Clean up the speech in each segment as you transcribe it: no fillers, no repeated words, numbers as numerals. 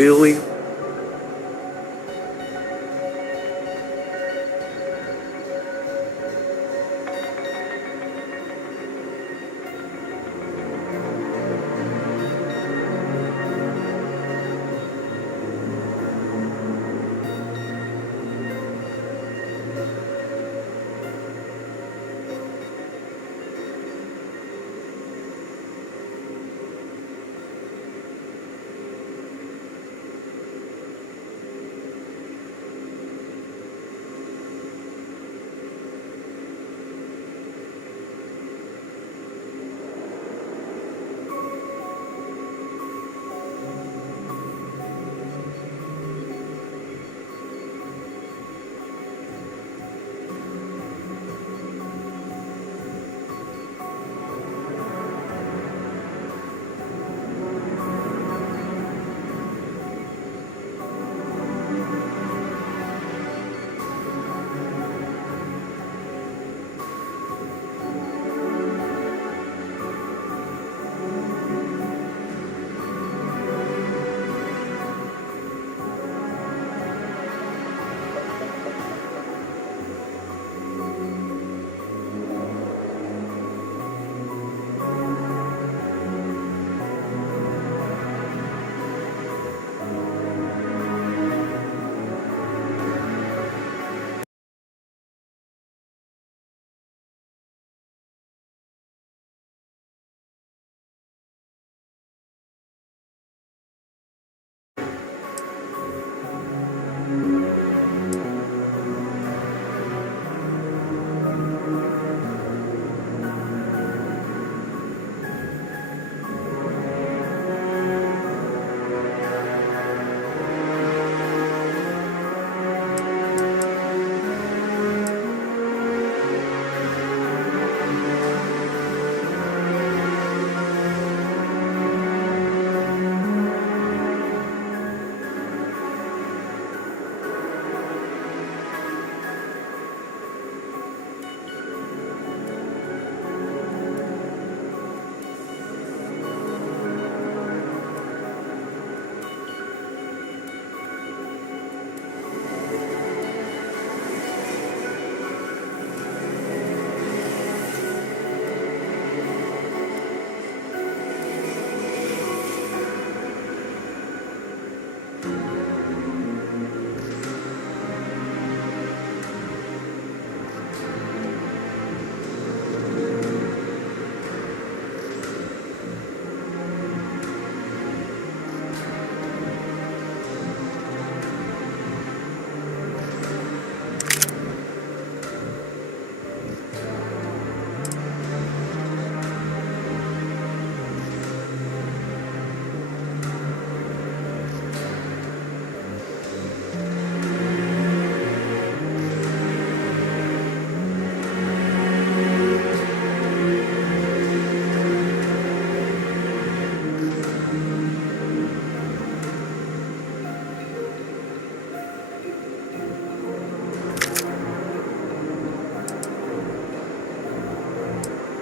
really?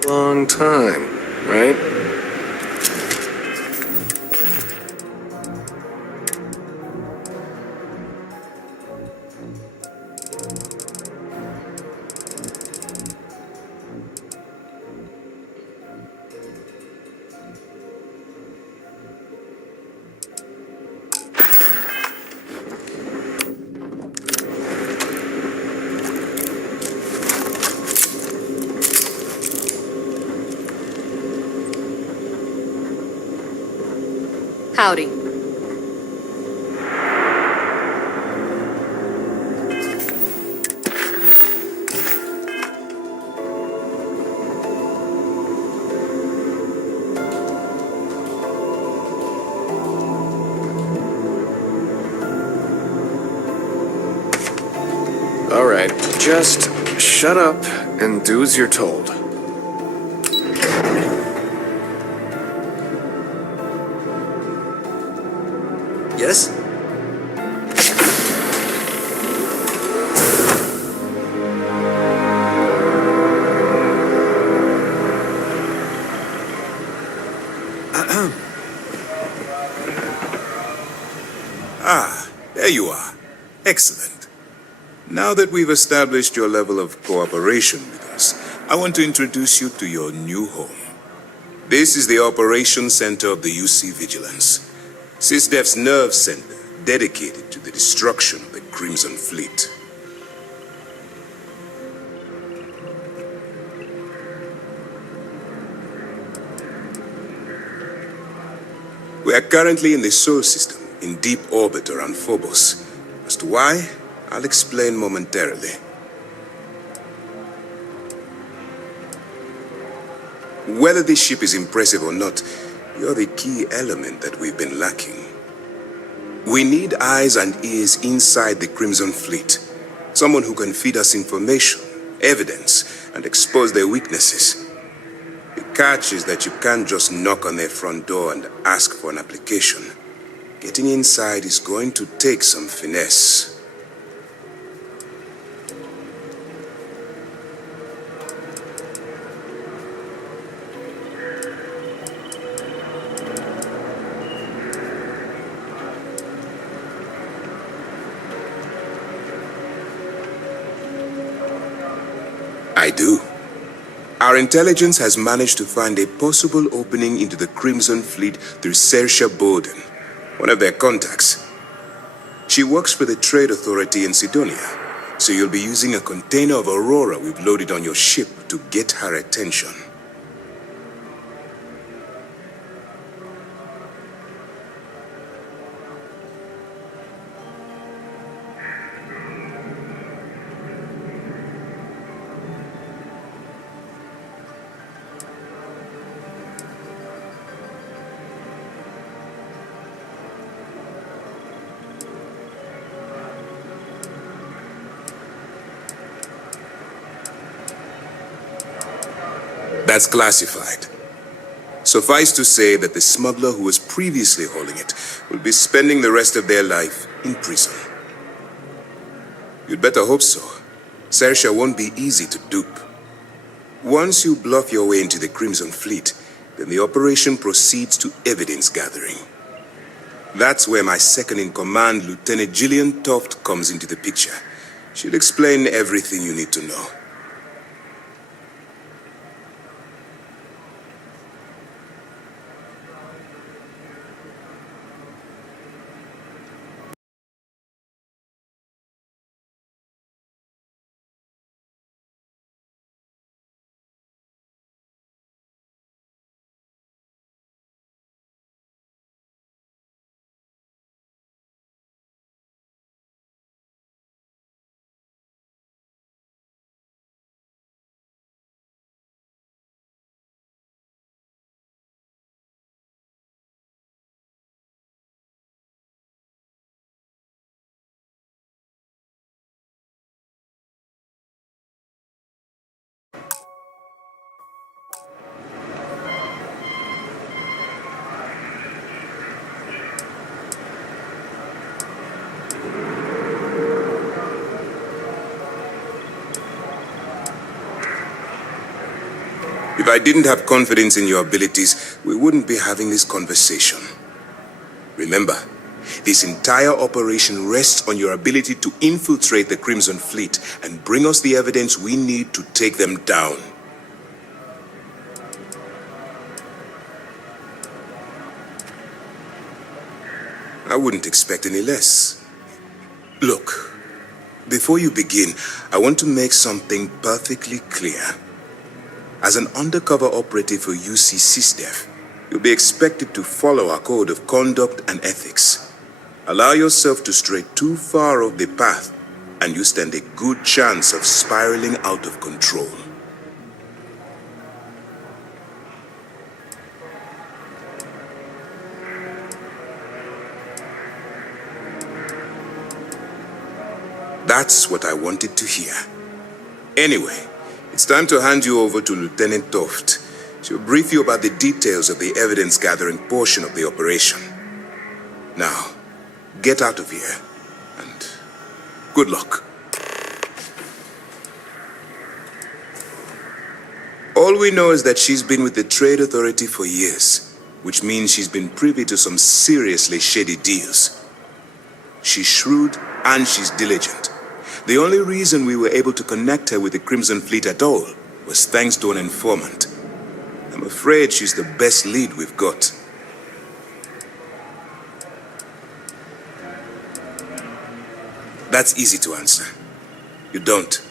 Long time, right? Howdy. All right, just shut up and do as you're told. Yes? Now that we've established your level of cooperation with us, I want to introduce you to your new home. This is the Operations Center of the UC Vigilance, SysDef's nerve center dedicated to the destruction of the Crimson Fleet. We are currently in the Sol system, in deep orbit around Phobos. As to why, I'll explain momentarily. Whether this ship is impressive or not, you're the key element that we've been lacking. We need eyes and ears inside the Crimson Fleet. Someone who can feed us information, evidence, and expose their weaknesses. The catch is that you can't just knock on their front door and ask for an application. Getting inside is going to take some finesse. I do. Our intelligence has managed to find a possible opening into the Crimson Fleet through Saoirse Bowden, one of their contacts. She works for the Trade Authority in Cydonia, so you'll be using a container of Aurora we've loaded on your ship to get her attention. That's classified. Suffice to say that the smuggler who was previously holding it will be spending the rest of their life in prison. You'd better hope so. Saoirse won't be easy to dupe. Once you bluff your way into the Crimson Fleet, then the operation proceeds to evidence gathering. That's where my second-in-command, Lieutenant Gillian Toft, comes into the picture. She'll explain everything you need to know. If I didn't have confidence in your abilities, we wouldn't be having this conversation. Remember, this entire operation rests on your ability to infiltrate the Crimson Fleet and bring us the evidence we need to take them down. I wouldn't expect any less. Look, before you begin, I want to make something perfectly clear. As an undercover operative for UC SysDef, you'll be expected to follow our code of conduct and ethics. Allow yourself to stray too far off the path, and you stand a good chance of spiraling out of control. That's what I wanted to hear. Anyway, it's time to hand you over to Lieutenant Toft. She'll brief you about the details of the evidence-gathering portion of the operation. Now, get out of here, and good luck. All we know is that she's been with the Trade Authority for years, which means she's been privy to some seriously shady deals. She's shrewd and she's diligent. The only reason we were able to connect her with the Crimson Fleet at all was thanks to an informant. I'm afraid she's the best lead we've got. That's easy to answer. You don't.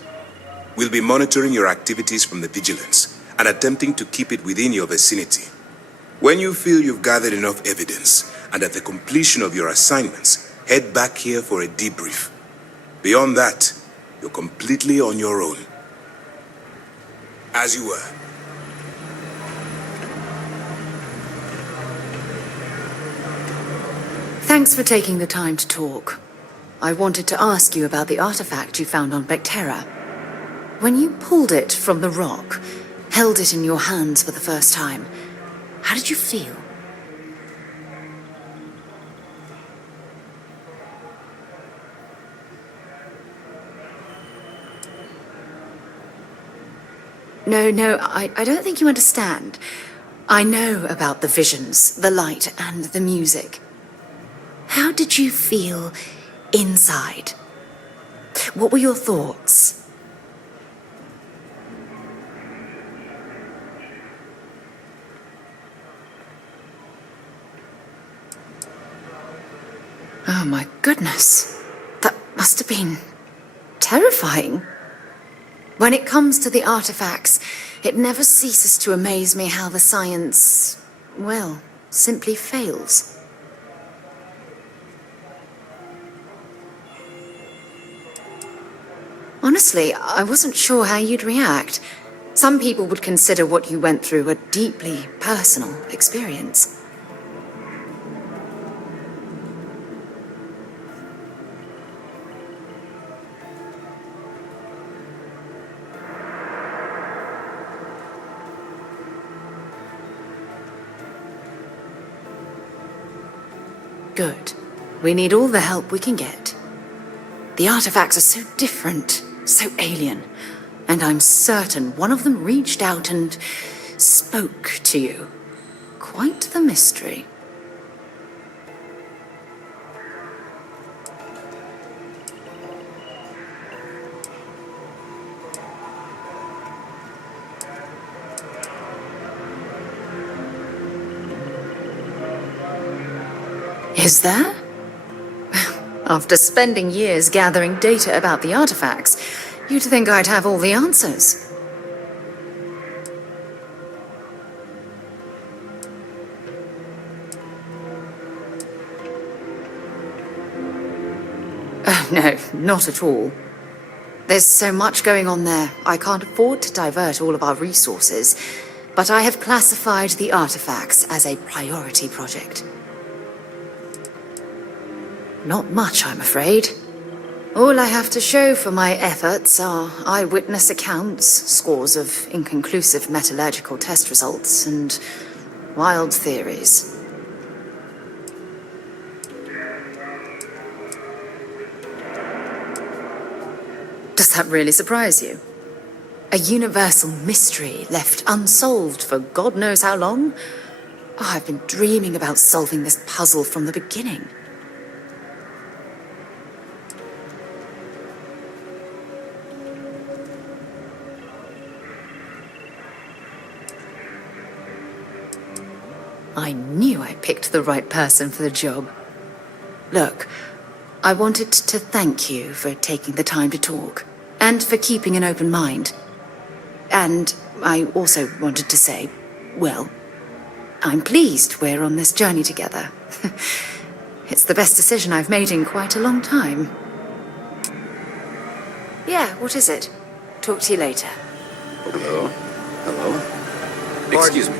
We'll be monitoring your activities from the Vigilance and attempting to keep it within your vicinity. When you feel you've gathered enough evidence and at the completion of your assignments, head back here for a debrief. Beyond that, you're completely on your own. As you were. Thanks for taking the time to talk. I wanted to ask you about the artifact you found on Vectera. When you pulled it from the rock, held it in your hands for the first time, how did you feel? No, I don't think you understand. I know about the visions, the light, and the music. How did you feel inside? What were your thoughts? Oh my goodness. That must have been terrifying. When it comes to the artifacts, it never ceases to amaze me how the science, well, simply fails. Honestly, I wasn't sure how you'd react. Some people would consider what you went through a deeply personal experience. Good. We need all the help we can get. The artifacts are so different, so alien, and I'm certain one of them reached out and spoke to you. Quite the mystery. Is there? After spending years gathering data about the artifacts, you'd think I'd have all the answers. Oh, no, not at all. There's so much going on there, I can't afford to divert all of our resources, but I have classified the artifacts as a priority project. Not much, I'm afraid. All I have to show for my efforts are eyewitness accounts, scores of inconclusive metallurgical test results, and wild theories. Does that really surprise you? A universal mystery left unsolved for God knows how long? Oh, I've been dreaming about solving this puzzle from the beginning. I knew I picked the right person for the job. Look, I wanted to thank you for taking the time to talk, and for keeping an open mind. And I also wanted to say, well, I'm pleased we're on this journey together. It's the best decision I've made in quite a long time. Yeah, what is it? Talk to you later. Hello? Hello? Excuse me.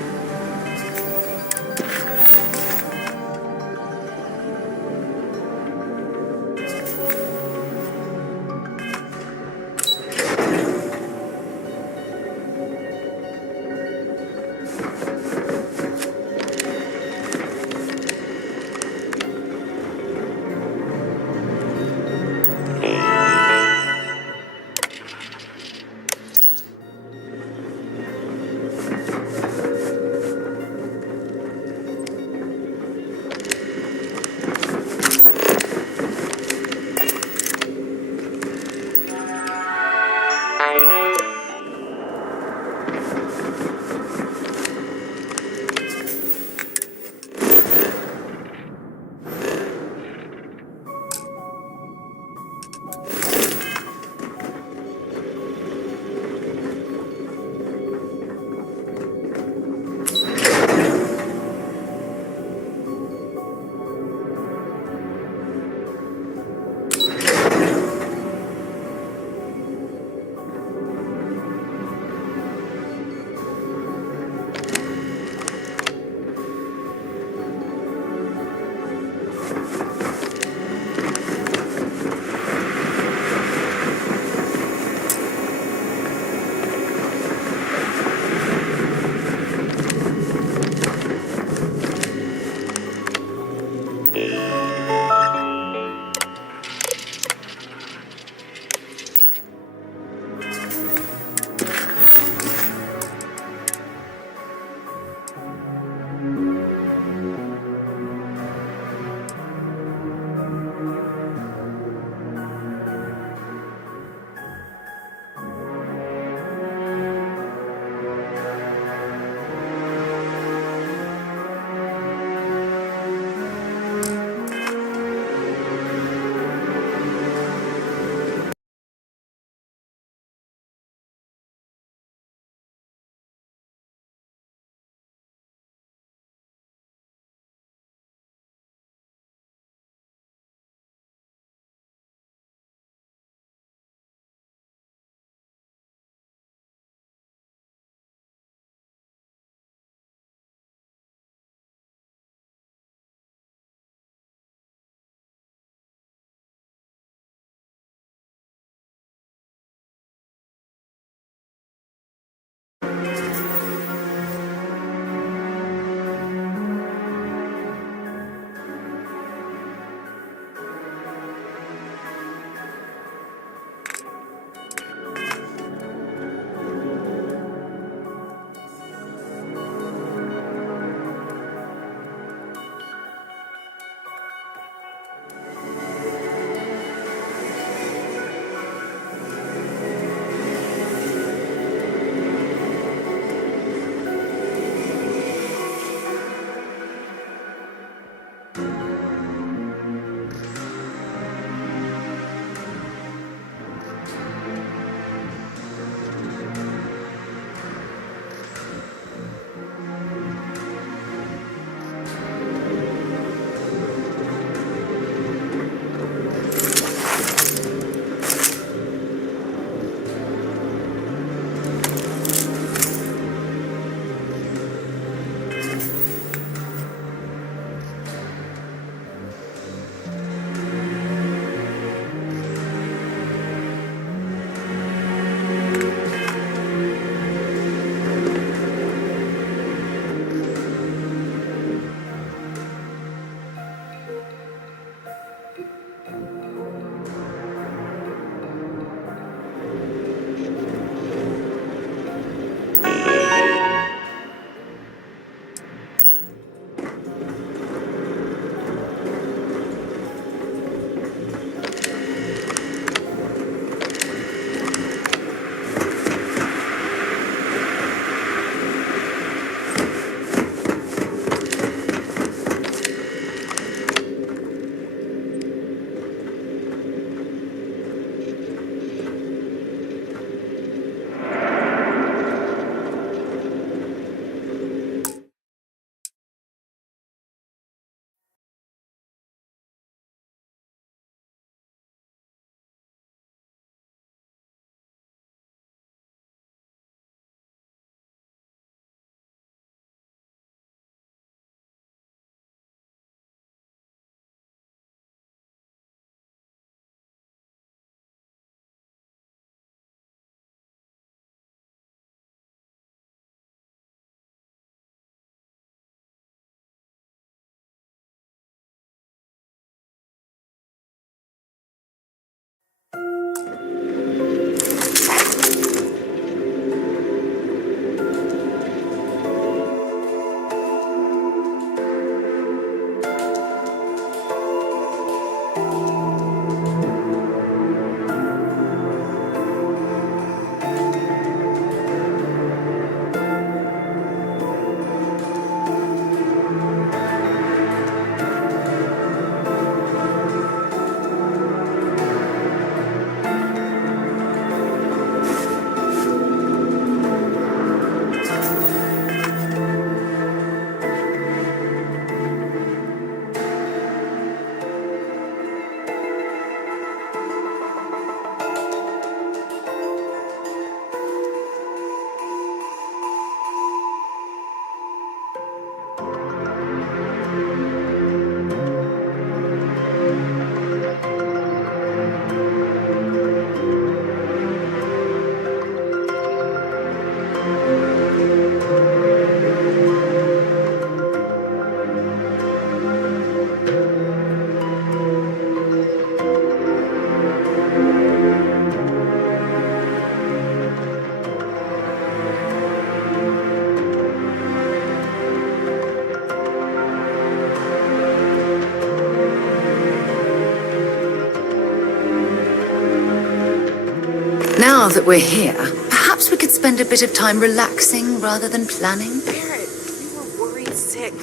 Now that we're here, perhaps we could spend a bit of time relaxing rather than planning? Barrett, you were worried sick.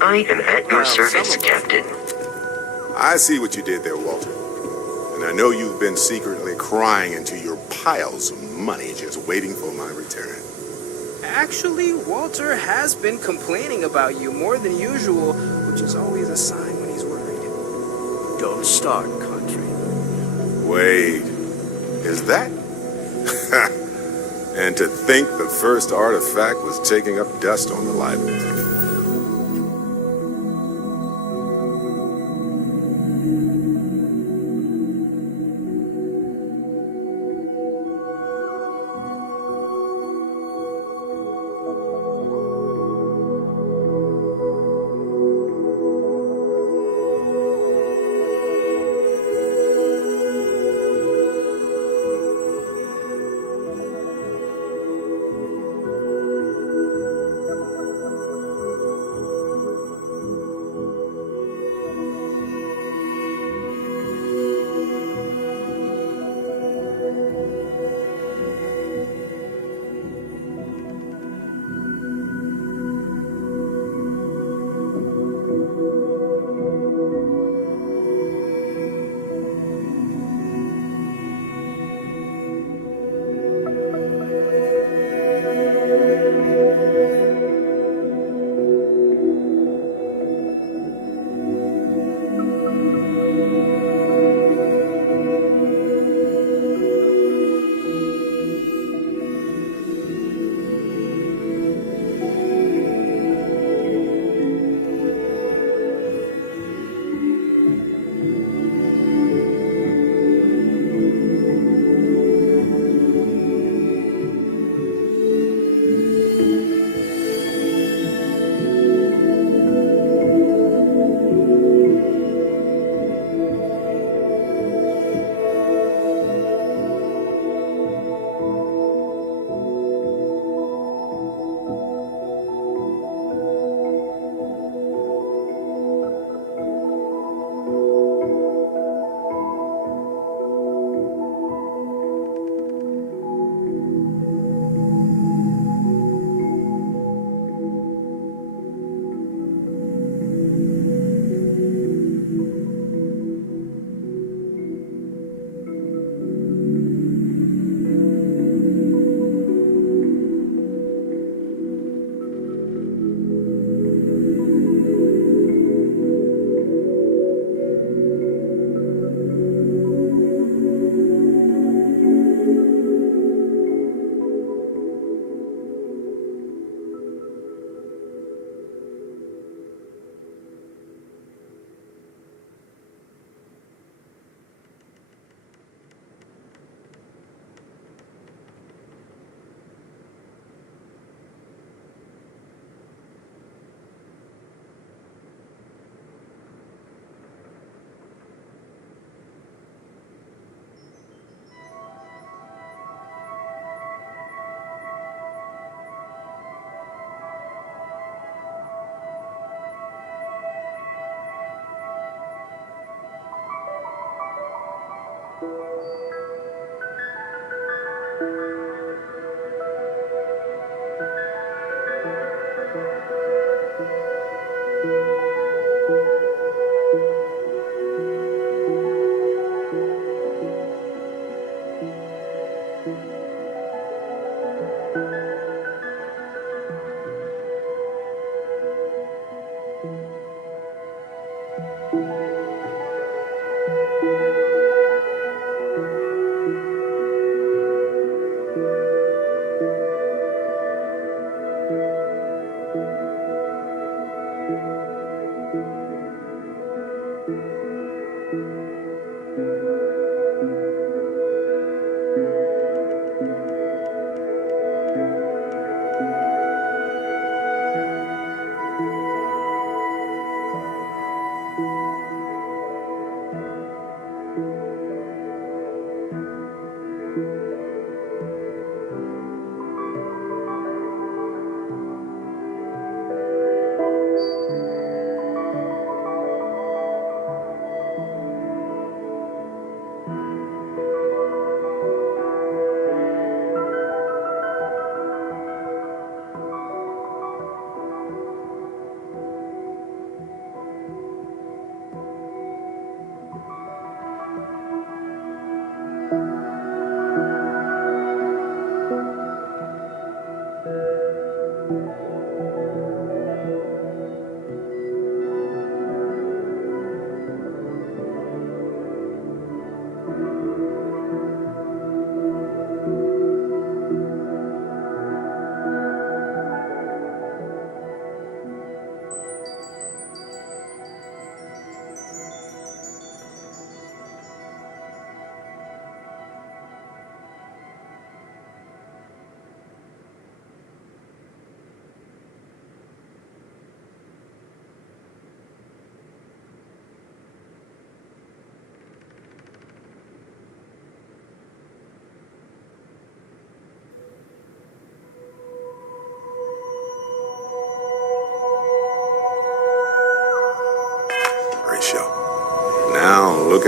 I am at your service, Captain. I see what you did there, Walter. And I know you've been secretly crying into your piles of money just waiting for my return. Actually, Walter has been complaining about you more than usual, which is always a sign when he's worried. Don't start, country. Wait, is that? And to think the first artifact was taking up dust on the library.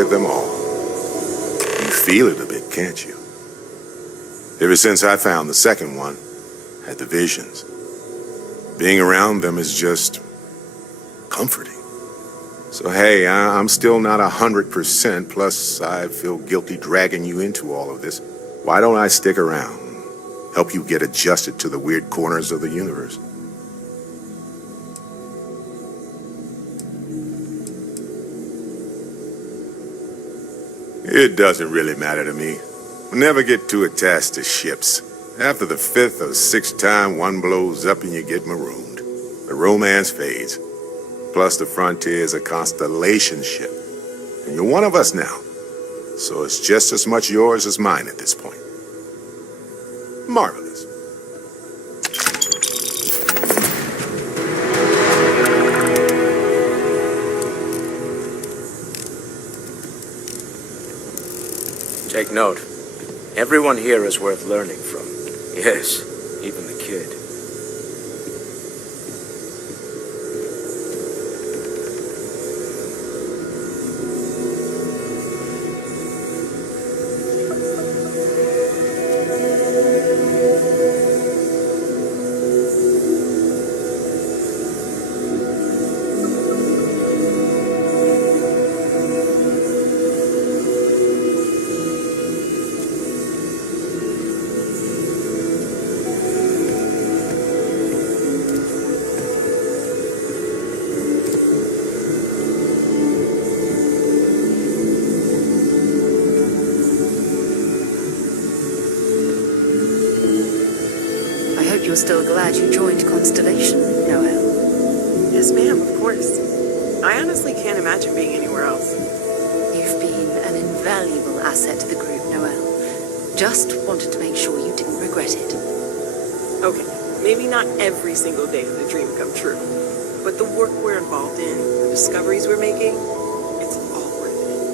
at them all. You feel it a bit, can't you? Ever since I found the second one, had the visions, being around them is just comforting. So hey, I'm still not 100%, plus I feel guilty dragging you into all of this. Why don't I stick around, help you get adjusted to the weird corners of the universe? It doesn't really matter to me. Never get too attached to ships. After the 5th or 6th time one blows up and you get marooned, the romance fades. Plus the Frontier is a constellation ship. And you're one of us now. So it's just as much yours as mine at this point. Marvelous. Take note. Everyone here is worth learning from. Yes, even the kid. You're still glad you joined Constellation, Noel? Yes, ma'am, of course. I honestly can't imagine being anywhere else. You've been an invaluable asset to the group, Noel. Just wanted to make sure you didn't regret it. Okay, maybe not every single day of the dream come true, but the work we're involved in, the discoveries we're making, it's all worth it.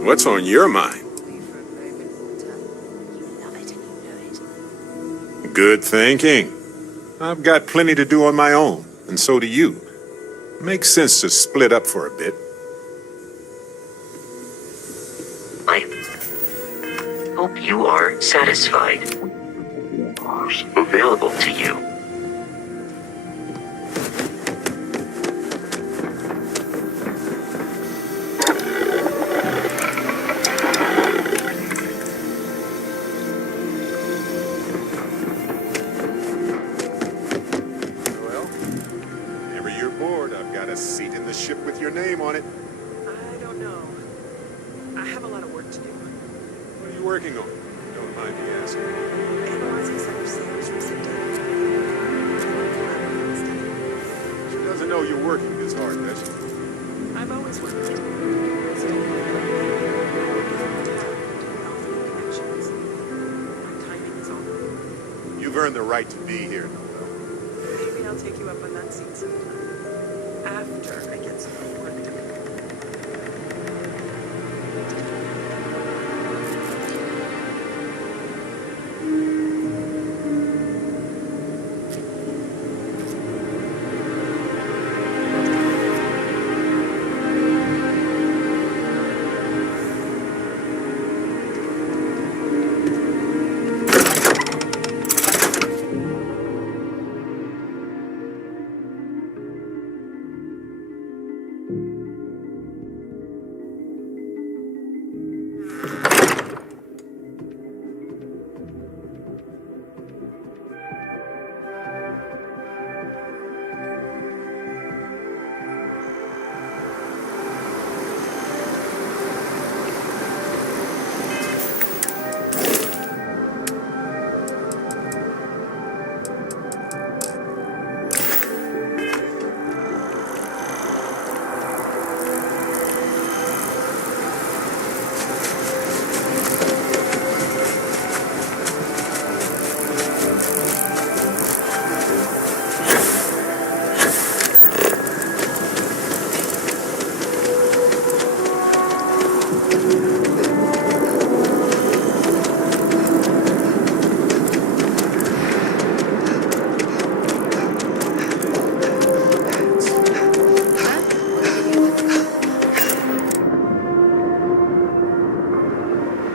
What's on your mind? Good thinking. I've got plenty to do on my own, and so do you. Makes sense to split up for a bit. I hope you are satisfied. Available to you. the ship with your name on it. I don't know. I have a lot of work to do. What are you working on? Don't mind me asking. Analyzing some of Sailor's recent data. She doesn't know you're working this hard, does she? I've always worked hard. My timing is all. You've earned the right to be here, Noel. Maybe I'll take you up on that seat sometime. After I get some more work done.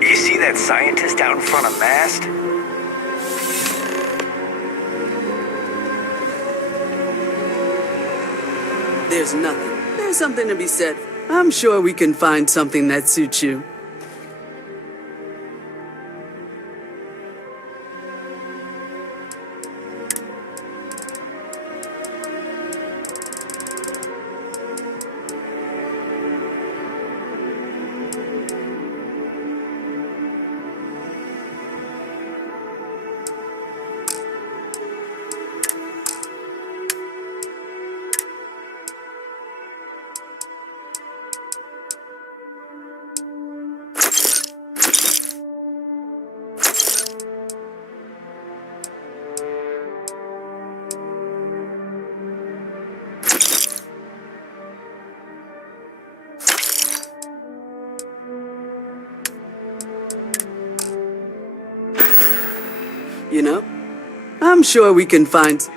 You see that scientist out in front of Mast? There's nothing. There's something to be said. I'm sure we can find something that suits you. You know, I'm sure we can find...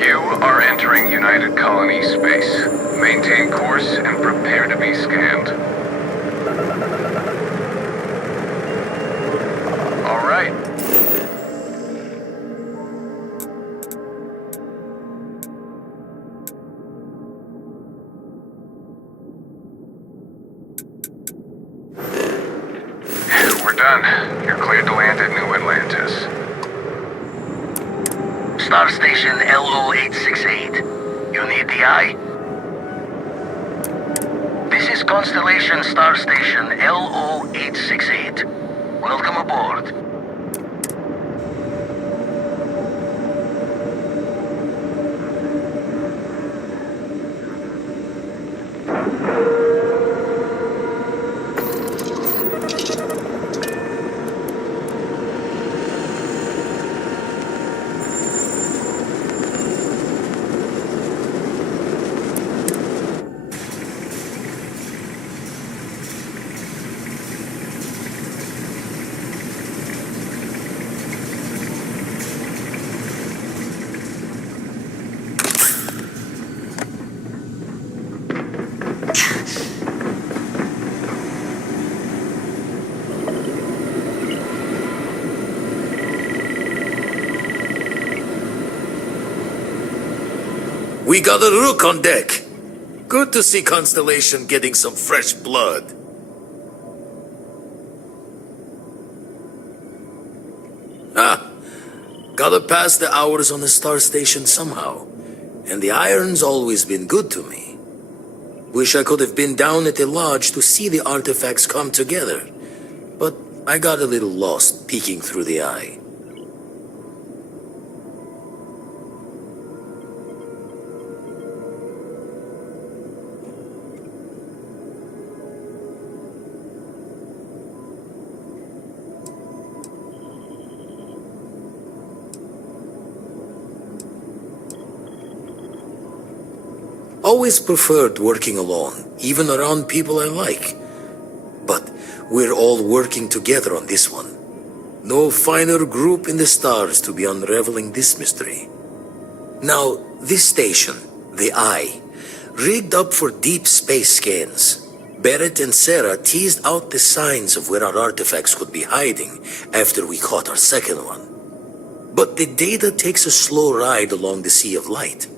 You are entering United Colony space. Maintain course and prepare to be scanned. All right. We're done. You're cleared to land at New Atlantis. Star Station LO-868. You need the eye? This is Constellation Star Station LO-868. Welcome aboard. We got a Rook on deck. Good to see Constellation getting some fresh blood. Gotta pass the hours on the Star Station somehow. And the iron's always been good to me. Wish I could have been down at the lodge to see the artifacts come together. But I got a little lost peeking through the eye. Always preferred working alone, even around people I like. But we're all working together on this one. No finer group in the stars to be unraveling this mystery. Now, this station, the Eye, rigged up for deep space scans. Barrett and Sarah teased out the signs of where our artifacts could be hiding after we caught our second one. But the data takes a slow ride along the Sea of Light.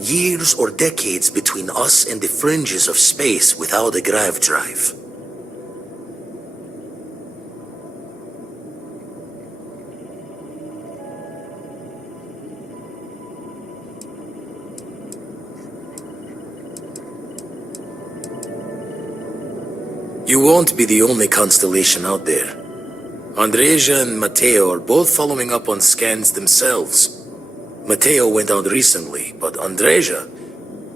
Years or decades between us and the fringes of space without a grav drive. You won't be the only constellation out there. Andreja and Mateo are both following up on scans themselves. Mateo went out recently, but Andreja,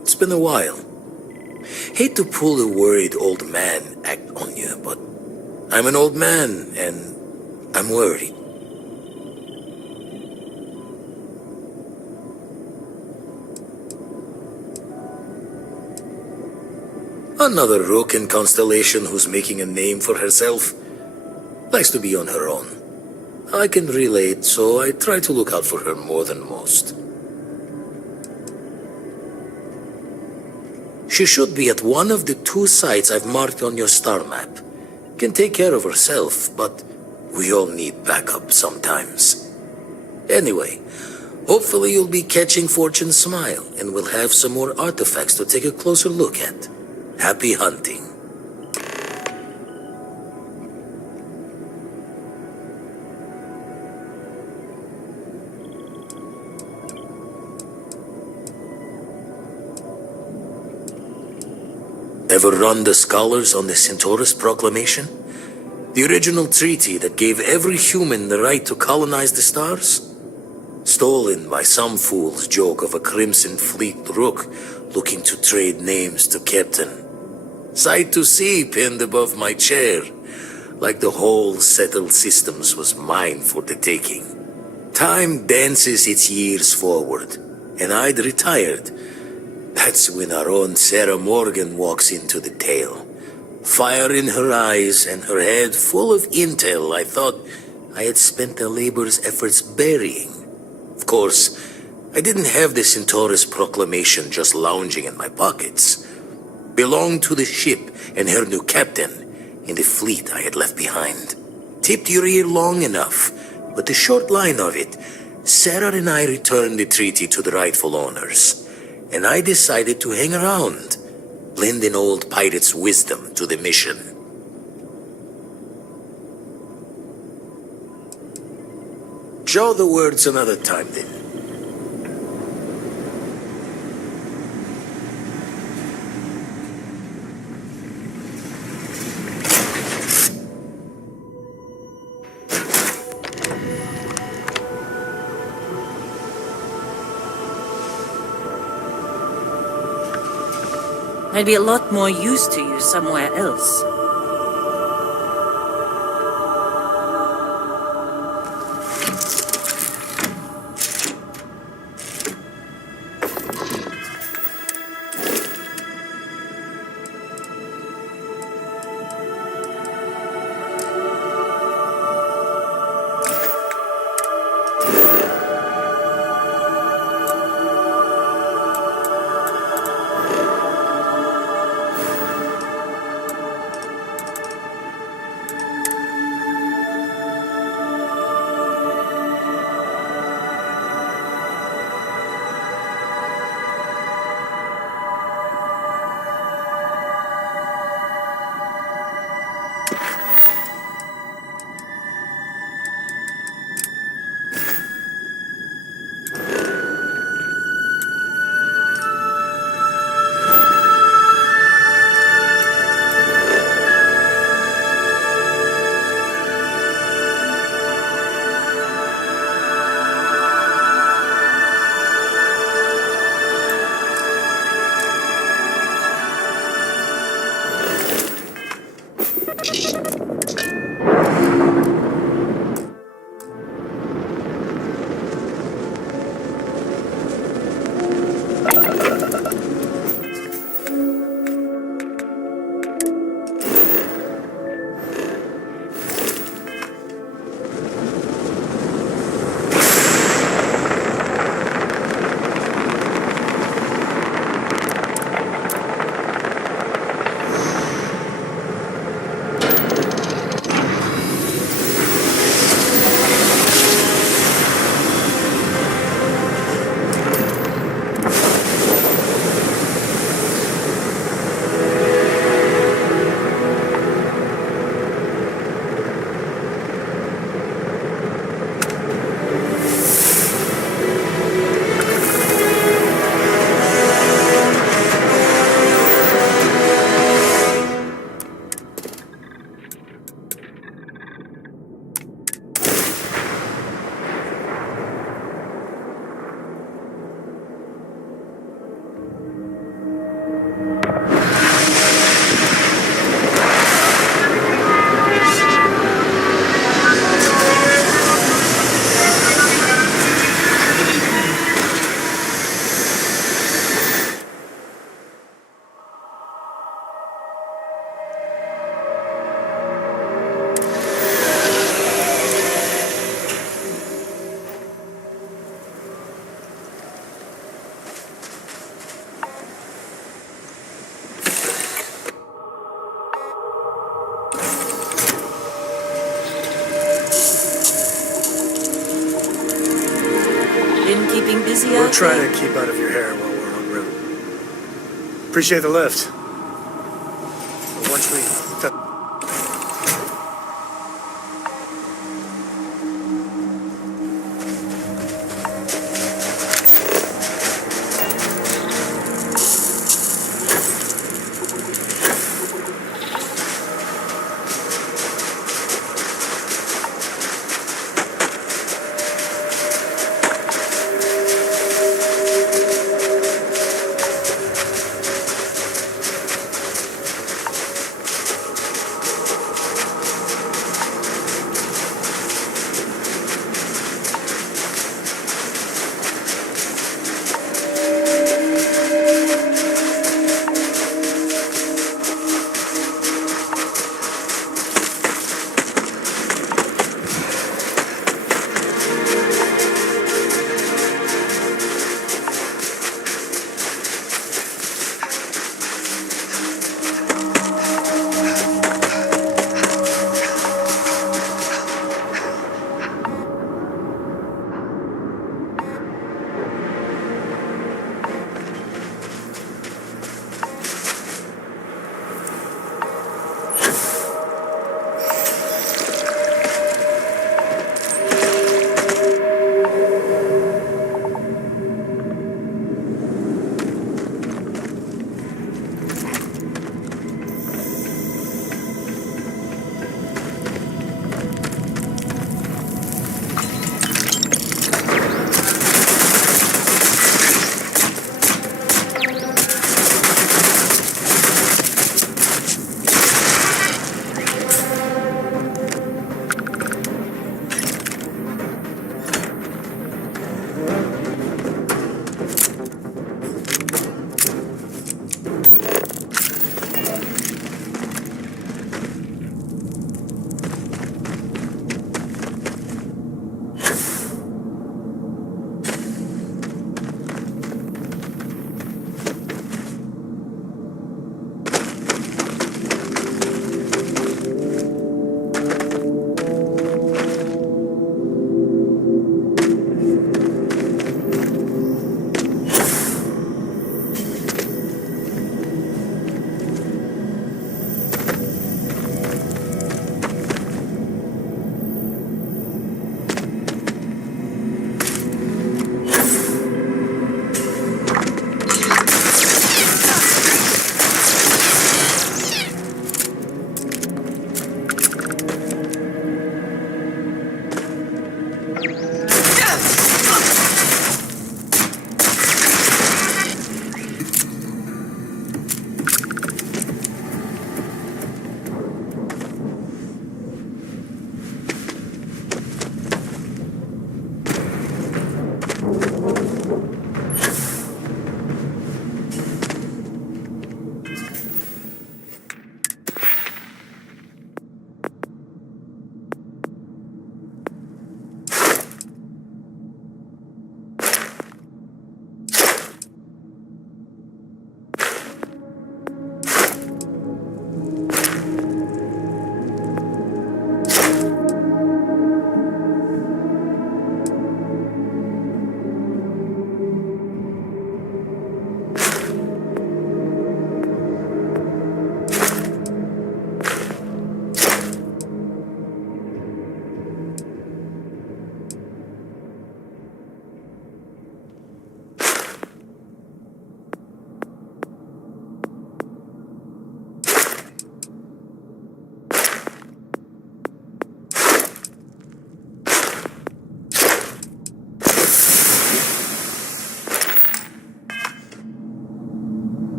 it's been a while. Hate to pull a worried old man act on you, but I'm an old man, and I'm worried. Another rook in Constellation who's making a name for herself. Likes to be on her own. I can relate, so I try to look out for her more than most. She should be at one of the 2 sites I've marked on your star map. Can take care of herself, but we all need backup sometimes. Anyway, hopefully you'll be catching Fortune's smile, and we'll have some more artifacts to take a closer look at. Happy hunting. Ever run the scholars on the Centaurus Proclamation? The original treaty that gave every human the right to colonize the stars? Stolen by some fool's joke of a Crimson Fleet rook looking to trade names to Captain. Sight to see pinned above my chair, like the whole settled systems was mine for the taking. Time dances its years forward, and I'd retired. That's when our own Sarah Morgan walks into the tale. Fire in her eyes and her head full of intel I thought I had spent the labor's efforts burying. Of course, I didn't have the Centaurus proclamation just lounging in my pockets. Belonged to the ship and her new captain in the fleet I had left behind. Tipped your ear long enough, but the short line of it, Sarah and I returned the treaty to the rightful owners, and I decided to hang around, lend an old pirate's wisdom to the mission. Jaw the words another time then. I'd be a lot more used to you somewhere else. We'll try to keep out of your hair while we're en route. Appreciate the lift. But once we...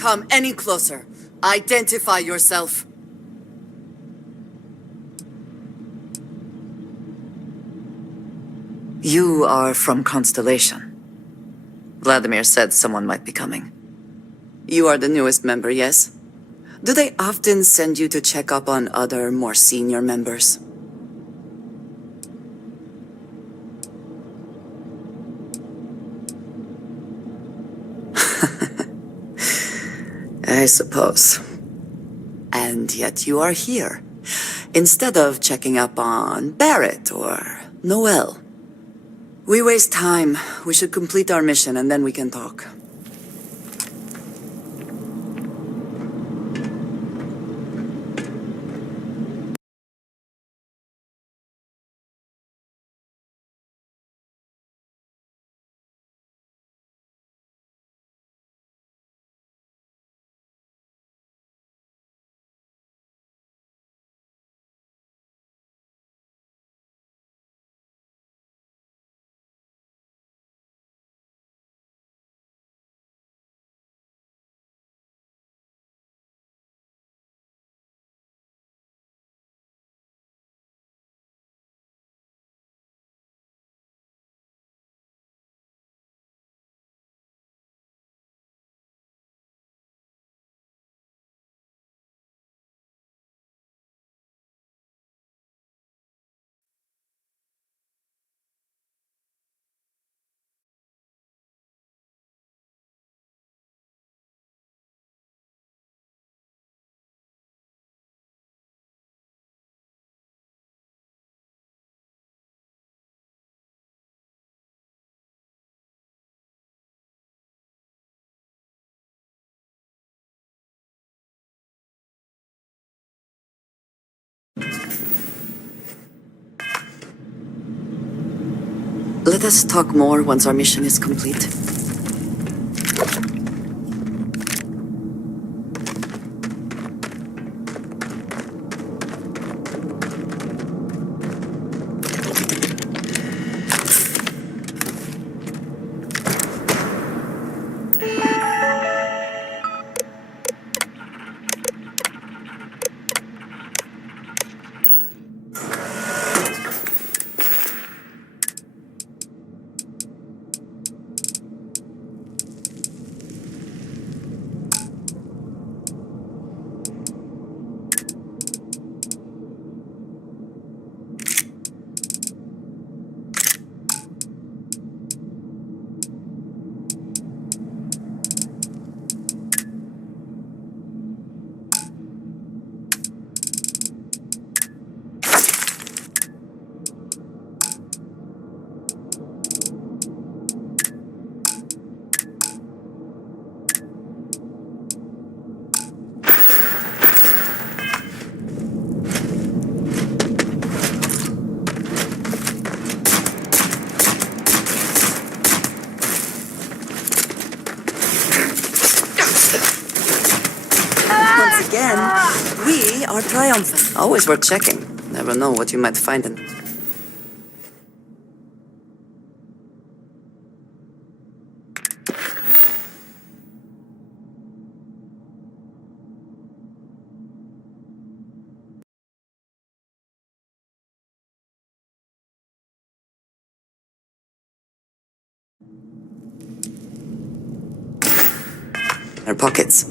come any closer. Identify yourself. You are from Constellation. Vladimir said someone might be coming. You are the newest member, yes? Do they often send you to check up on other, more senior members? I suppose. And yet you are here, instead of checking up on Barrett or Noel. We waste time. We should complete our mission and then we can talk. Let us talk more once our mission is complete. Once again, we are triumphant. Always worth checking. Never know what you might find in. Our pockets.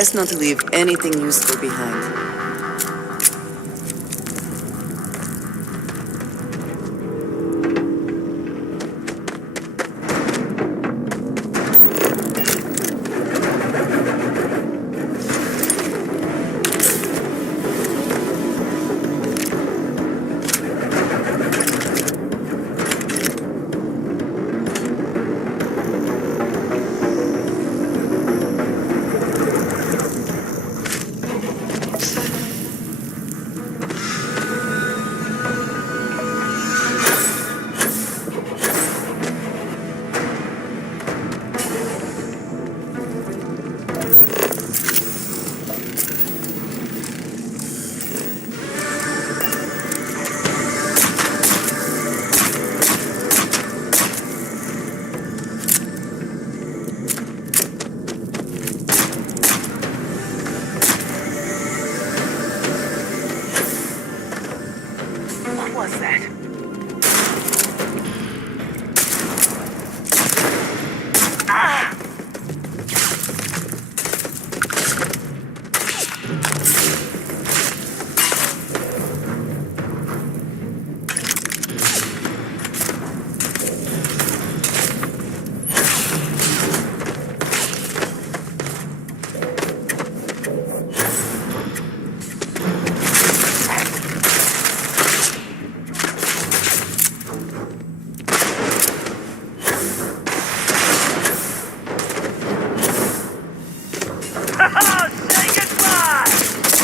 Best not to leave anything useful behind. What was that? Ah! Say goodbye!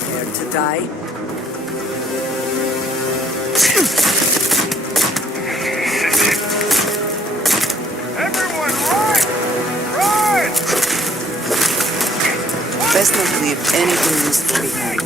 Prepared to die? Everyone, run! Run! Best not to leave anything useful behind.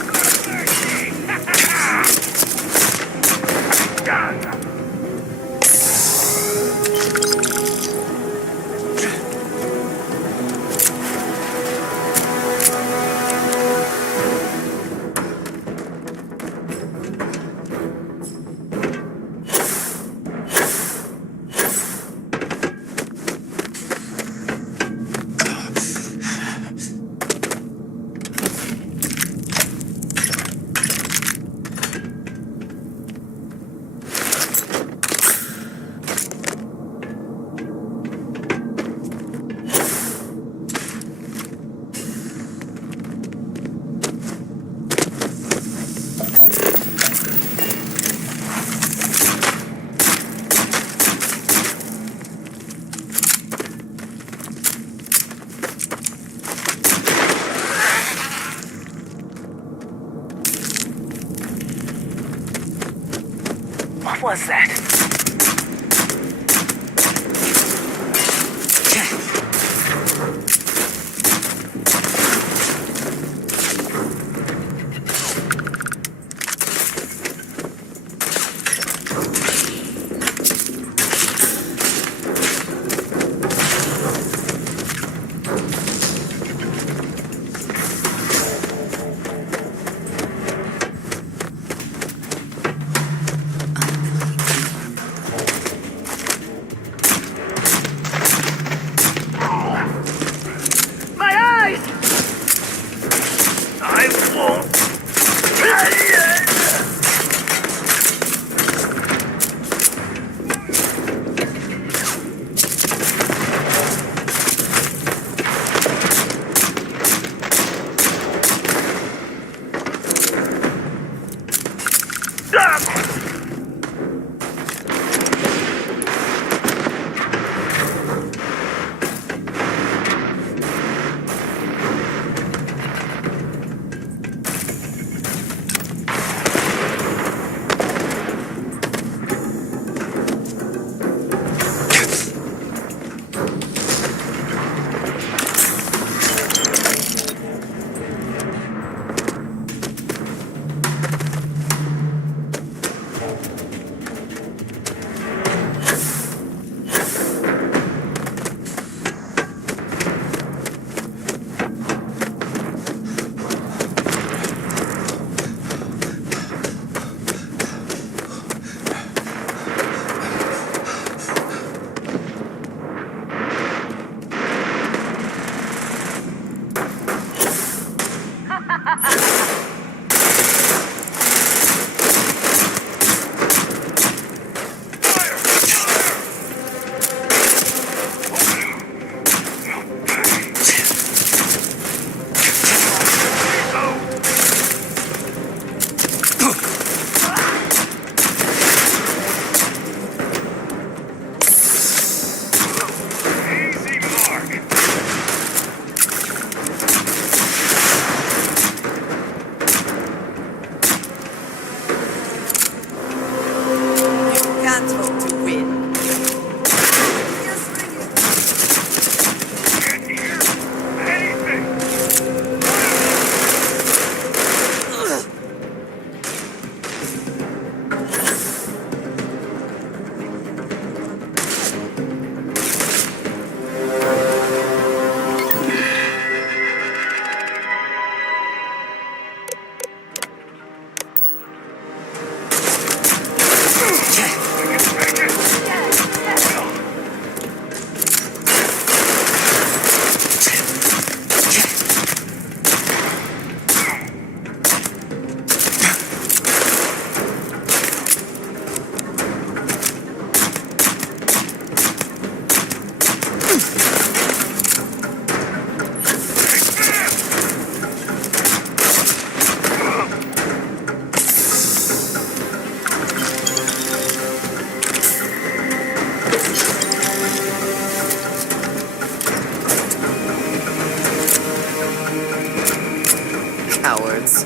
What was that? My eyes! I won't. Can't hope to win. Cowards.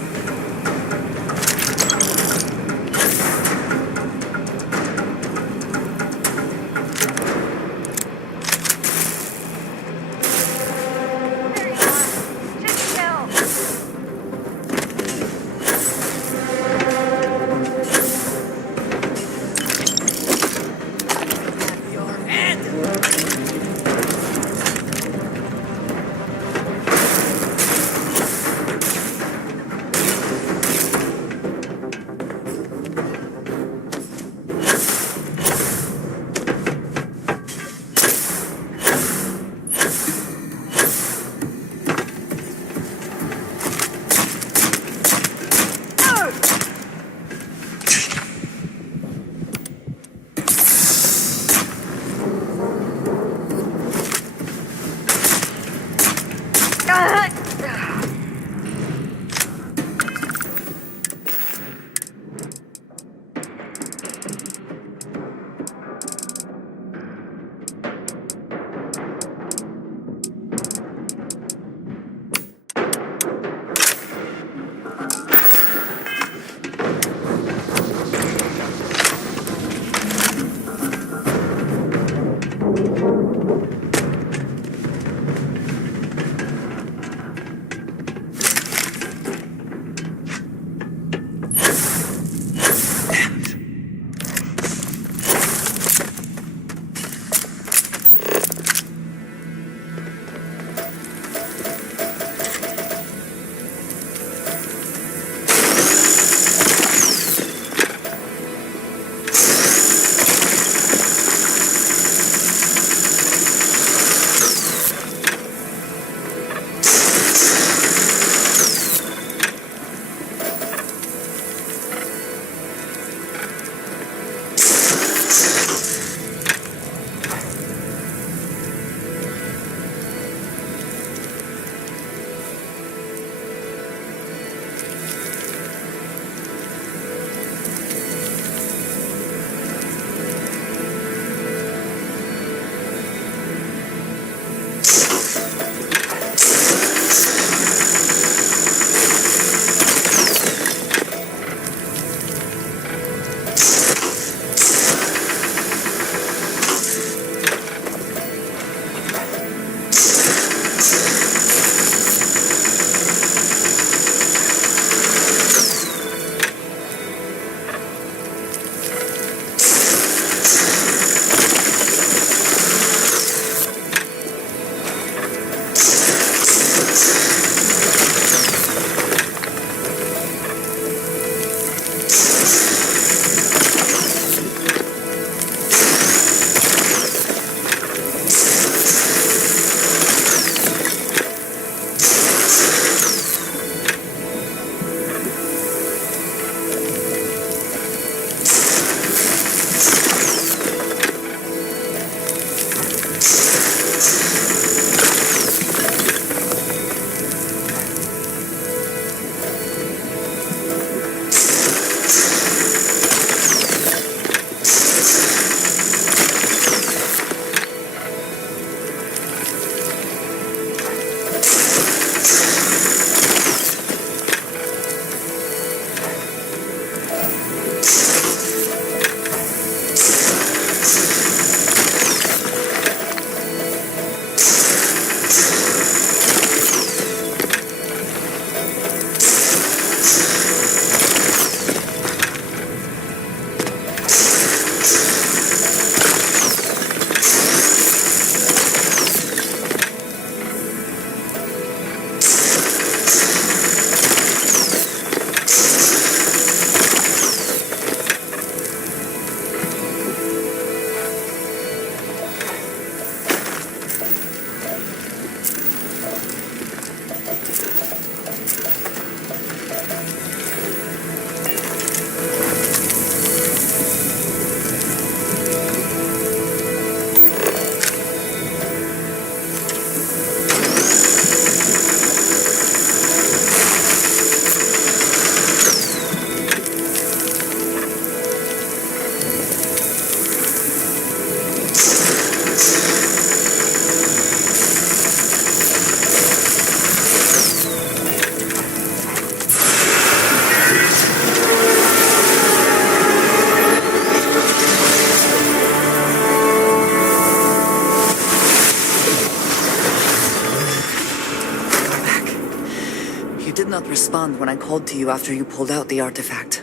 not respond when I called to you after you pulled out the artifact.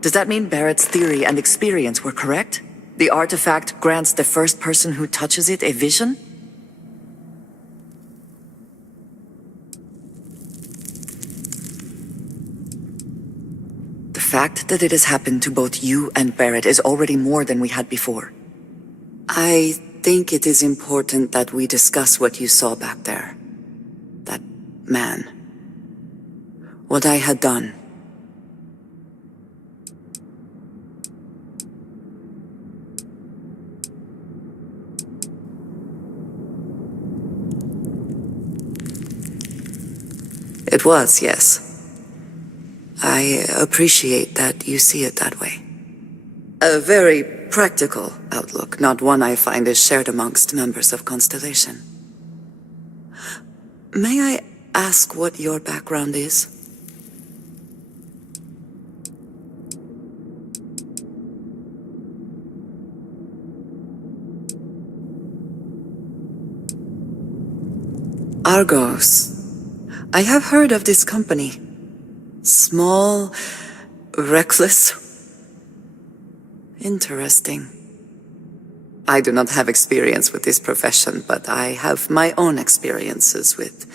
Does that mean Barrett's theory and experience were correct? The artifact grants the first person who touches it a vision? The fact that it has happened to both you and Barrett is already more than we had before. I think it is important that we discuss what you saw back there. That man. What I had done. It was, yes. I appreciate that you see it that way. A very practical outlook, not one I find is shared amongst members of Constellation. May I ask what your background is? Argos. I have heard of this company. Small, reckless. Interesting. I do not have experience with this profession, but I have my own experiences with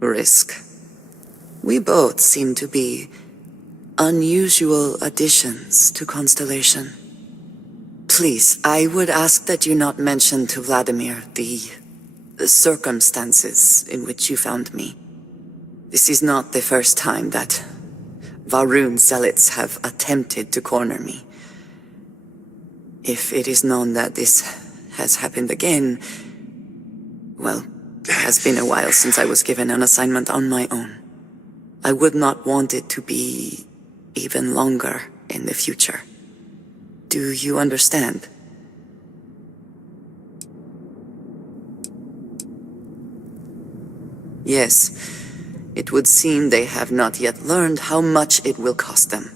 risk. We both seem to be unusual additions to Constellation. Please, I would ask that you not mention to Vladimir the circumstances in which you found me. This is not the first time that Va'ruun zealots have attempted to corner me. If it is known that this has happened again, well, it has been a while since I was given an assignment on my own. I would not want it to be even longer in the future. Do you understand? Yes, it would seem they have not yet learned how much it will cost them.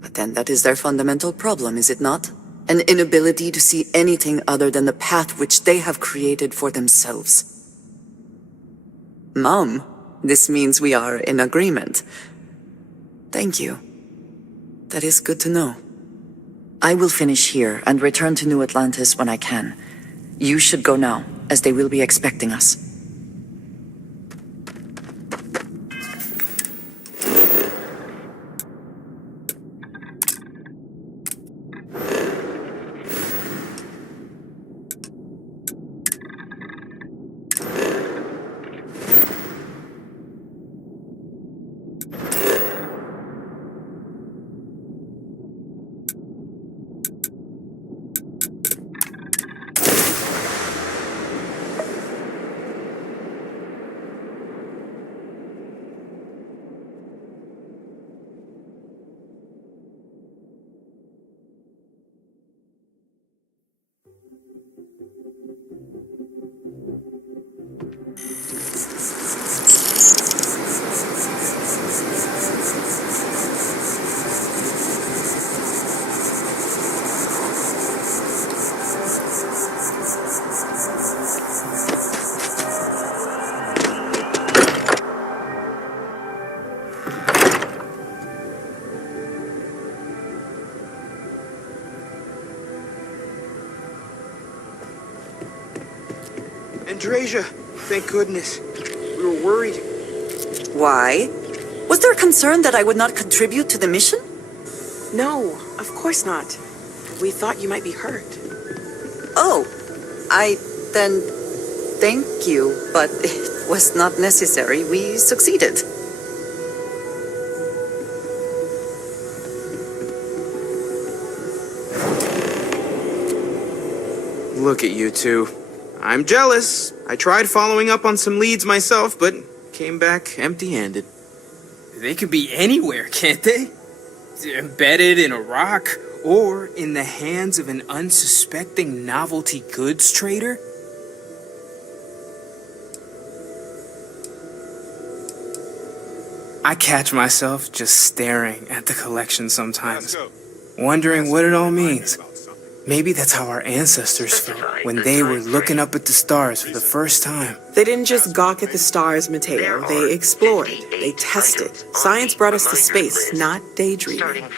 But then that is their fundamental problem, is it not? An inability to see anything other than the path which they have created for themselves. Mom, this means we are in agreement. Thank you. That is good to know. I will finish here and return to New Atlantis when I can. You should go now, as they will be expecting us. Andrasia, thank goodness. We were worried. Why? Was there a concern that I would not contribute to the mission? No, of course not. We thought you might be hurt. Oh, then thank you, but it was not necessary. We succeeded. Look at you two. I'm jealous. I tried following up on some leads myself, but came back empty-handed. They could be anywhere, can't they? Embedded in a rock, or in the hands of an unsuspecting novelty goods trader? I catch myself just staring at the collection sometimes, wondering what it all means. Maybe that's how our ancestors felt when they were looking up at the stars for the first time. They didn't just gawk at the stars, Mateo. They explored. They tested. Science brought us to space, not daydreaming.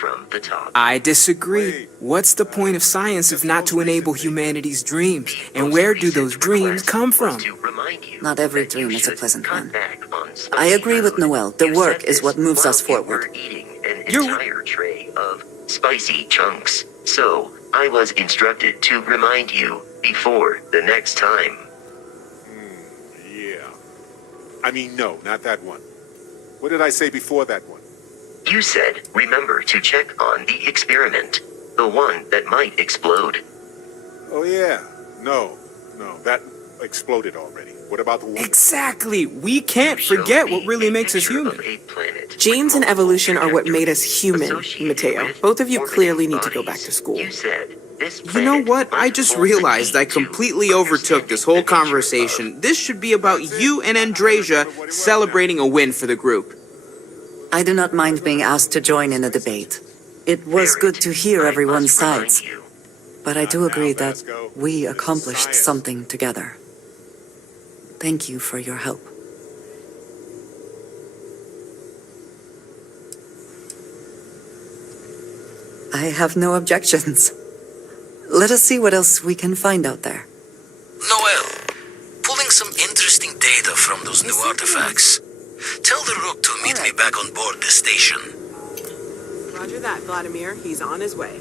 I disagree. What's the point of science if not to enable humanity's dreams? And where do those dreams come from? Not every dream is a pleasant one. I agree with Noel. The work is what moves us forward. Entire tray of spicy chunks. So, I was instructed to remind you before the next time. Yeah. I mean, no, not that one. What did I say before that one? You said, remember to check on the experiment. The one that might explode. Oh, yeah. No, that exploded already. What about the one? Exactly. We can't forget what really makes us human. Genes and evolution are what made us human, Mateo. Both of you clearly need to go back to school. You know what? I just realized I completely overtook this whole conversation. This should be about you and Andrasia celebrating a win for the group. I do not mind being asked to join in the debate. It was good to hear everyone's sides. But I do agree that we accomplished something together. thank you for your help. I have no objections. Let us see what else we can find out there. Noel, pulling some interesting data from those new artifacts. Tell the Rook to meet me back on board the station. Roger that, Vladimir. He's on his way.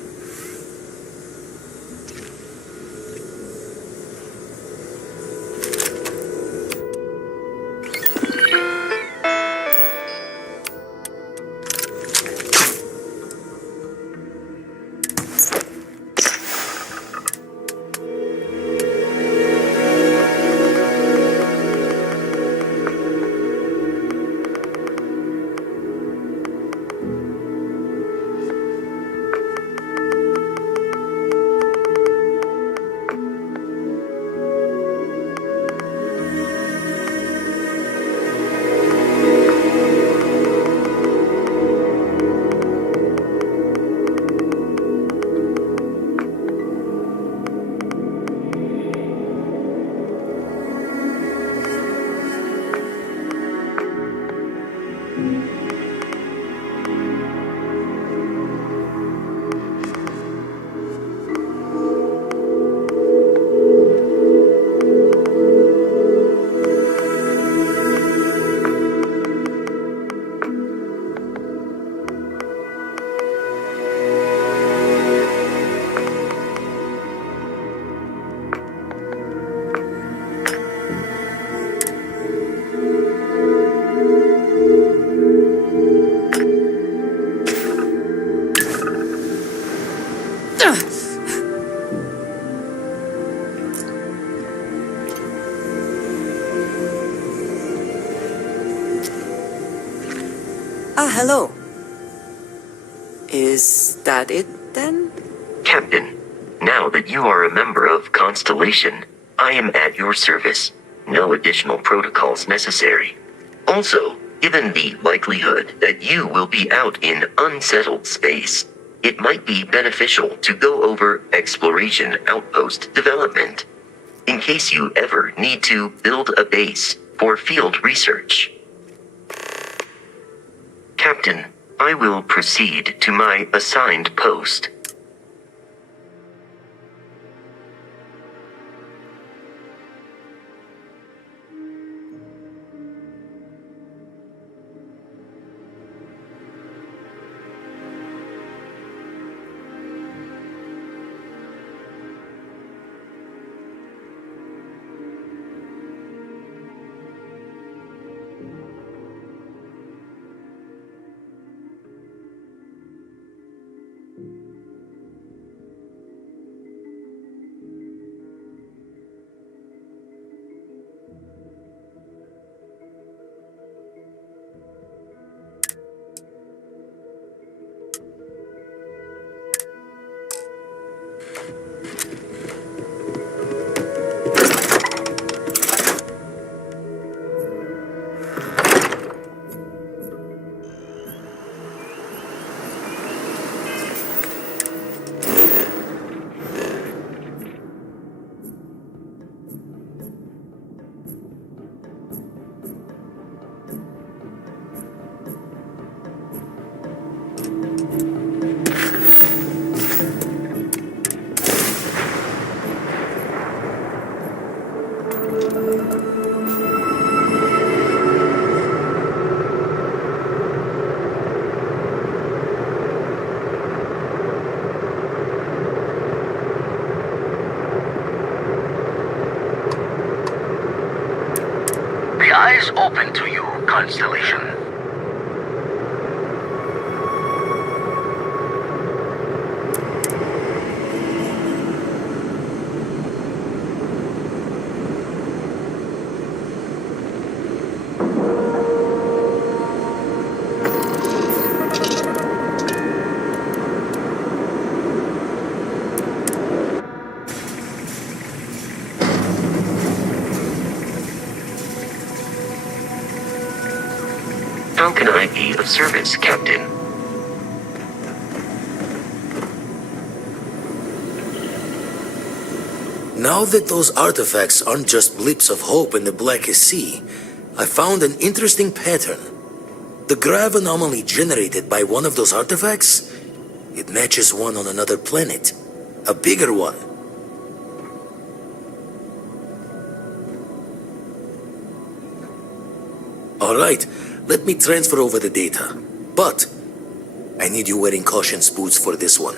Hello. Is that it, then? Captain, now that you are a member of Constellation, I am at your service. No additional protocols necessary. Also, given the likelihood that you will be out in unsettled space, it might be beneficial to go over exploration outpost development, in case you ever need to build a base for field research. Captain, I will proceed to my assigned post. Eyes open to you, Constellation. How can I be of service, Captain? Now that those artifacts aren't just blips of hope in the Blackest Sea, I found an interesting pattern. The grav anomaly generated by one of those artifacts, it matches one on another planet. A bigger one. Alright, let me transfer over the data. But I need you wearing caution's boots for this one.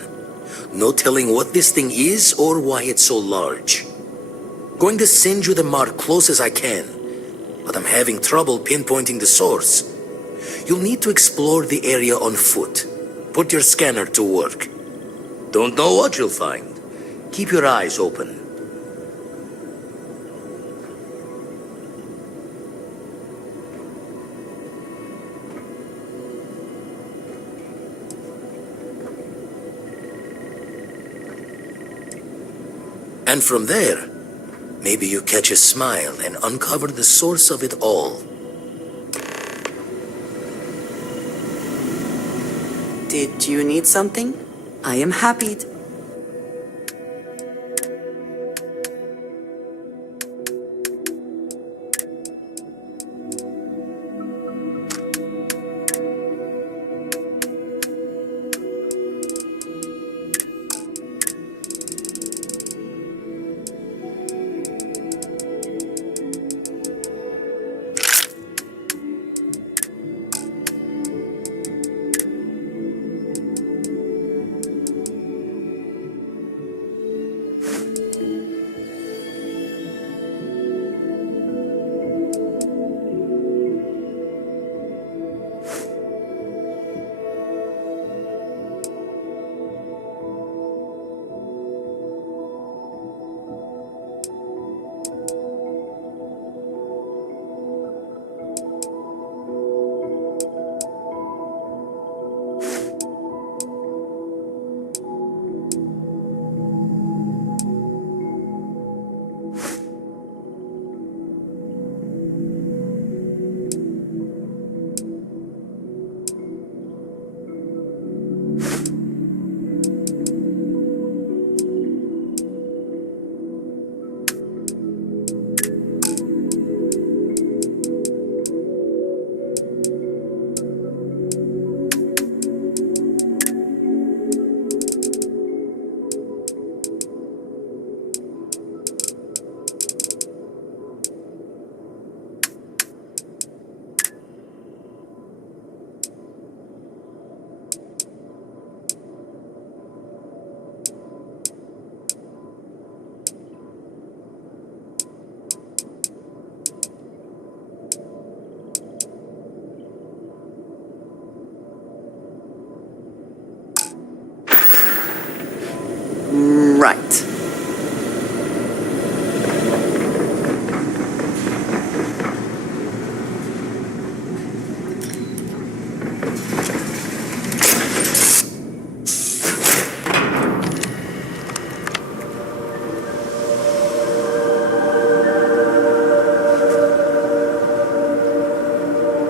No telling what this thing is or why it's so large. Going to send you the mark close as I can, but I'm having trouble pinpointing the source. You'll need to explore the area on foot. Put your scanner to work. Don't know what you'll find. Keep your eyes open. And from there, maybe you catch a smile and uncover the source of it all. Did you need something? I am happy to... Right.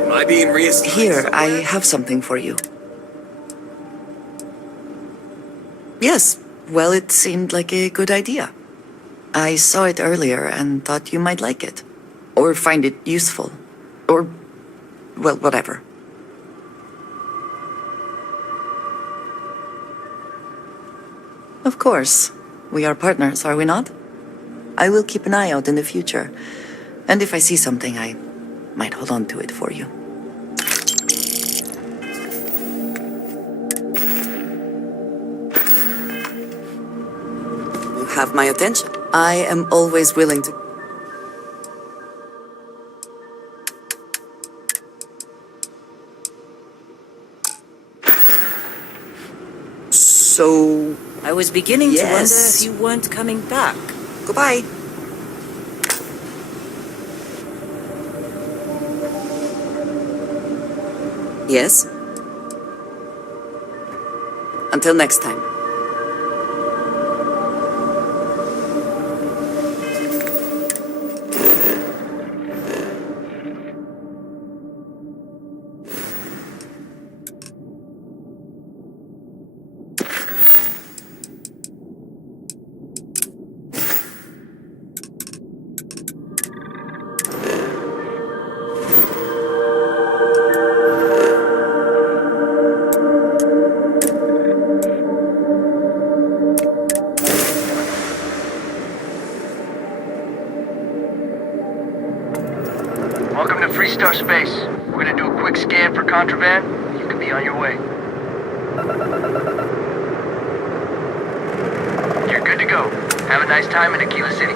Am I being reassigned? Here, I have something for you. Yes, well, it seemed like a good idea. I saw it earlier and thought you might like it. Or find it useful. Or, well, whatever. Of course. We are partners, are we not? I will keep an eye out in the future. And if I see something, I might hold on to it for you. You have my attention. I am always willing to... So... I was beginning to wonder Yes. if you weren't coming back. Goodbye. Yes? Until next time. Freestar Space. We're gonna do a quick scan for contraband. You can be on your way. You're good to go. Have a nice time in Aquila City.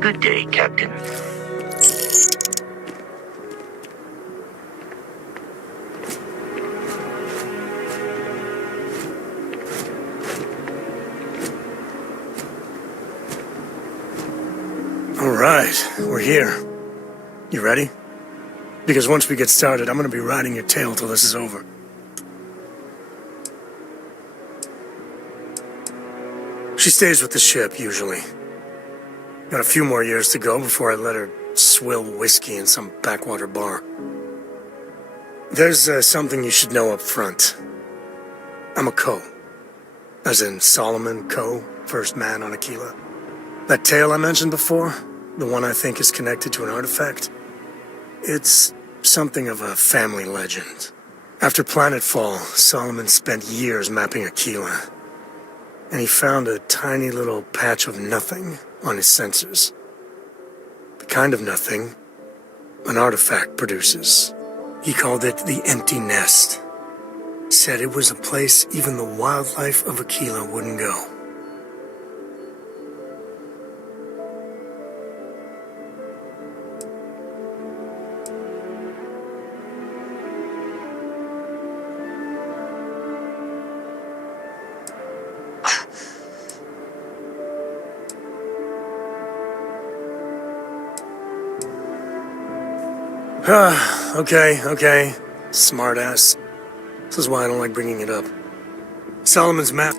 Good day, Captain. All right, we're here. You ready? Because once we get started, I'm gonna be riding your tail till this is over. She stays with the ship, usually. Got a few more years to go before I let her swill whiskey in some backwater bar. There's something you should know up front. I'm a Coe. As in Solomon Coe, first man on Aquila. That tale I mentioned before, the one I think is connected to an artifact, it's something of a family legend. After Planetfall, Solomon spent years mapping Aquila, and he found a tiny little patch of nothing on his sensors. The kind of nothing an artifact produces. He called it the Empty Nest. Said it was a place even the wildlife of Aquila wouldn't go. Okay. Smartass. This is why I don't like bringing it up. Solomon's map.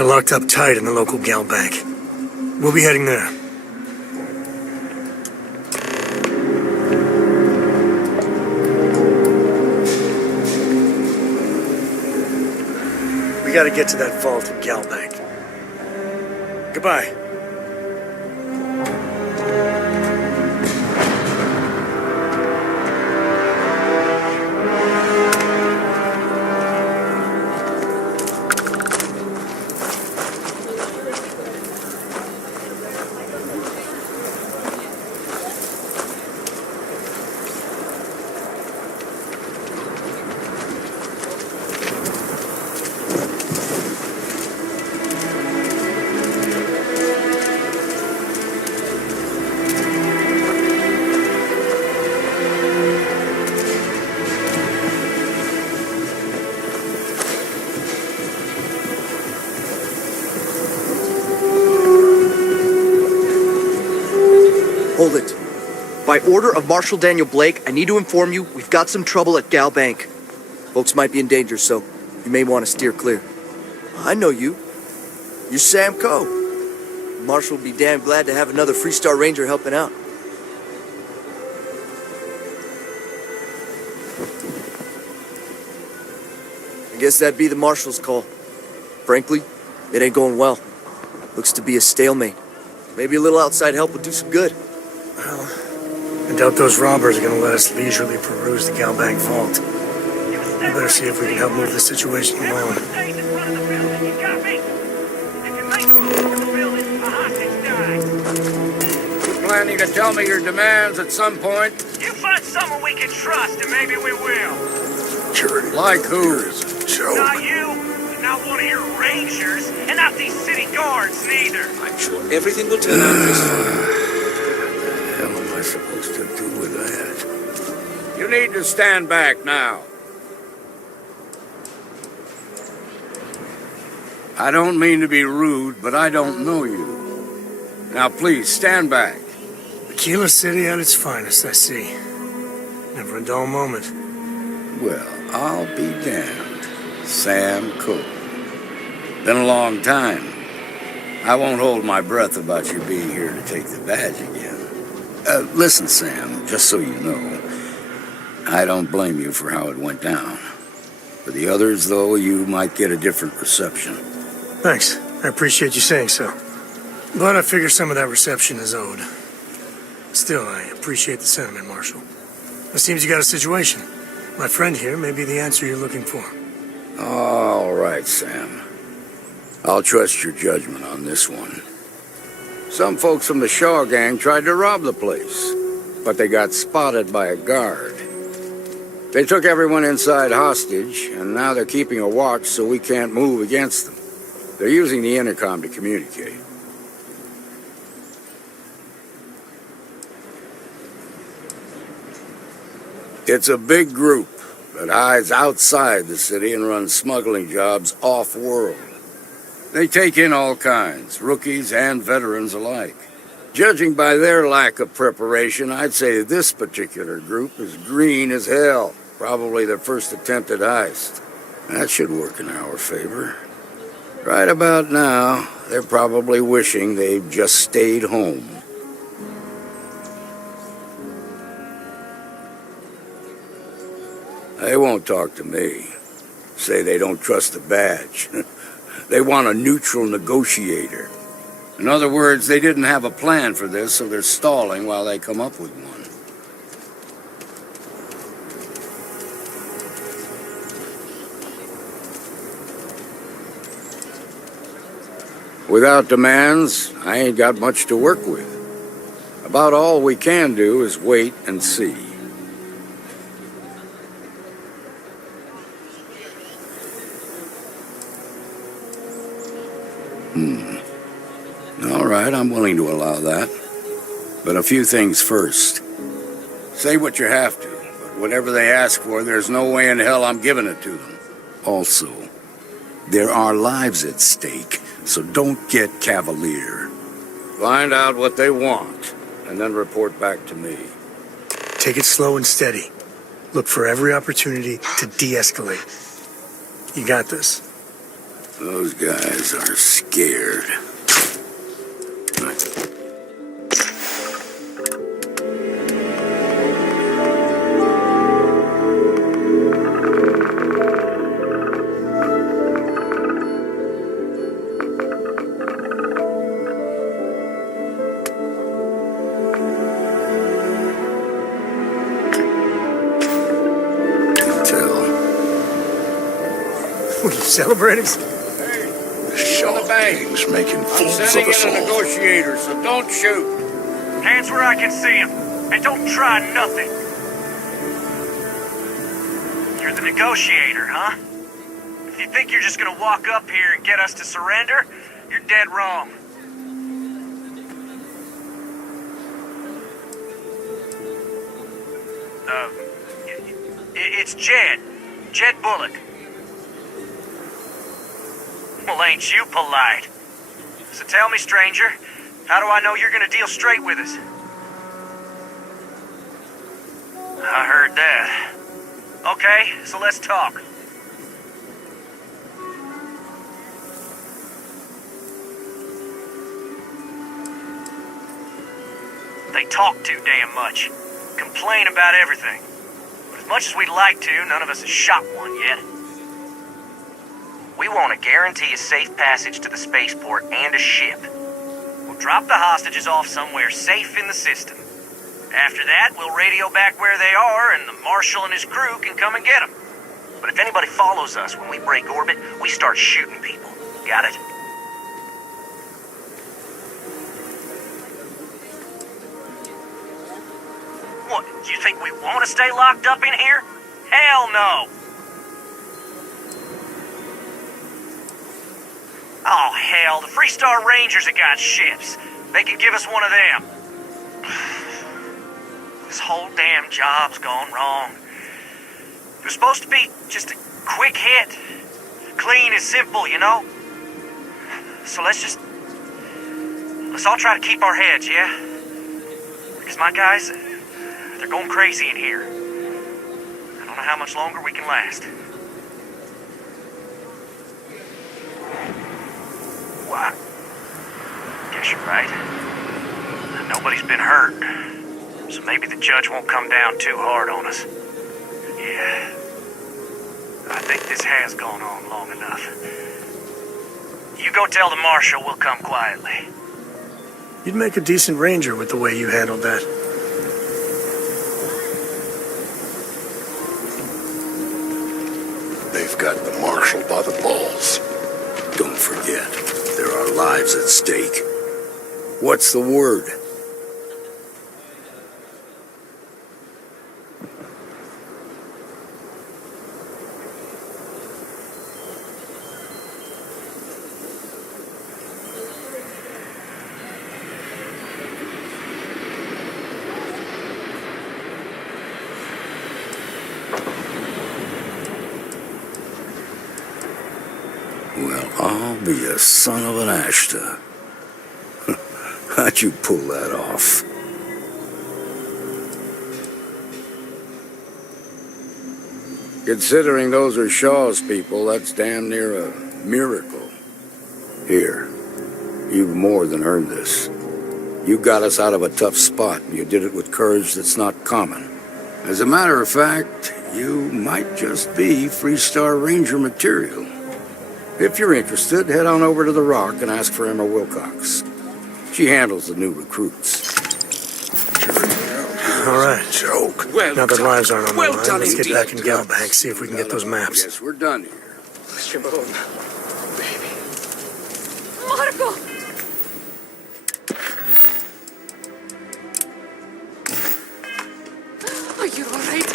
are locked up tight in the local gal bank. We'll be heading there. We gotta get to that vault at Gal Bank. Goodbye. Hold it. By order of Marshal Daniel Blake, I need to inform you we've got some trouble at Gal Bank. Folks might be in danger, so you may want to steer clear. I know you. You're Sam Coe. Marshal will be damn glad to have another Freestar Ranger helping out. I guess that'd be the Marshal's call. Frankly, it ain't going well. Looks to be a stalemate. Maybe a little outside help would do some good. Well, I doubt those robbers are gonna let us leisurely peruse the Gal Bank vault. We better see if we can help move the situation along. You planning to tell me your demands at some point? You find someone we can trust, and maybe we will. Sure. Like who? Not you, not one of your rangers, and not these city guards neither. I'm sure everything will turn out just fine. What the hell am I supposed to do with that? You need to stand back now. I don't mean to be rude, but I don't know you. Now please, stand back. Aquila City at its finest, I see. Never a dull moment. Well, I'll be damned. Sam Coe. Been a long time. I won't hold my breath about you being here to take the badge again. Listen, Sam, just so you know, I don't blame you for how it went down. For the others, though, you might get a different reception. Thanks. I appreciate you saying so. But I figure some of that reception is owed. Still, I appreciate the sentiment, Marshal. It seems you got a situation. My friend here may be the answer you're looking for. All right, Sam. I'll trust your judgment on this one. Some folks from the Shaw gang tried to rob the place, but they got spotted by a guard. They took everyone inside hostage, and now they're keeping a watch so we can't move against them. They're using the intercom to communicate. It's a big group that hides outside the city and runs smuggling jobs off-world. They take in all kinds, rookies and veterans alike. Judging by their lack of preparation, I'd say this particular group is green as hell. Probably their first attempt at heist. That should work in our favor. Right about now, they're probably wishing they'd just stayed home. They won't talk to me. Say they don't trust the badge. They want a neutral negotiator. In other words, they didn't have a plan for this, so they're stalling while they come up with one. Without demands, I ain't got much to work with. About all we can do is wait and see. All right, I'm willing to allow that. But a few things first. Say what you have to, but whatever they ask for, there's no way in hell I'm giving it to them. Also, there are lives at stake, so don't get cavalier. Find out what they want, and then report back to me. Take it slow and steady. Look for every opportunity to de-escalate. You got this. Those guys are scared. What are you celebrating? Shaw King's making fools of us all. negotiator, so don't shoot. Hands where I can see him, and don't try nothing. You're the negotiator, huh? If you think you're just gonna walk up here and get us to surrender, you're dead wrong. It's Jed. Jed Bullock. Well, ain't you polite? So tell me, stranger, how do I know you're gonna deal straight with us? I heard that. Okay, so let's talk. They talk too damn much. Complain about everything. But as much as we'd like to, none of us has shot one yet. We want to guarantee a safe passage to the spaceport and a ship. We'll drop the hostages off somewhere safe in the system. After that, we'll radio back where they are, and the Marshal and his crew can come and get them. But if anybody follows us when we break orbit, we start shooting people. Got it? What, you think we want to stay locked up in here? Hell no! Oh, hell, the Freestar Rangers have got ships. They can give us one of them. This whole damn job's gone wrong. It was supposed to be just a quick hit. Clean and simple, you know? So let's all try to keep our heads, yeah? Because my guys, they're going crazy in here. I don't know how much longer we can last. Well, I guess you're right. Nobody's been hurt. So maybe the judge won't come down too hard on us. Yeah. I think this has gone on long enough. You go tell the Marshal we'll come quietly. You'd make a decent ranger with the way you handled that. They've got the Marshal by the balls. Don't forget, there are lives at stake. What's the word? Well, I'll be a son of an Ashta. How'd you pull that off? Considering those are Shaw's people, that's damn near a miracle. Here, you've more than earned this. You got us out of a tough spot, and you did it with courage that's not common. As a matter of fact, you might just be Freestar Ranger material. If you're interested, head on over to the Rock and ask for Emma Wilcox. She handles the new recruits. All right. Joke. Now that lives aren't on the Well line, done let's get indeed. back in Galbank, see if we can get those maps. Yes, we're done here. Shaboom. Marco! Are you alright?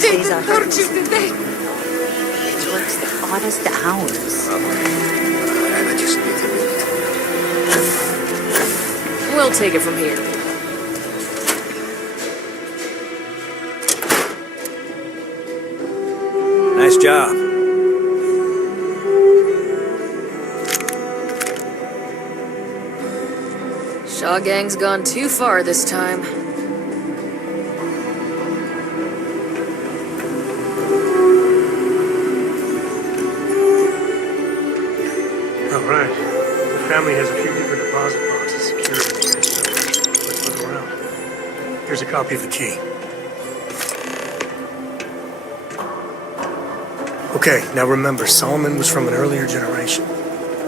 They didn't hurt you, did they? It works the oddest hours. I just need to... We'll take it from here. Nice job. Shaw Gang's gone too far this time. Family has a few different deposit boxes secured in here, so let's look around. Here's a copy of the key. Okay, now remember, Solomon was from an earlier generation,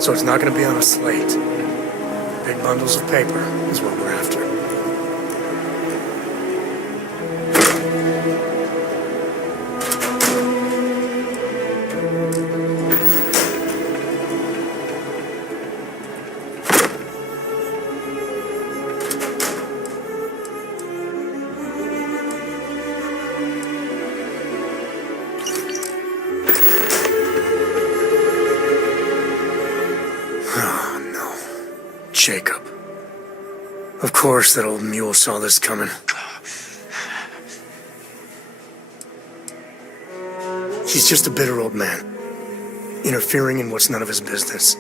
so it's not going to be on a slate. Big bundles of paper is what we're after. Jacob. Of course that old mule saw this coming. He's just a bitter old man, interfering in what's none of his business.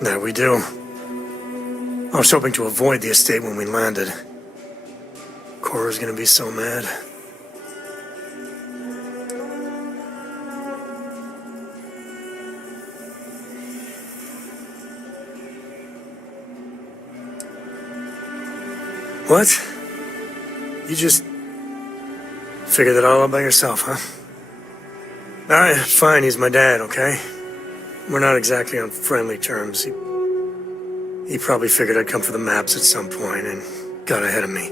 There we do. I was hoping to avoid the estate when we landed. Cora's gonna be so mad. What? You just figured that all out by yourself, huh? Alright, fine, he's my dad, okay? We're not exactly on friendly terms. He probably figured I'd come for the maps at some point and got ahead of me.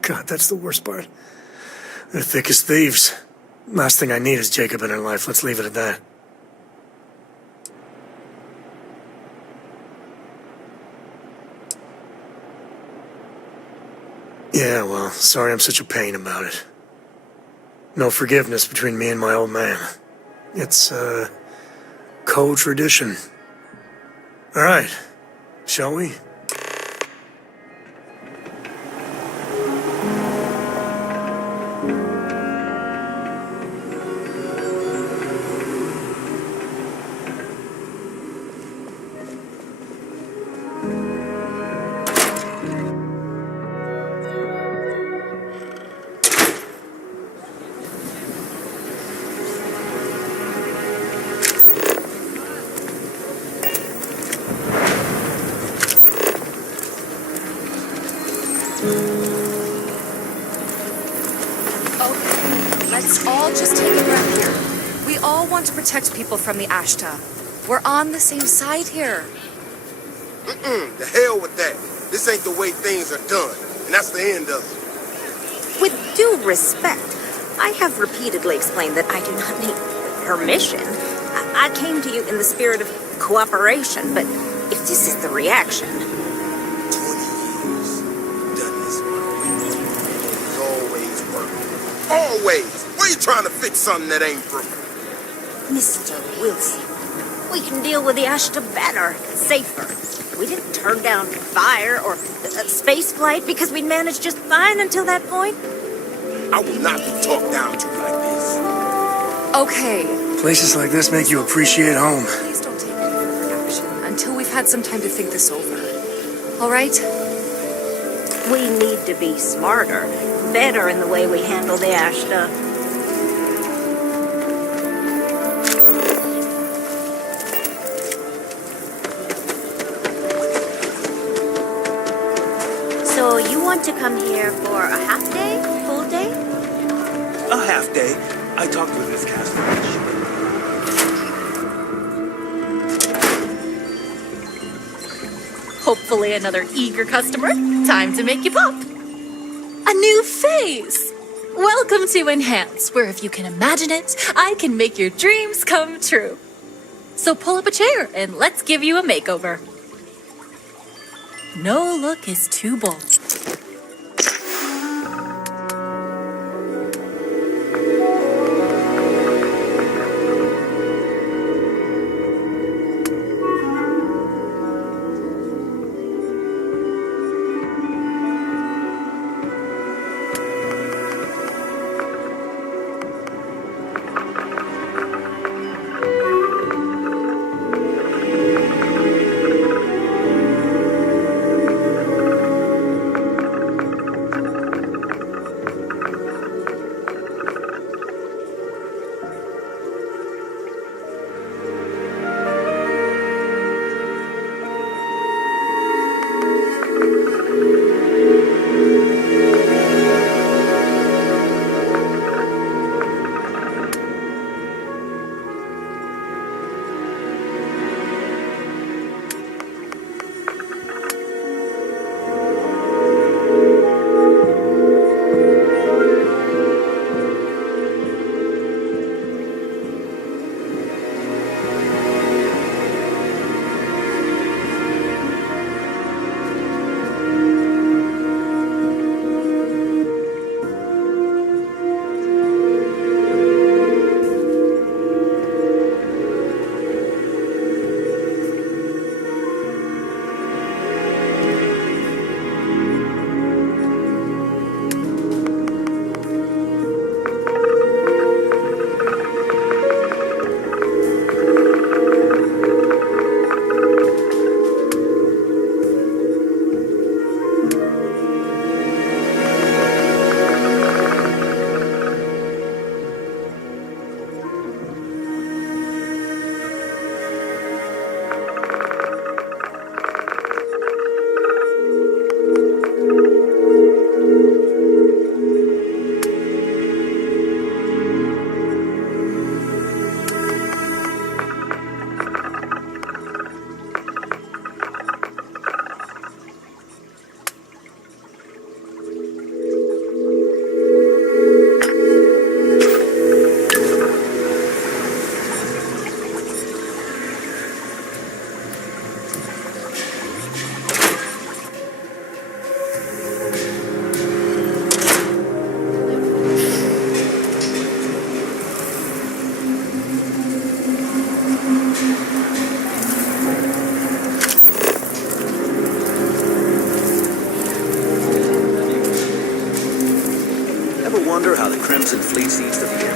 God, that's the worst part. They're thick as thieves. Last thing I need is Jacob in her life. Let's leave it at that. Yeah, well, sorry I'm such a pain about it. No forgiveness between me and my old man. It's, co-tradition. All right, shall we? Let's all just take a breath here. We all want to protect people from the Ashta. We're on the same side here. The hell with that. This ain't the way things are done, and that's the end of it. With due respect, I have repeatedly explained that I do not need permission. I came to you in the spirit of cooperation, but if this is the reaction... 20 years, done this my way. It's always worked. Always! Why are you trying to fix something that ain't broken? Mr. Wilson, we can deal with the Ashta better, safer. We didn't turn down fire or space flight because we'd managed just fine until that point. I will not be talked down to like this. Okay. Places like this make you appreciate home. Please don't take any further action until we've had some time to think this over. All right? We need to be smarter, better in the way we handle the Ashta. So you want to come here for a half day, full day? A half day. I talked with Miss Castledge. Hopefully another eager customer. Time to make you pop. A new face. Welcome to Enhance, where if you can imagine it, I can make your dreams come true. So pull up a chair and let's give you a makeover. No look is too bold. ever wonder how the Crimson Fleet seems to feel?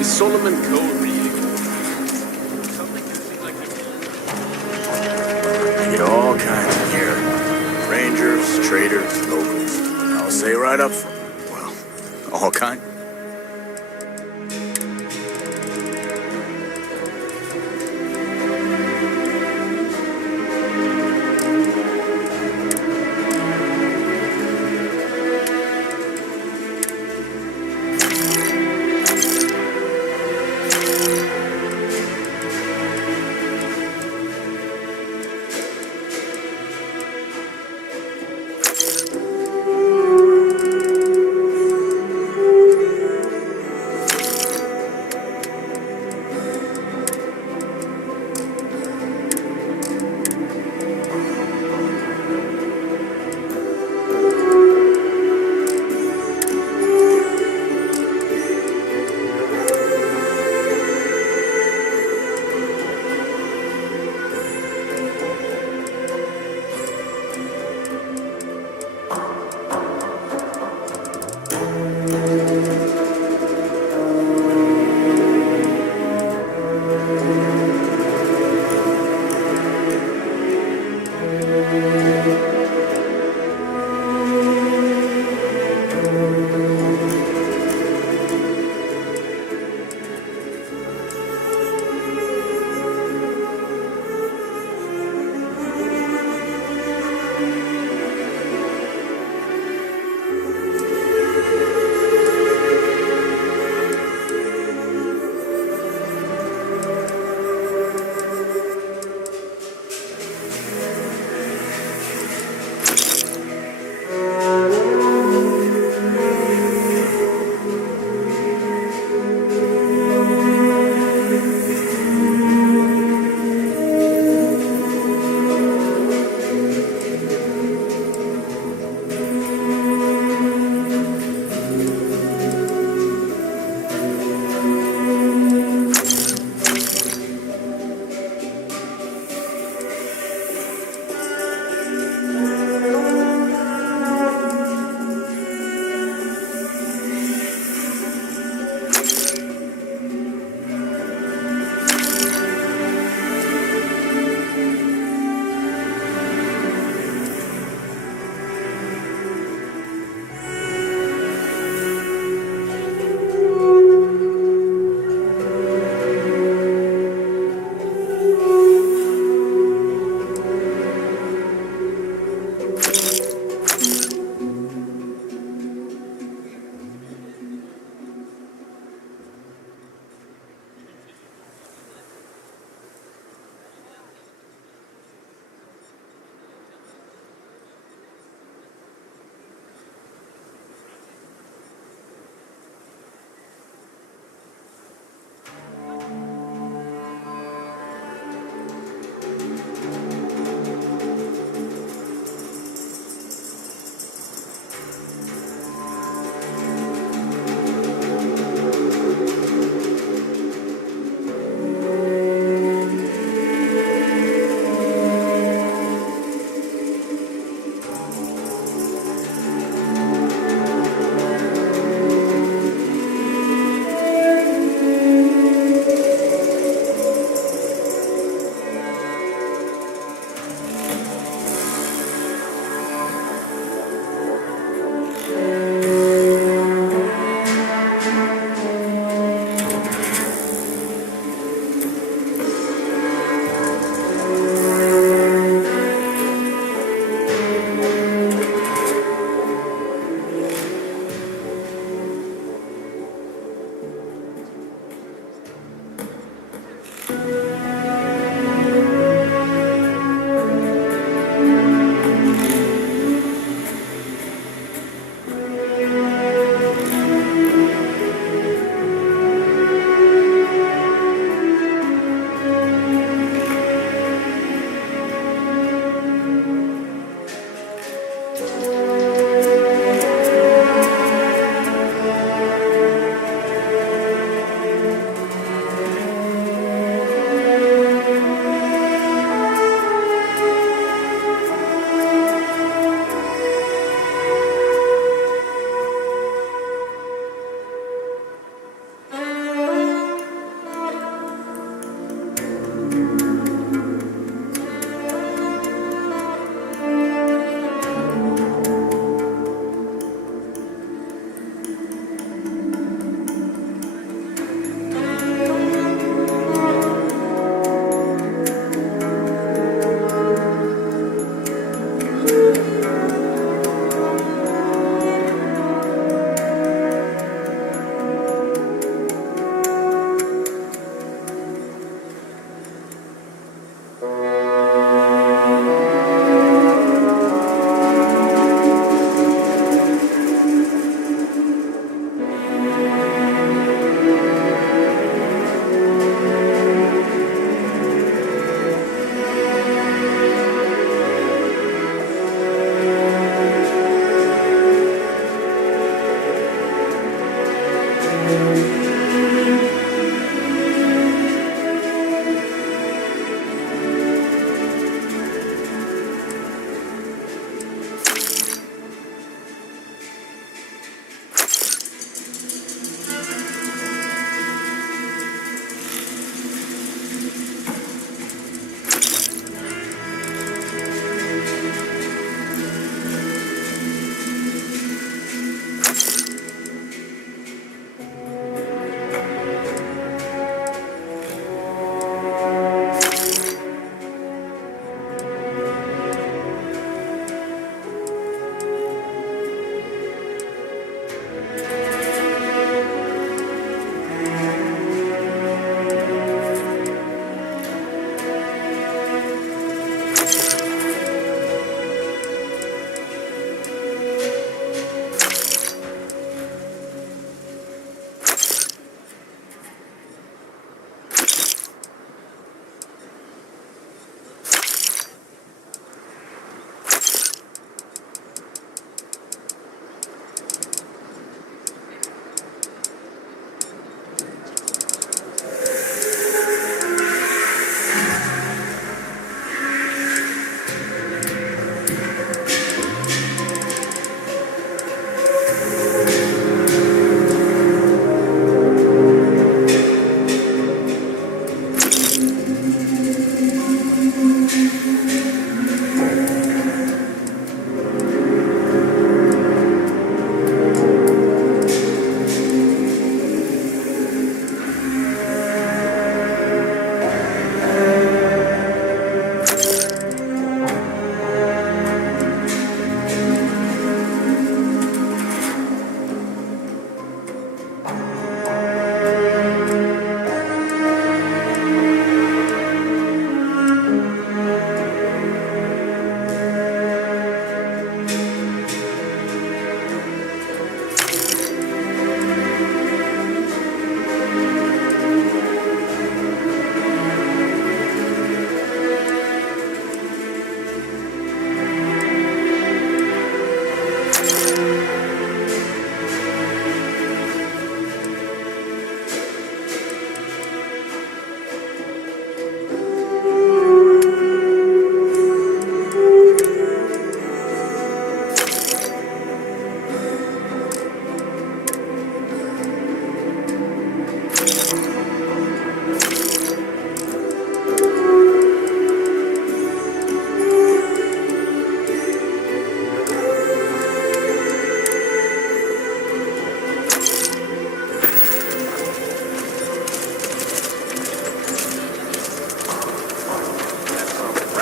Is Solomon Cole really cool? I get all kinds of gear. Rangers, traders, locals. I'll say right up front. Well, all kinds.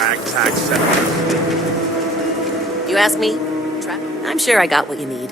ragtag set. You ask me? I'm sure I got what you need.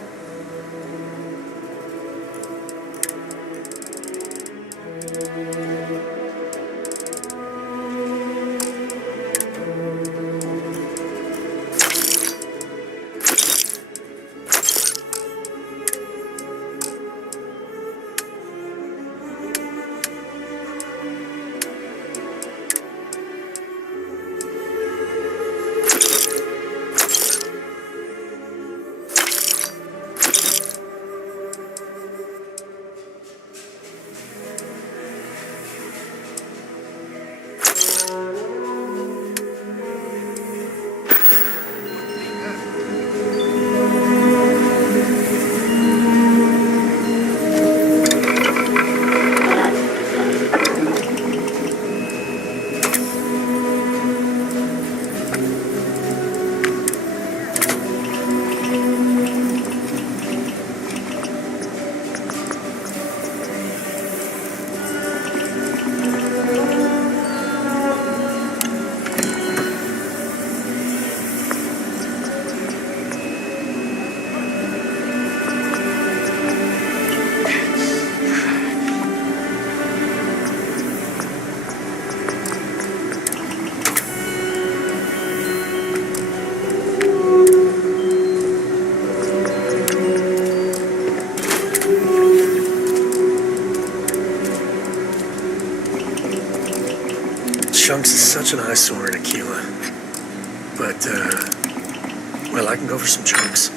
Chunks is such an eyesore in Aquila. But, well, I can go for some chunks.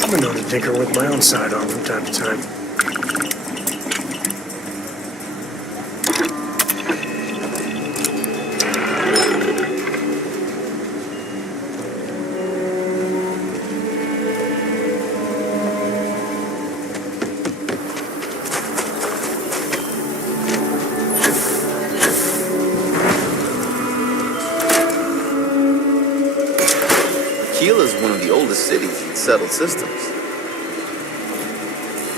I've been known to tinker with my own sidearm from time to time. Aquila's one of the oldest cities in settled systems.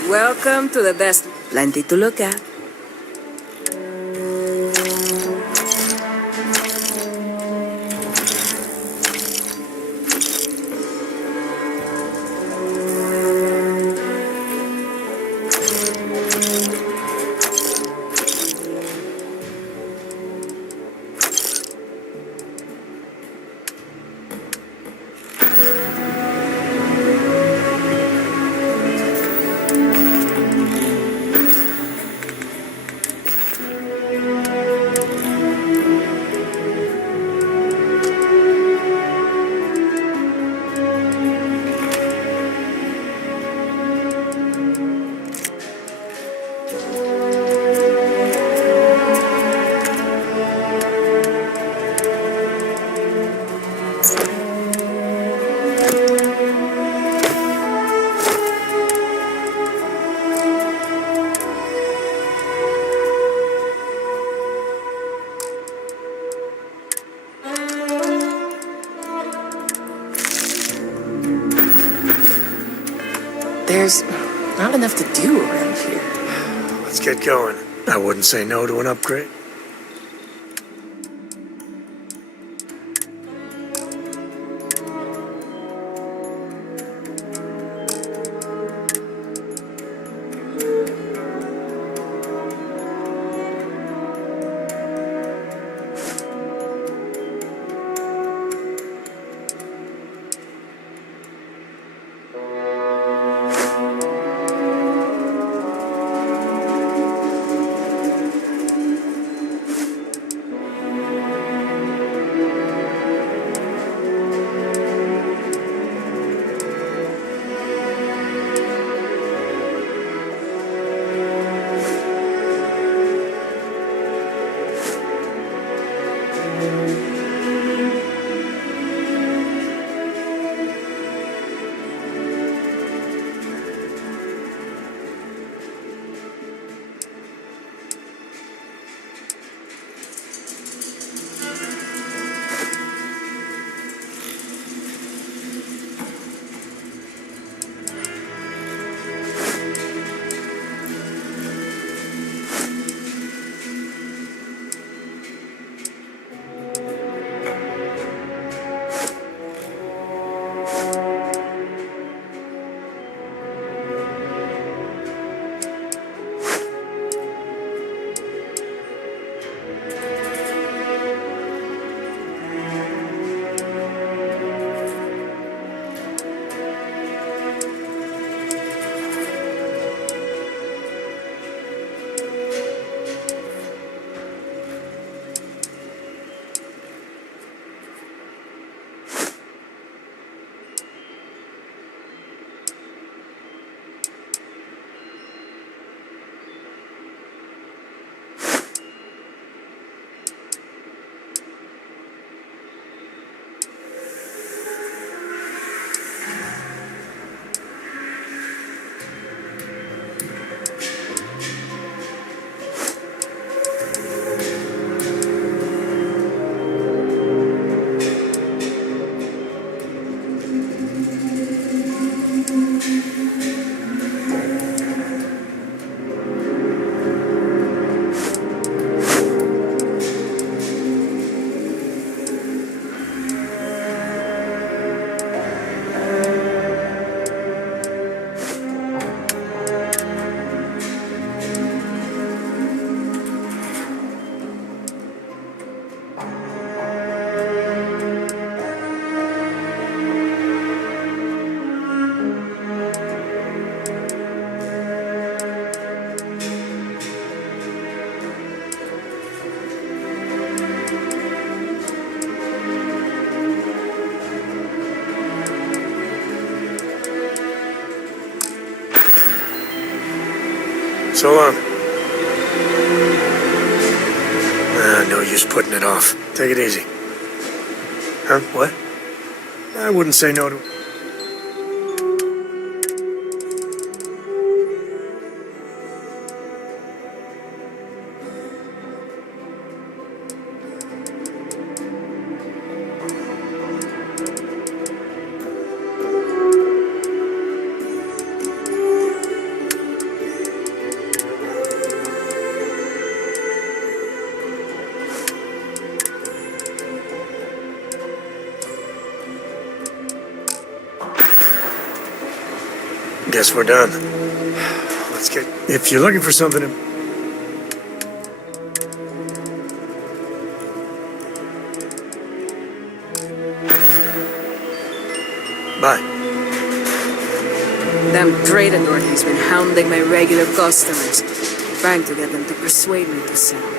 Welcome to the best. Plenty to look at. There's not enough to do around here. Let's get going. I wouldn't say no to an upgrade. So long. No use putting it off. Take it easy. Huh? What? I wouldn't say no to... Guess we're done. Let's get... If you're looking for something... Bye. Them trader Dorothy's been hounding my regular customers, trying to get them to persuade me to sell.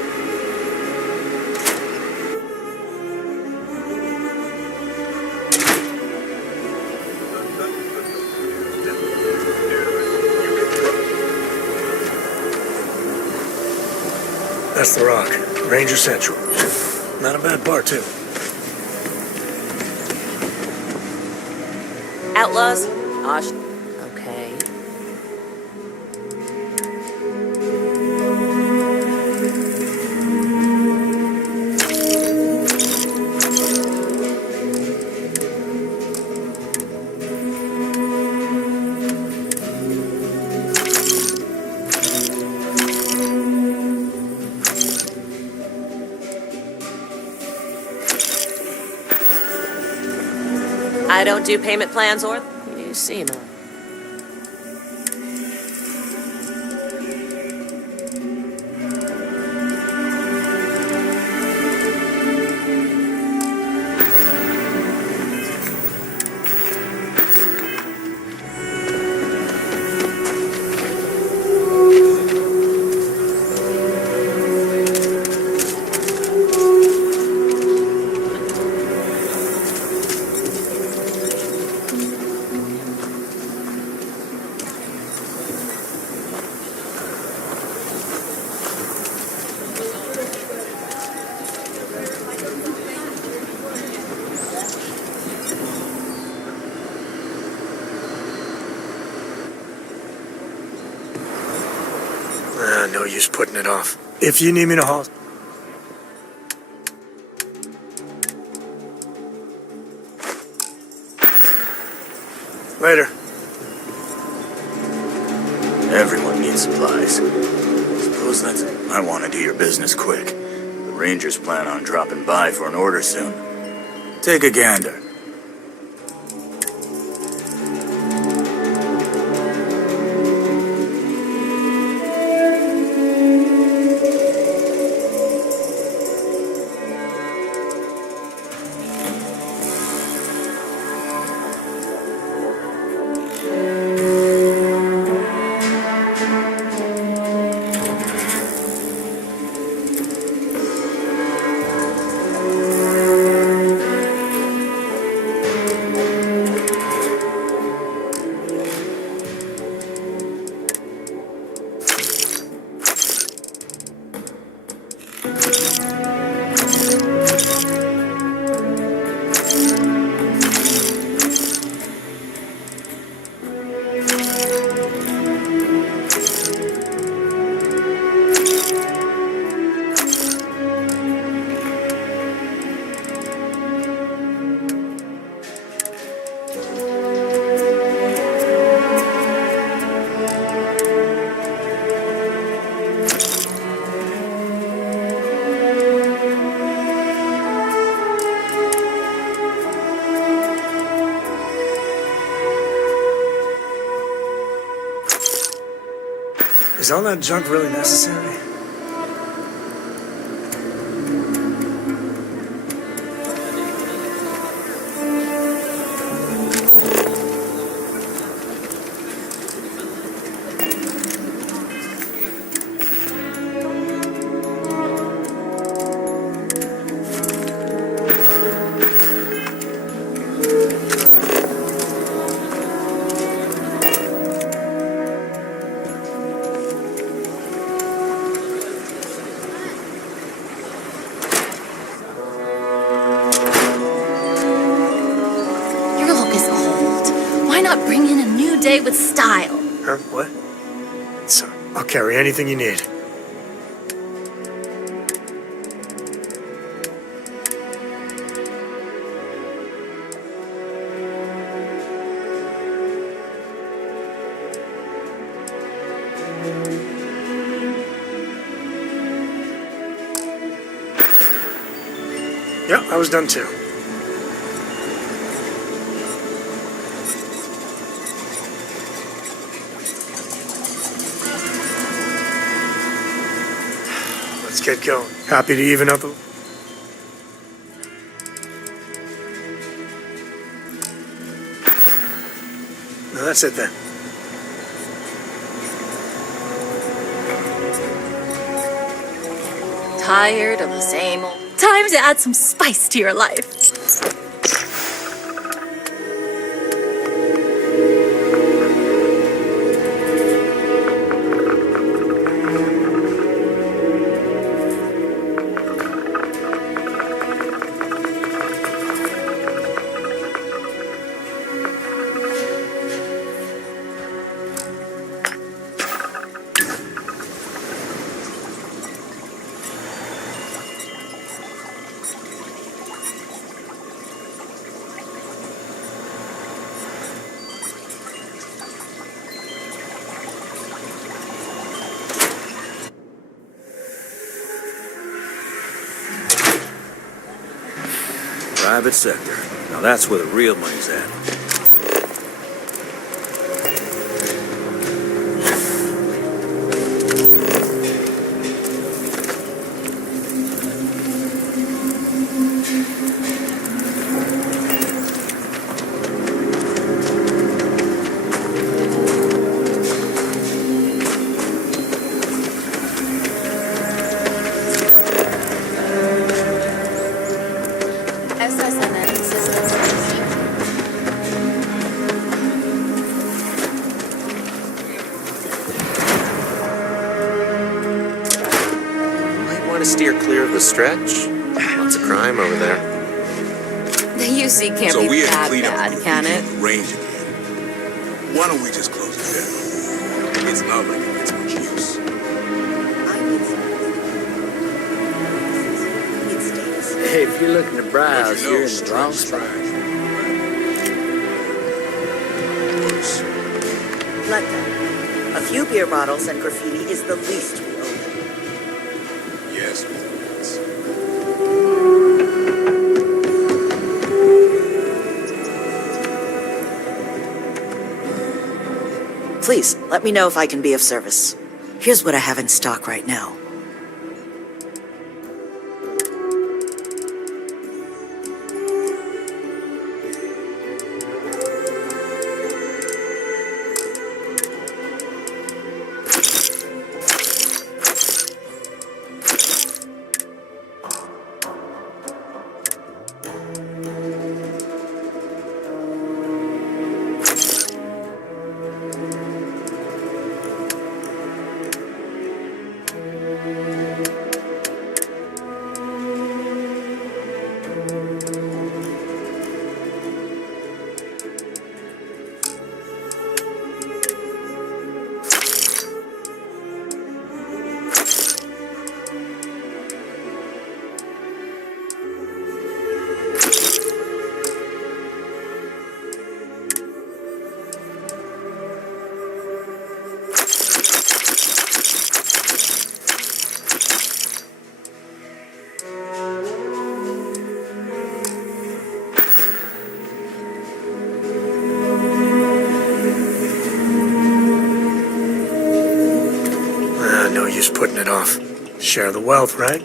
That's the Rock. Ranger Central. Not a bad bar, too. Outlaws? Osh. Okay. I don't do payment plans or you seem on. No use putting it off. If you need me to haul... Later. Everyone needs supplies. Suppose that's it. I want to do your business quick. The Rangers plan on dropping by for an order soon. Take a gander. Is all that junk really necessary? gotta bring in a new day with style. Huh? What? So, I'll carry anything you need. Yeah, I was done too. Let's get going. Happy to even up a... No, that's it then. Tired of the same old. Time to add some spice to your life. Private sector. Now that's where the real money's at. Steer clear of the stretch. Lots of crime over there. The UC can't So be we had that cleaned up bad, the can it? range again. Why don't we just close it down? It's not like it gets much use. Hey, if you're looking to browse, But you know, you're in the wrong spot. Let them. A few beer bottles and graffiti is the least we owe them. Yes, Please, let me know if I can be of service. Here's what I have in stock right now. No use putting it off. Share the wealth, right?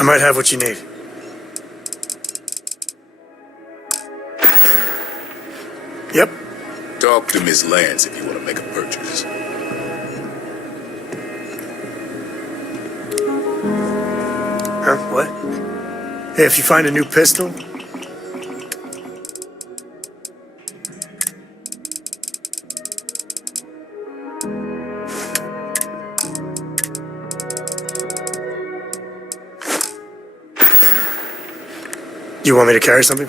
I might have what you need. Yep. Talk to Miss Lance if you want to make a purchase. Huh? What? Hey, if you find a new pistol, you want me to carry something?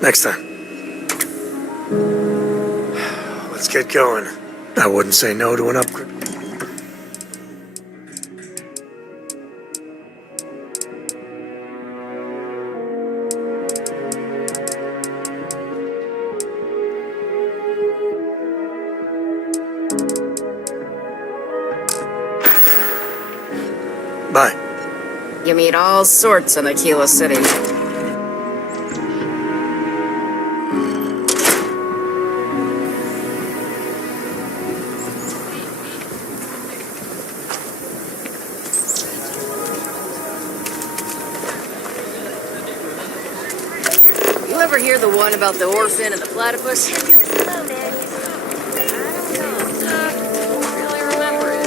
Next time. Let's get going. I wouldn't say no to an upgrade. Bye. You meet all sorts in Aquila City. You ever hear the one about the orphan and the platypus? Really remember it.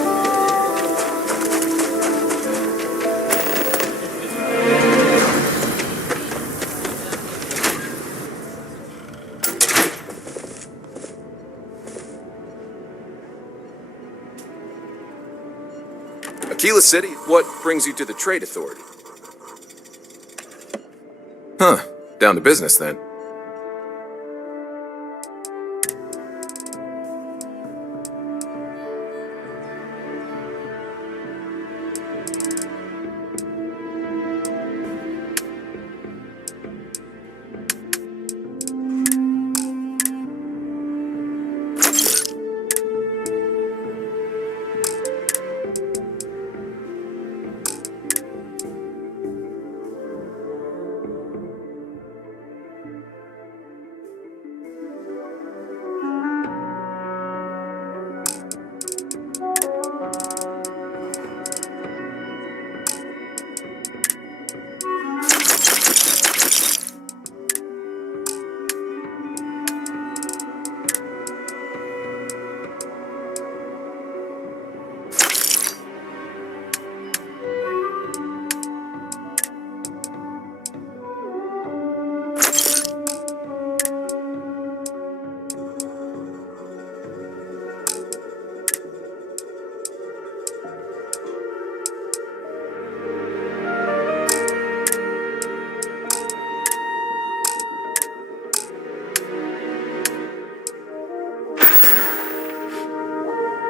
Aquila City? What brings you to the Trade Authority? Huh. Down to business, then.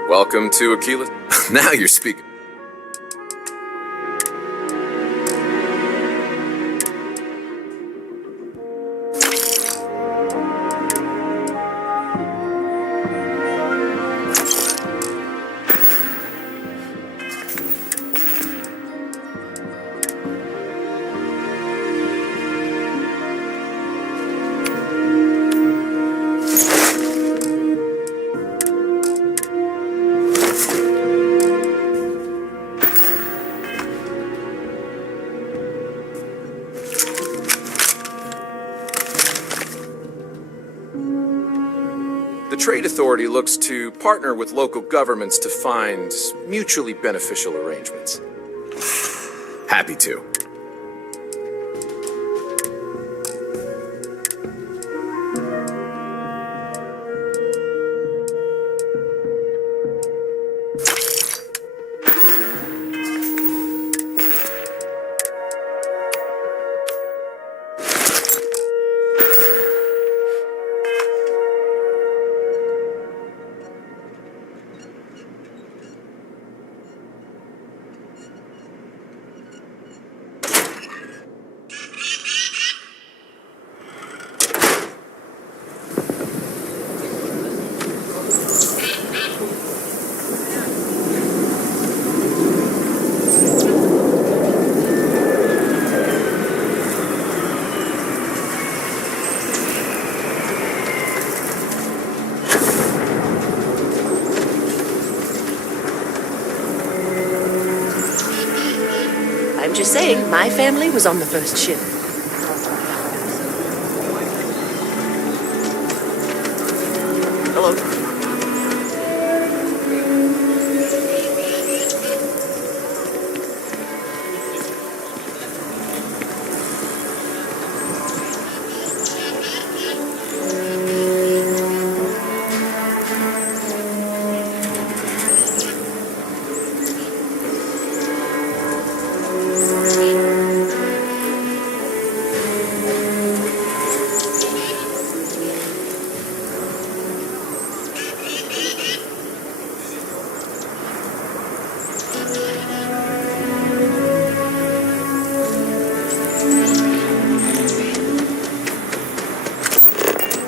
Welcome to Aquila. Now you're speaking. The Trade Authority looks to partner with local governments to find mutually beneficial arrangements. Happy to. Just saying, my family was on the first ship. Hello.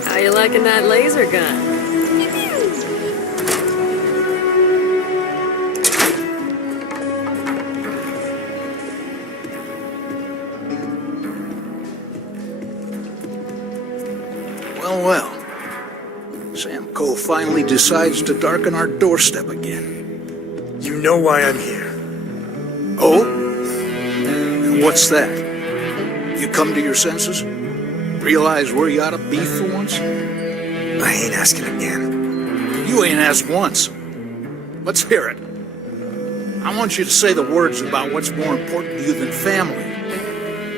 How you liking that laser gun? Well, well. Sam Coe finally decides to darken our doorstep again. You know why I'm here. Oh? And what's that? You come to your senses? Realize where you ought to be for once? I ain't asking again. You ain't asked once. Let's hear it. I want you to say the words about what's more important to you than family.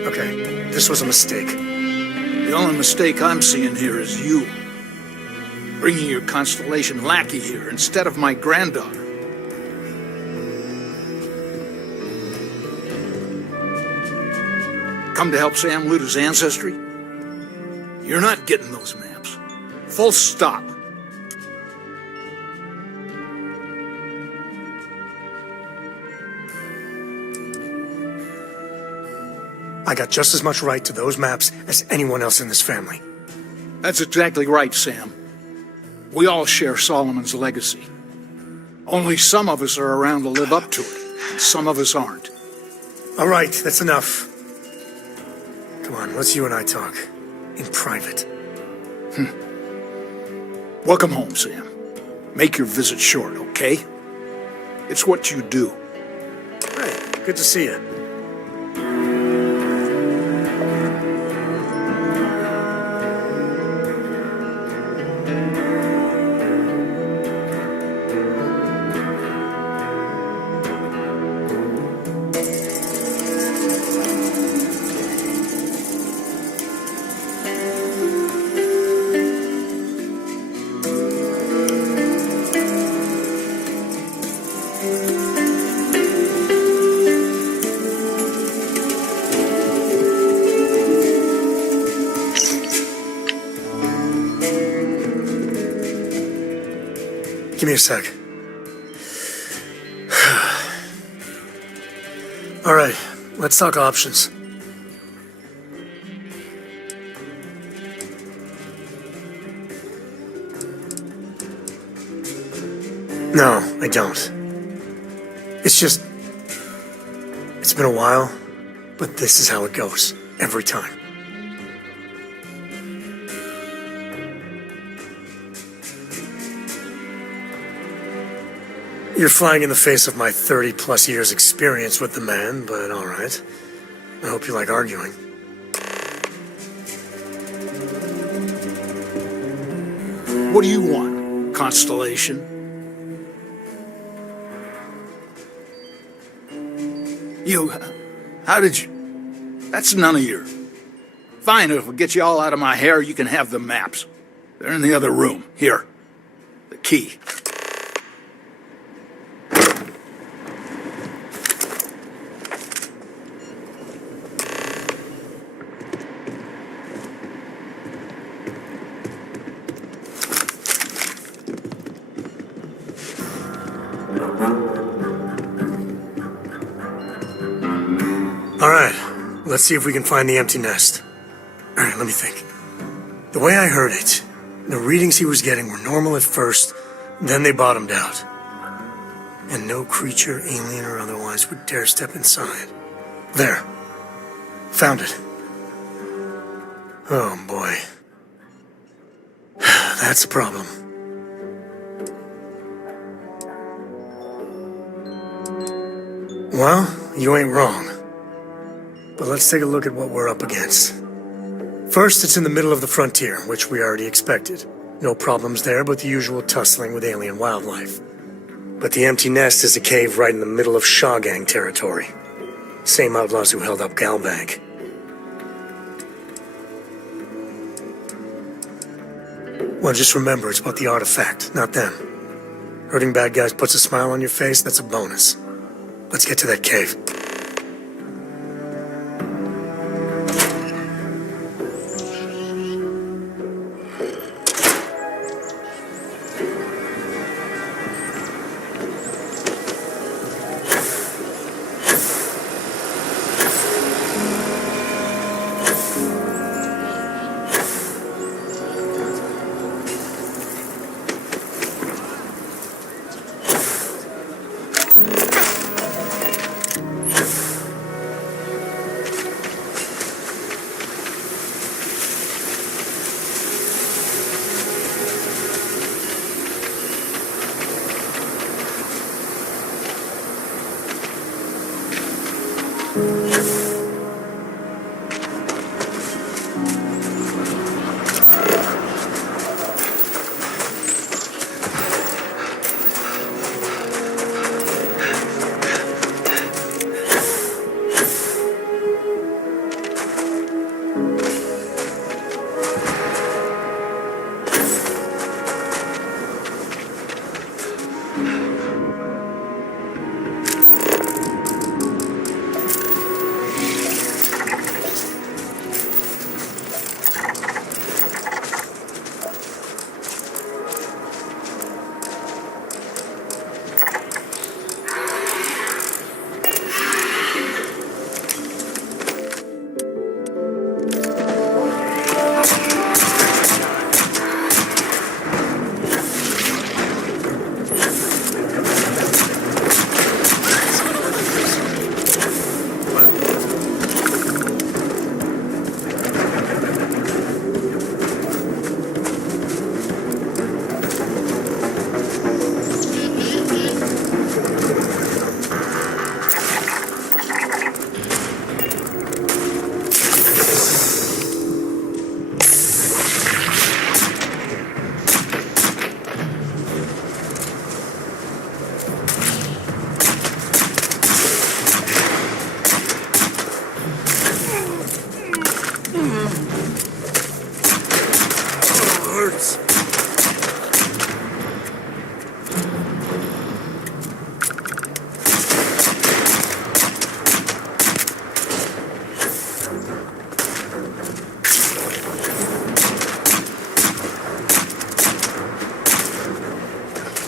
Okay, this was a mistake. The only mistake I'm seeing here is you. Bringing your Constellation lackey here instead of my granddaughter. Come to help Sam loot his ancestry? You're not getting those maps. Full stop. I got just as much right to those maps as anyone else in this family. That's exactly right, Sam. We all share Solomon's legacy. Only some of us are around to live up to it, and some of us aren't. All right, that's enough. Come on, let's you and I talk. In private. Welcome home, Sam. Make your visit short, okay? It's what you do. Hey, good to see you. Give me a sec. All right, let's talk options. No, I don't. It's just... It's been a while, but this is how it goes. Every time. You're flying in the face of my 30-plus years experience with the man, but all right. I hope you like arguing. What do you want, Constellation? How did you... That's none of your... Fine, if we get you all out of my hair, you can have the maps. They're in the other room. Here. The key. All right, let's see if we can find the empty nest. All right, let me think. The way I heard it, the readings he was getting were normal at first, then they bottomed out. And no creature, alien or otherwise, would dare step inside. There. Found it. Oh, boy. That's a problem. Well, you ain't wrong. But let's take a look at what we're up against. First, it's in the middle of the frontier, which we already expected. No problems there, but the usual tussling with alien wildlife. But the Empty Nest is a cave right in the middle of Shawgang territory. Same outlaws who held up Galbank. Well, just remember, it's about the artifact, not them. Hurting bad guys puts a smile on your face, that's a bonus. Let's get to that cave.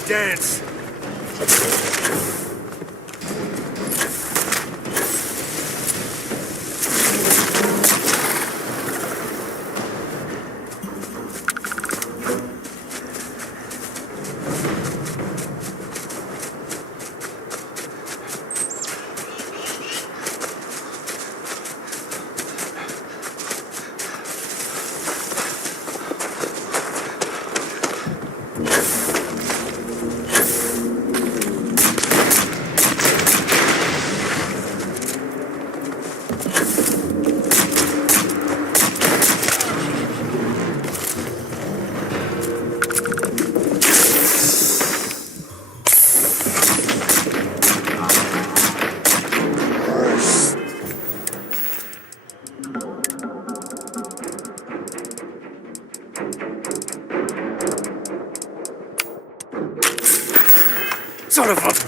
Dance. Son of a...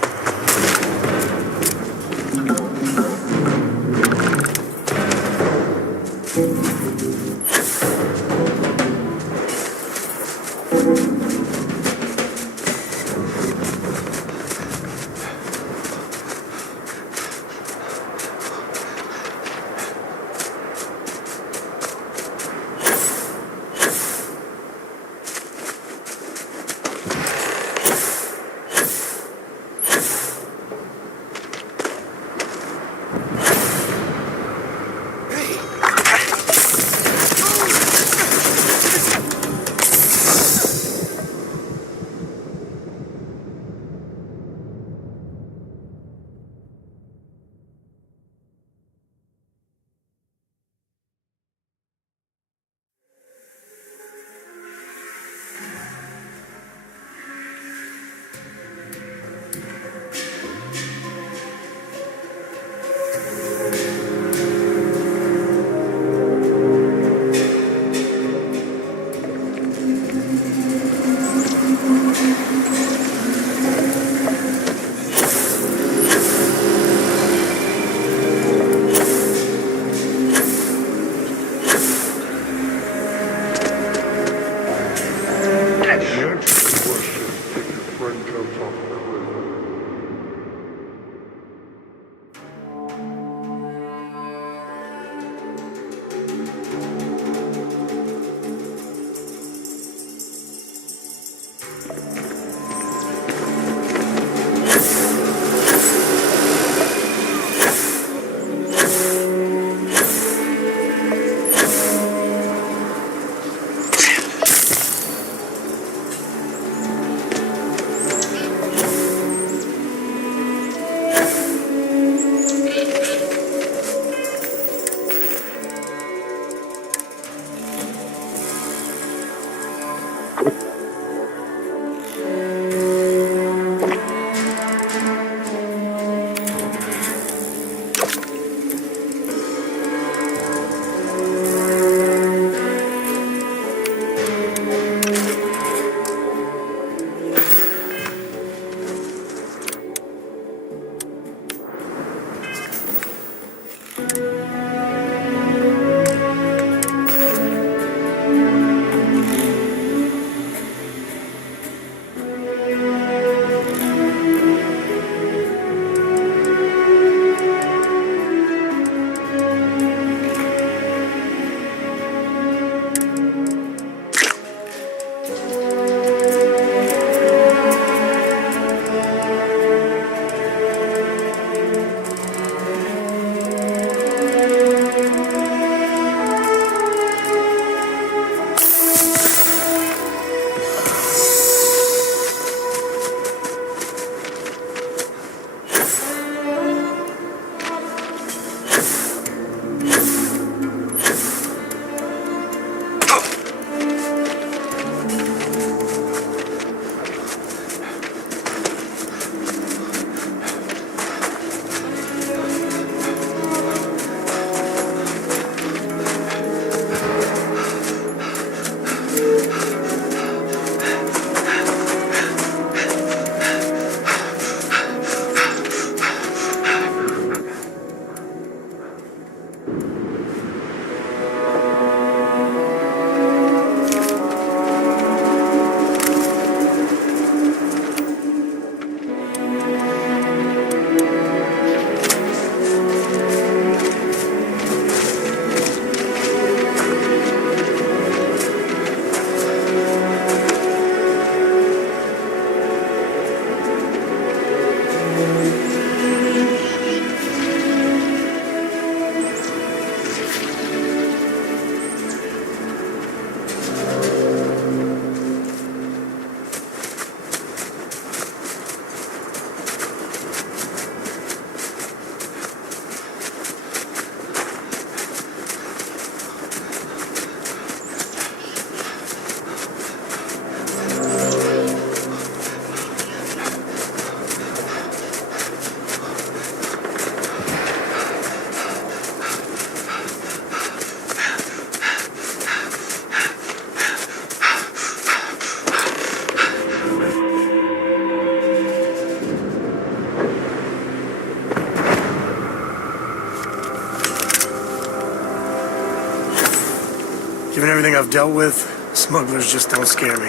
everything I've dealt with, smugglers just don't scare me.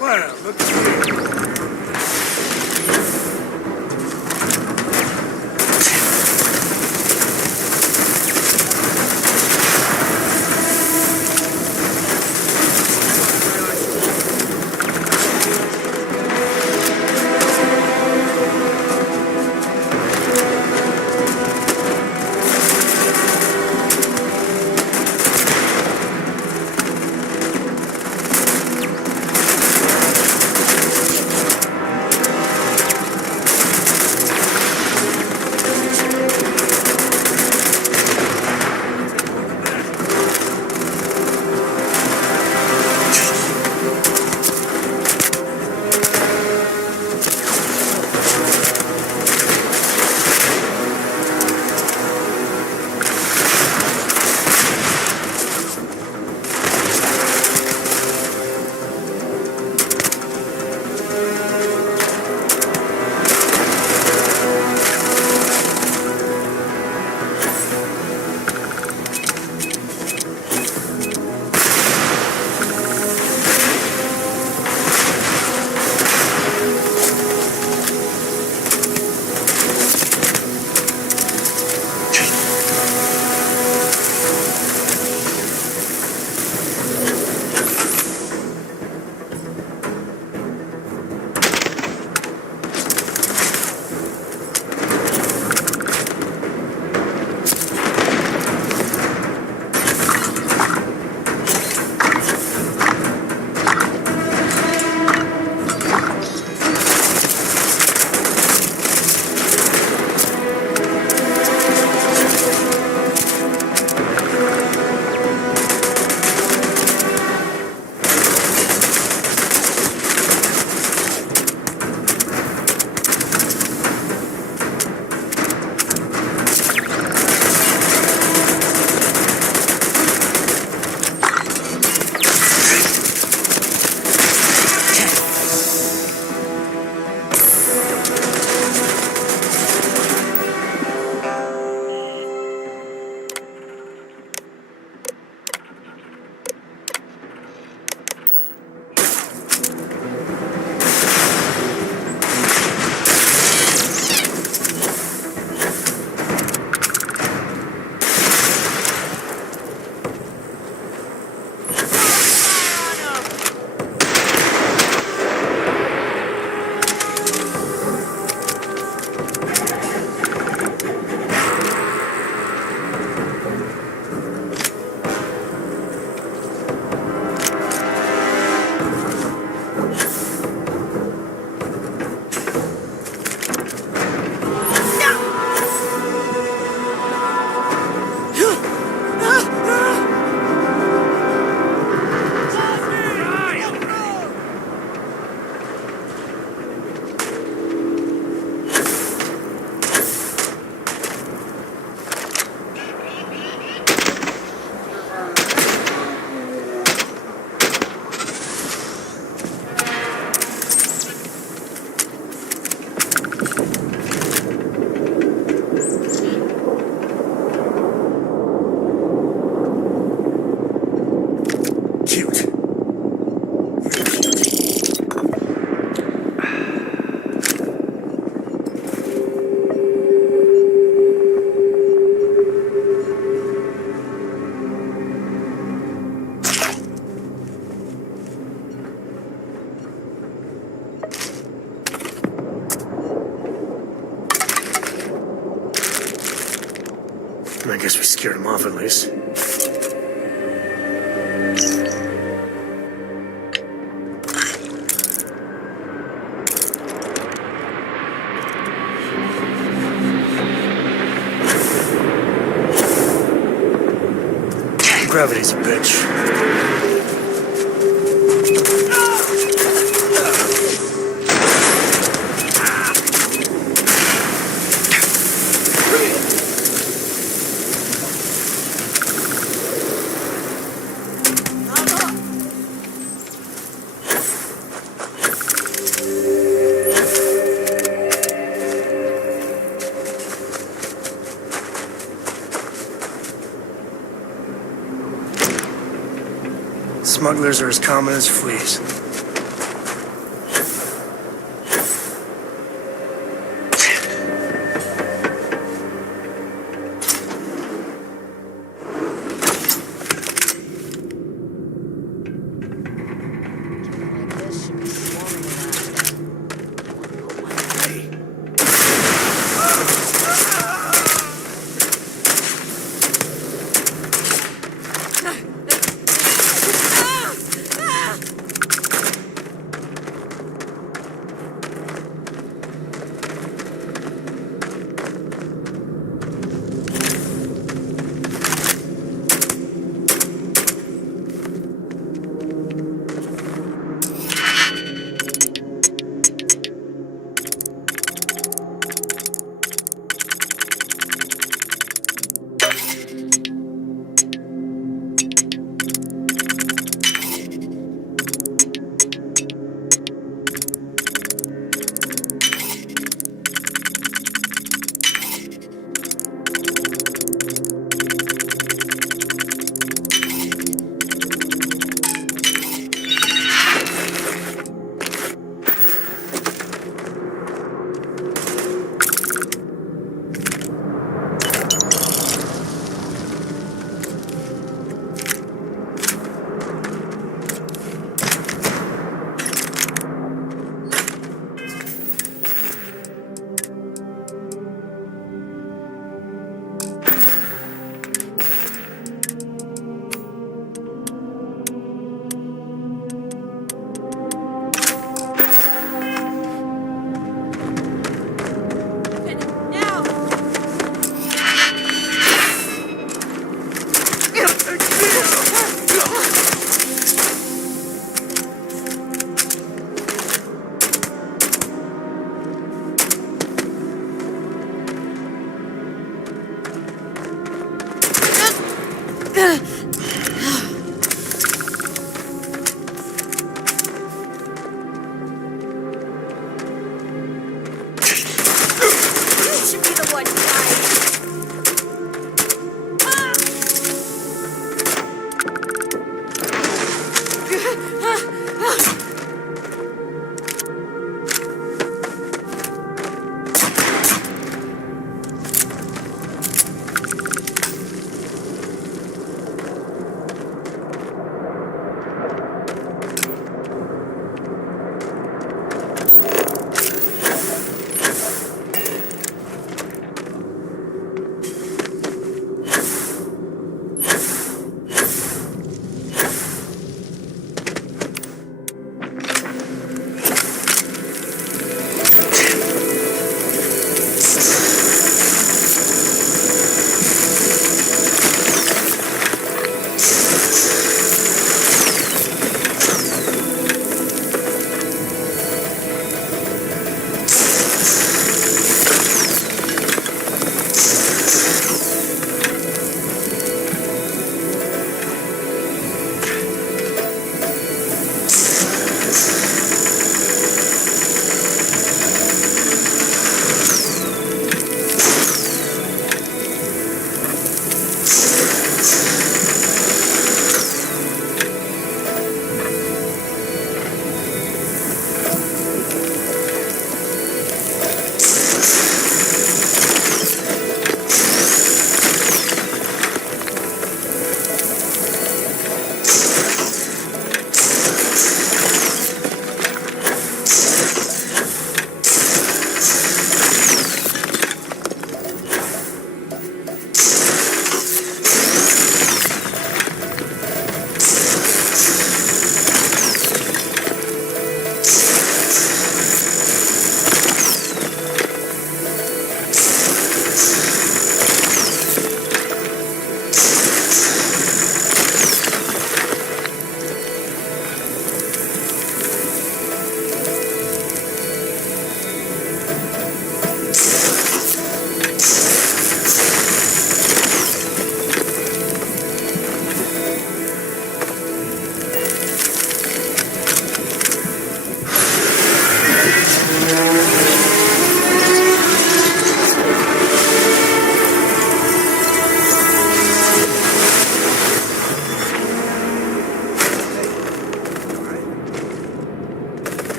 Well, look at you. I guess we scared him off at least. Gravity's a bitch. Smugglers are as common as fleas.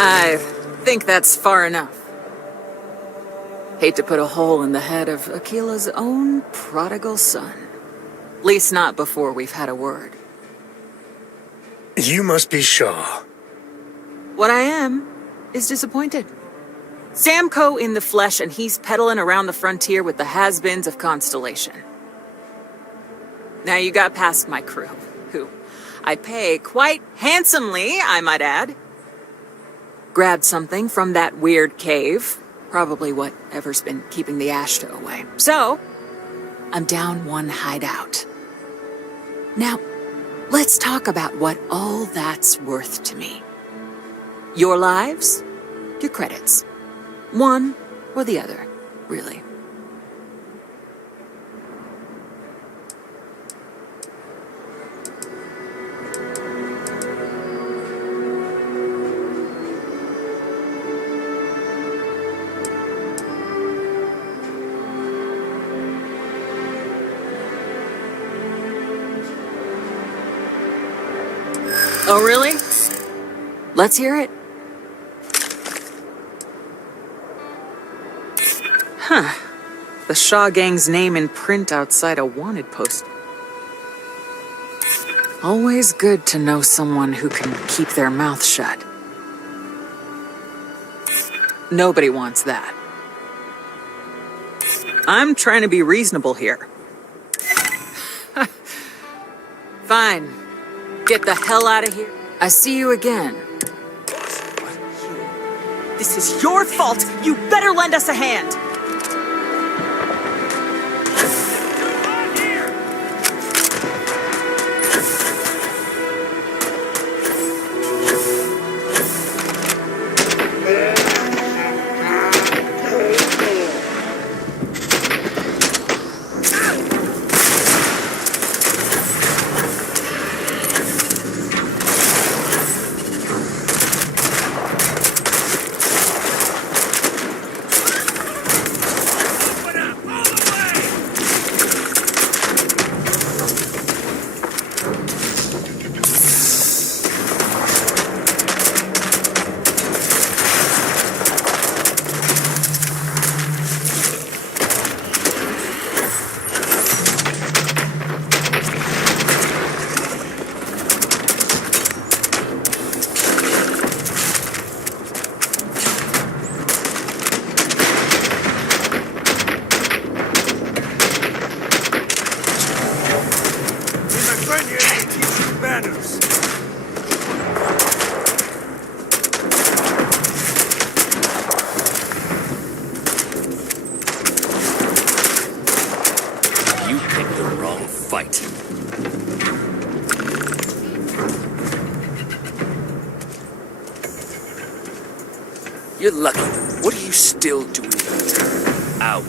I think that's far enough. Hate to put a hole in the head of Akila's own prodigal son. At least not before we've had a word. You must be Shaw. What I am is disappointed. Sam Coe in the flesh, and he's peddling around the frontier with the has-beens of Constellation. Now you got past my crew, who I pay quite handsomely, I might add. Grabbed something from that weird cave. Probably whatever's been keeping the Ashta away. So, I'm down one hideout. Now, let's talk about what all that's worth to me. Your lives, your credits. One or the other, really. Oh, really? Let's hear it. Huh. The Shaw Gang's name in print outside a wanted post. Always good to know someone who can keep their mouth shut. Nobody wants that. I'm trying to be reasonable here. Fine. Get the hell out of here. I see you again. This is your fault. You better lend us a hand. You're lucky. What are you still doing out?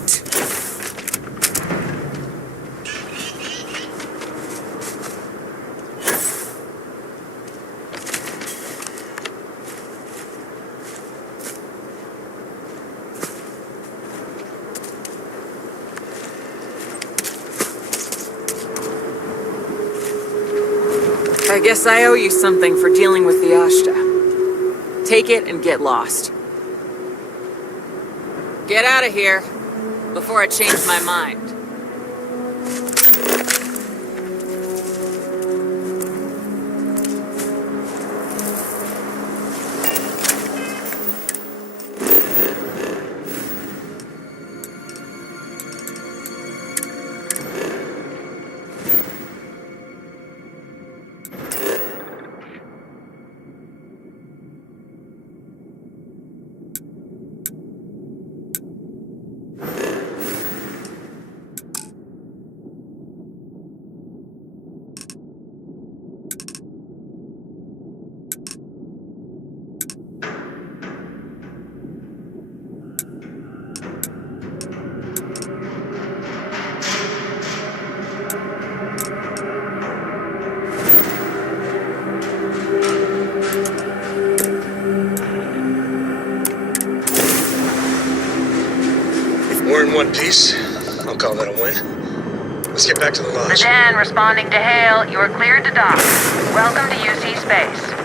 I guess I owe you something for dealing with the Ashta. Take it and get lost. Get out of here before I change my mind. in one piece. I'll call that a win. Let's get back to the lodge. The Den responding to hail. You are cleared to dock. Welcome to UC Space.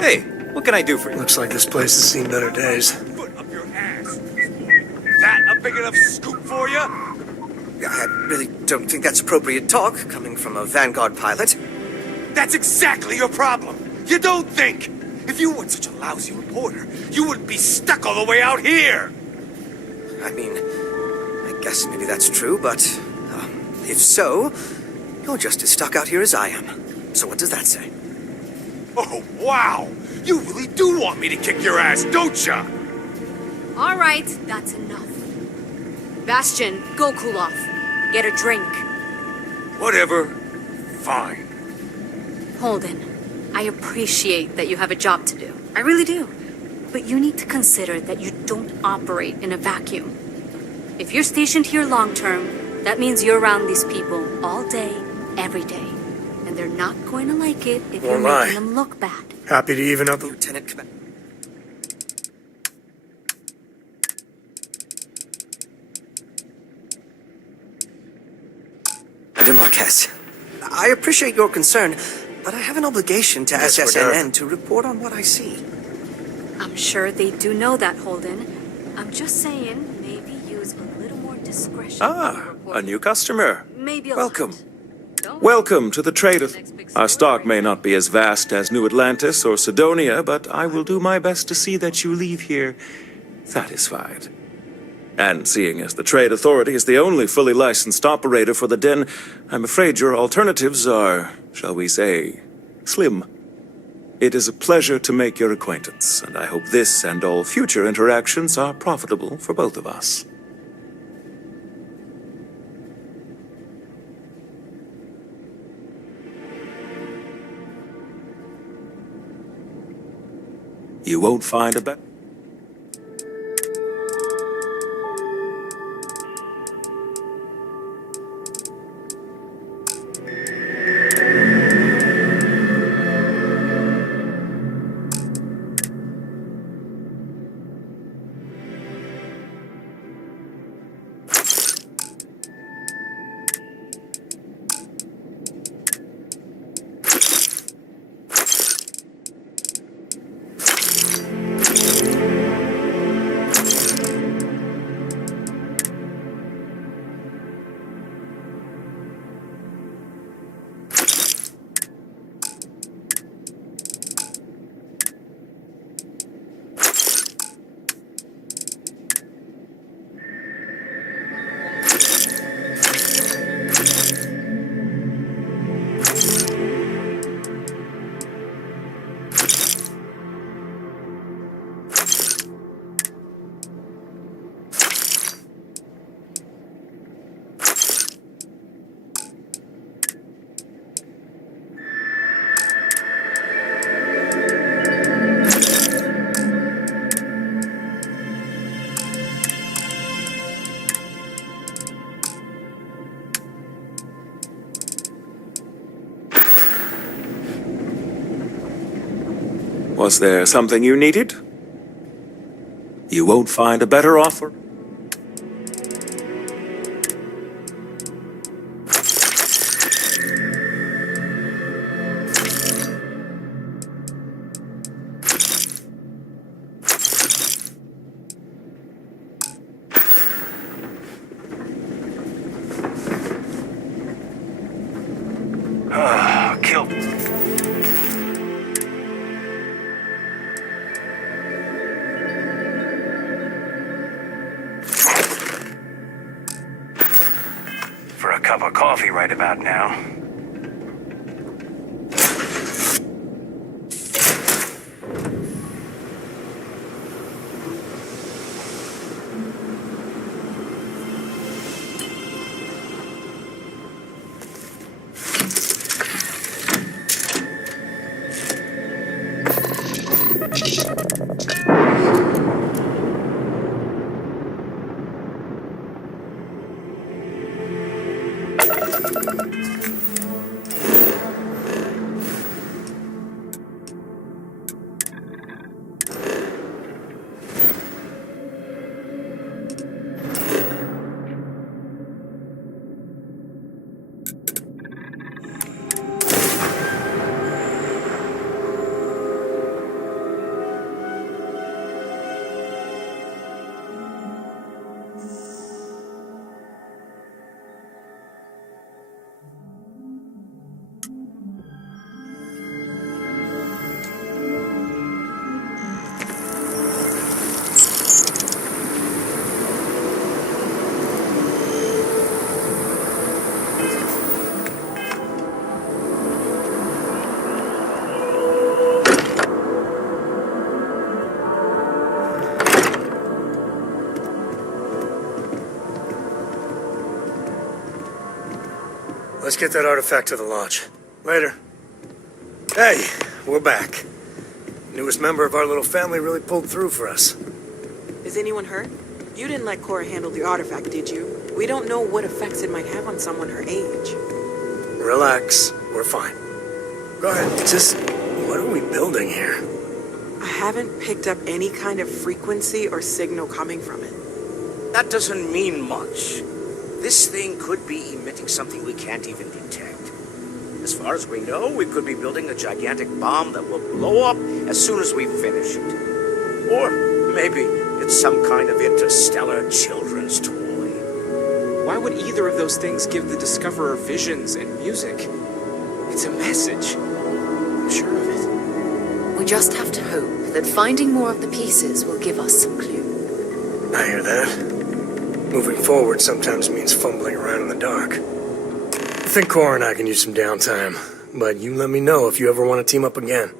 Hey, what can I do for you? Looks like this place has seen better days. That a big enough scoop for you? I really don't think that's appropriate talk coming from a Vanguard pilot. That's exactly your problem. You don't think. If you weren't such a lousy reporter, you wouldn't be stuck all the way out here. I mean, I guess maybe that's true, but if so, you're just as stuck out here as I am. So what does that say? Oh, wow! You really do want me to kick your ass, don't ya? All right, that's enough. Bastion, go cool off. Get a drink. Whatever. Fine. Holden, I appreciate that you have a job to do. I really do. But you need to consider that you don't operate in a vacuum. If you're stationed here long term, that means you're around these people all day, every day. And they're not going to like it if you're Won't lie. making them look bad. Happy to even up the... Lieutenant Commander. Marquez, I appreciate your concern, but I have an obligation to Yes, we're SSNN to report on what I see. I'm sure they do know that, Holden. I'm just saying, maybe use a little more discretion. Ah, a new customer. Maybe a Welcome. lot. Welcome to the trade of... Our stock may not be as vast as New Atlantis or Sidonia, but I will do my best to see that you leave here satisfied. And seeing as the Trade Authority is the only fully licensed operator for the Den, I'm afraid your alternatives are, shall we say, slim. It is a pleasure to make your acquaintance, and I hope this and all future interactions are profitable for both of us. You won't find a better... Was there something you needed? You won't find a better offer. Kill. For a cup of coffee right about now. let's get that artifact to the lodge. Later. Hey, we're back. Newest member of our little family really pulled through for us. Is anyone hurt? You didn't let Cora handle the artifact, did you? We don't know what effects it might have on someone her age. Relax, we're fine. Go ahead, just what are we building here? I haven't picked up any kind of frequency or signal coming from it. That doesn't mean much. This thing could be emitting something we can't even detect. As far as we know, we could be building a gigantic bomb that will blow up as soon as we finish it. Or maybe it's some kind of interstellar children's toy. Why would either of those things give the Discoverer visions and music? It's a message. I'm sure of it. We just have to hope that finding more of the pieces will give us some clue. I hear that. Moving forward sometimes means fumbling around in the dark. I think Cora and I can use some downtime, but you let me know if you ever want to team up again.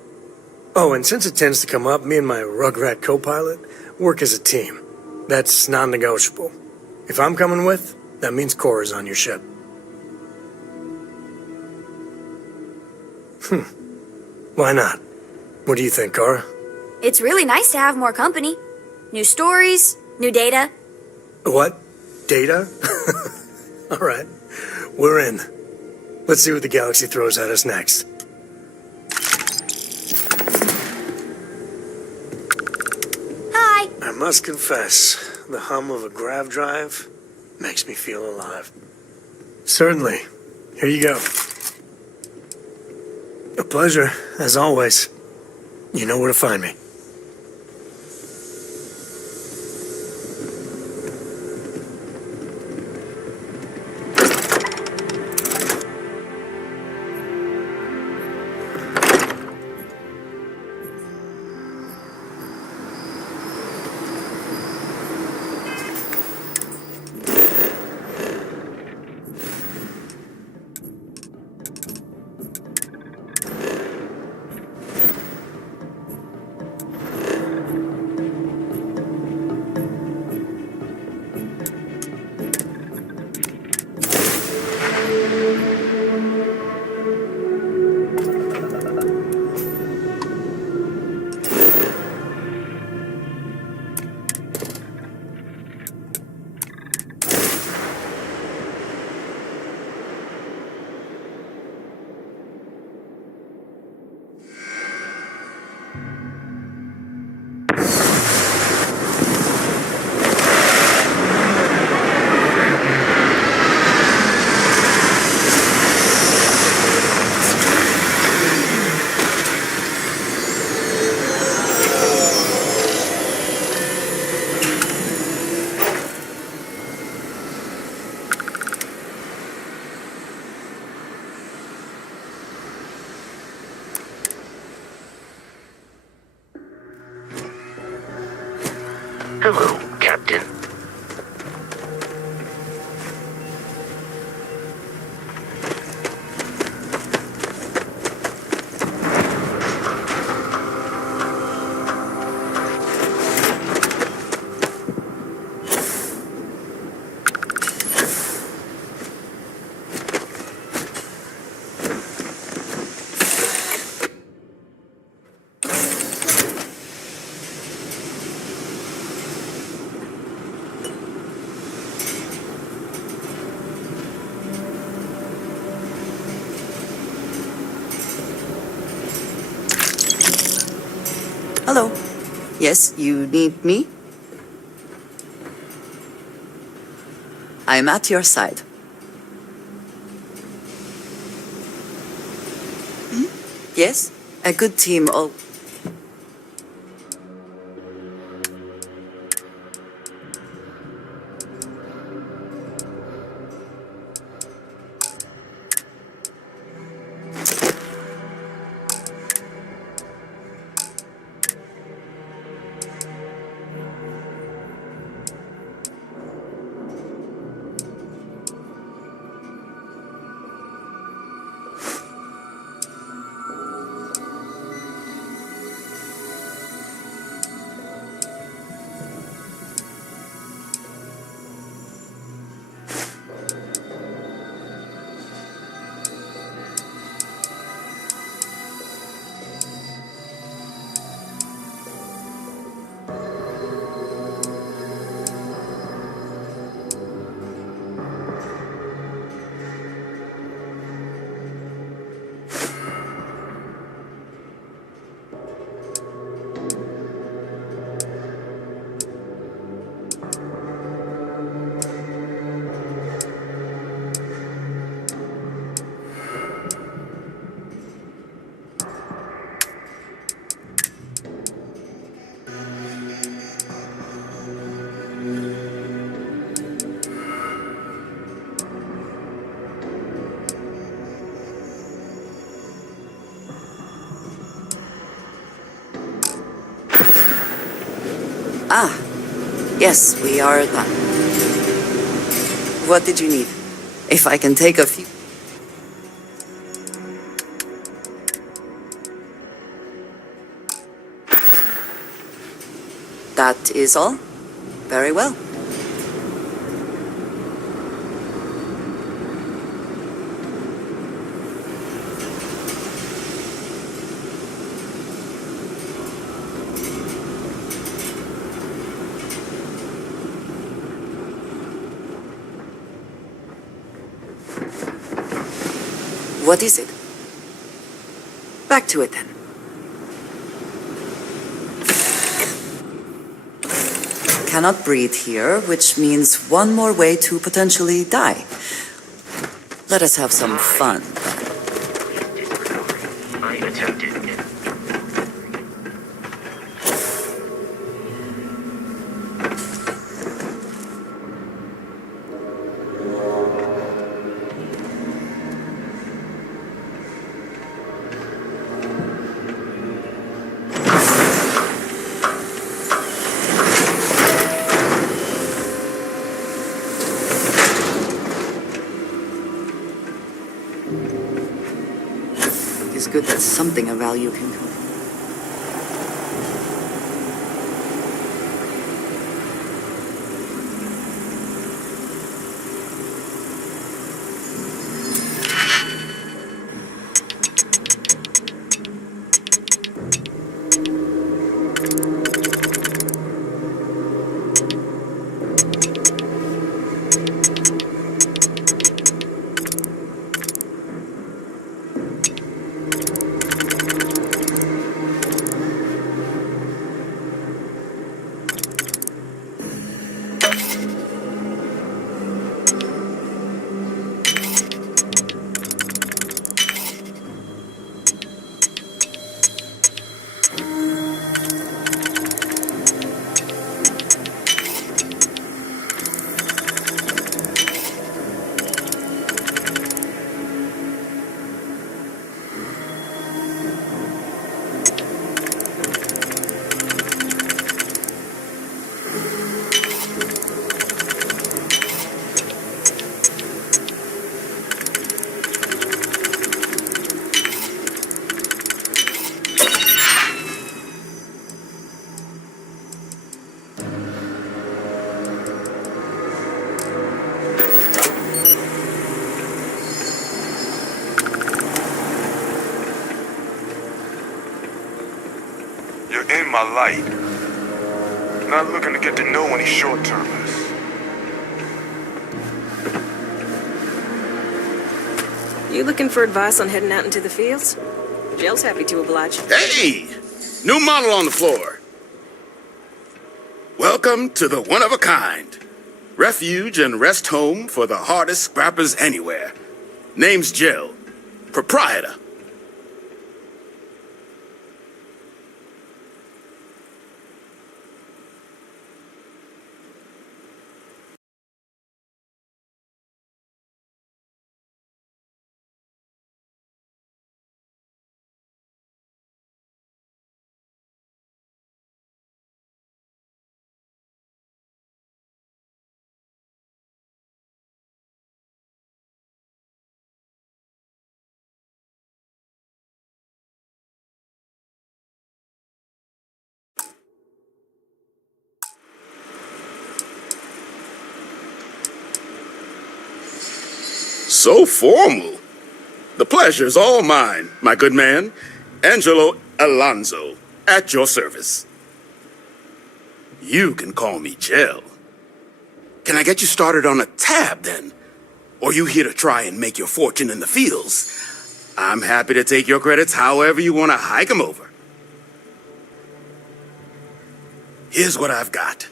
Oh, and since it tends to come up, me and my Rugrat co-pilot work as a team. That's non-negotiable. If I'm coming with, that means Cora's on your ship. Why not? What do you think, Cora? It's really nice to have more company. New stories, new data. What? Data? All right. We're in. Let's see what the galaxy throws at us next. Hi. I must confess, the hum of a grav drive makes me feel alive. Certainly. Here you go. A pleasure, as always. You know where to find me. Hello, Captain. Hello. Yes, you need me? I'm at your side. Yes, a good team all... Yes, we are done. What did you need? If I can take a few... That is all? Very well. What is it? Back to it then. Cannot breathe here, which means one more way to potentially die. Let us have some fun. I attempted. It's good that something of value can come. You're in my light. Not looking to get to know any short-termers. You looking for advice on heading out into the fields? Jill's happy to oblige. Hey! New model on the floor. Welcome to the one-of-a-kind. Refuge and rest home for the hardest scrappers anywhere. Name's Jill. Proprietor. So formal. The pleasure's all mine, my good man. Angelo Alonso, at your service. You can call me Jill. Can I get you started on a tab, then? Or you here to try and make your fortune in the fields? I'm happy to take your credits however you want to hike 'em over. Here's what I've got.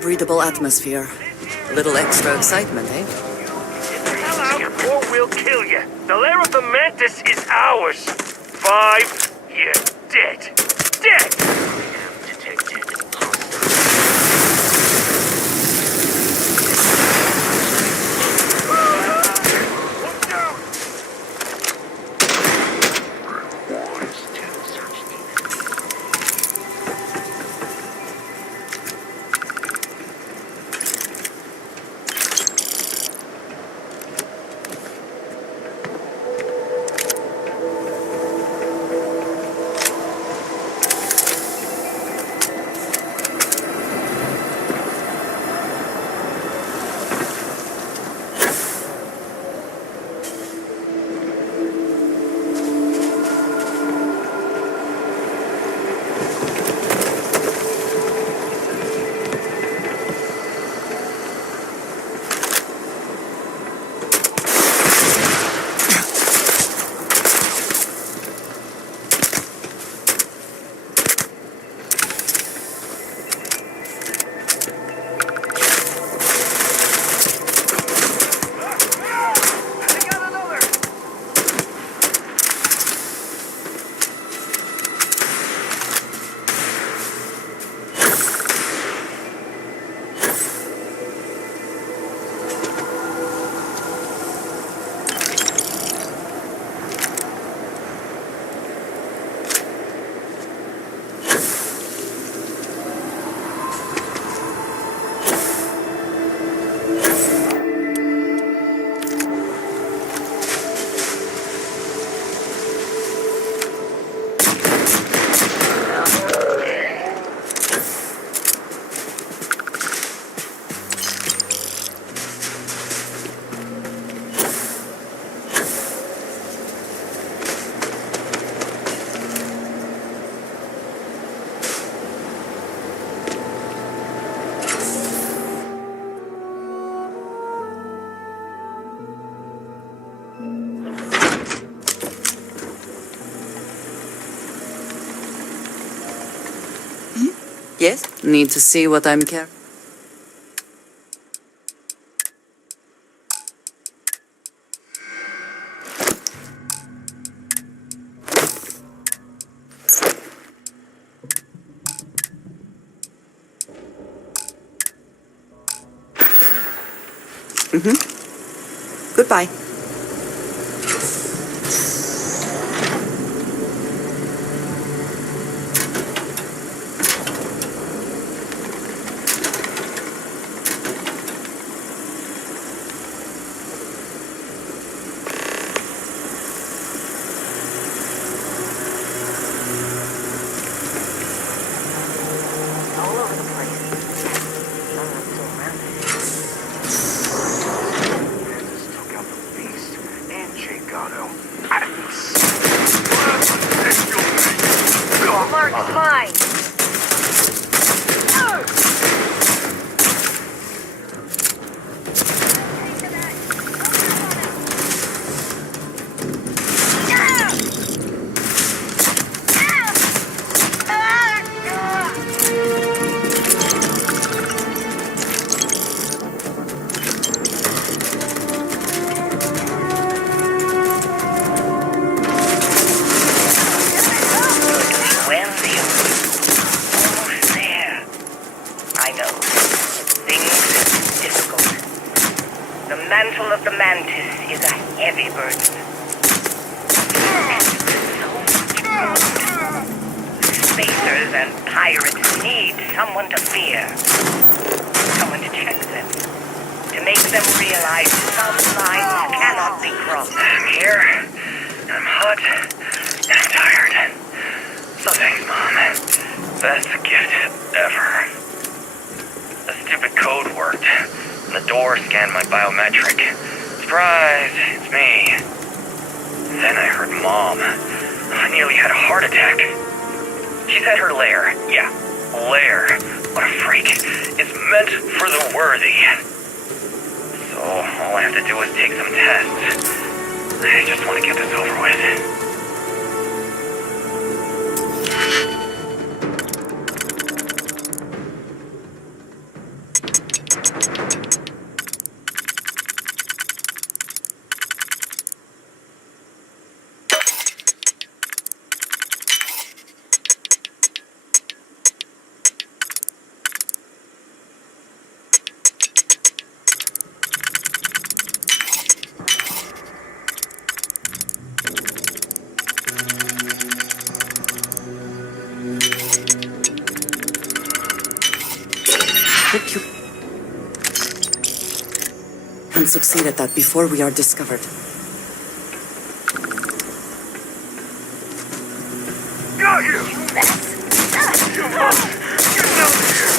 breathable atmosphere. A little extra excitement, eh? Hell out, or we'll kill you. The lair of the Mantis is ours. 5, you're dead. Dead! Yes? Need to see what I'm carrying? Goodbye. Mark's mine. The mantle of the Mantis is a heavy burden. Spacers and pirates need someone to fear. Someone to check them. To make them realize some lines cannot be crossed. I'm here. I'm hot. And I'm tired. So thanks, Mom. Best gift ever. The stupid code worked. The door scanned my biometric. Surprise, it's me. Then I heard Mom. I nearly had a heart attack. She's at her lair. Yeah, lair. What a freak. It's meant for the worthy. So all I have to do is take some tests. I just want to get this over with. hope you can succeed at that before we are discovered. Got you! You must get out of here!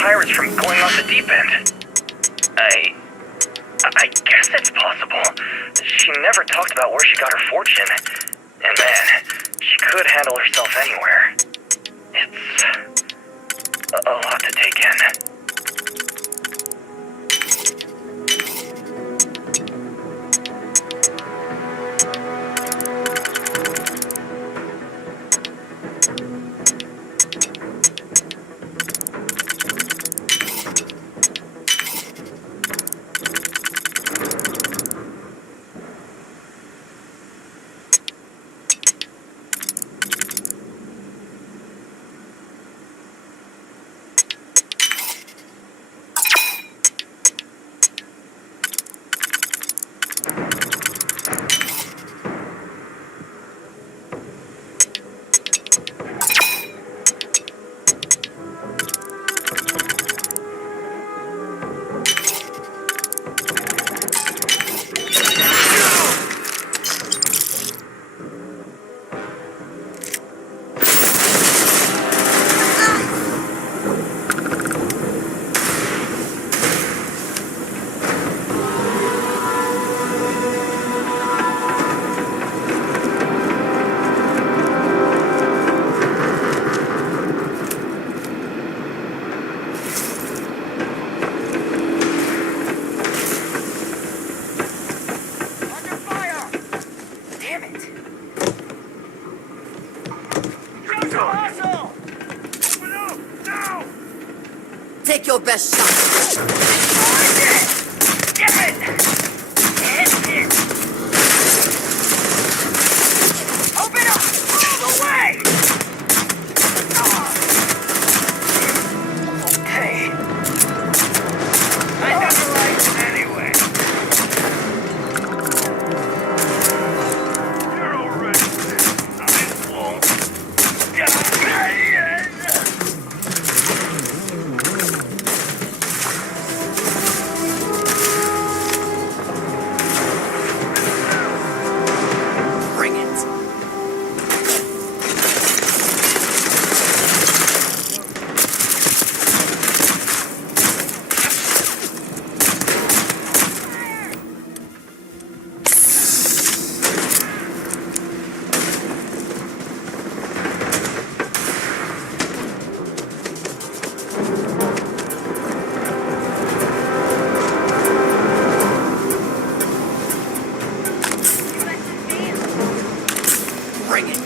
pirates from going off the deep end. I guess it's possible. She never talked about where she got her fortune. And man, she could handle herself anywhere. It's a lot to take in. damn it. Jojo hustle! No! Take your best shot. Get it! Hit it! Open up! All the way! Okay. I never liked it anyway. You're already dead. I won't. Bring it. Bring it.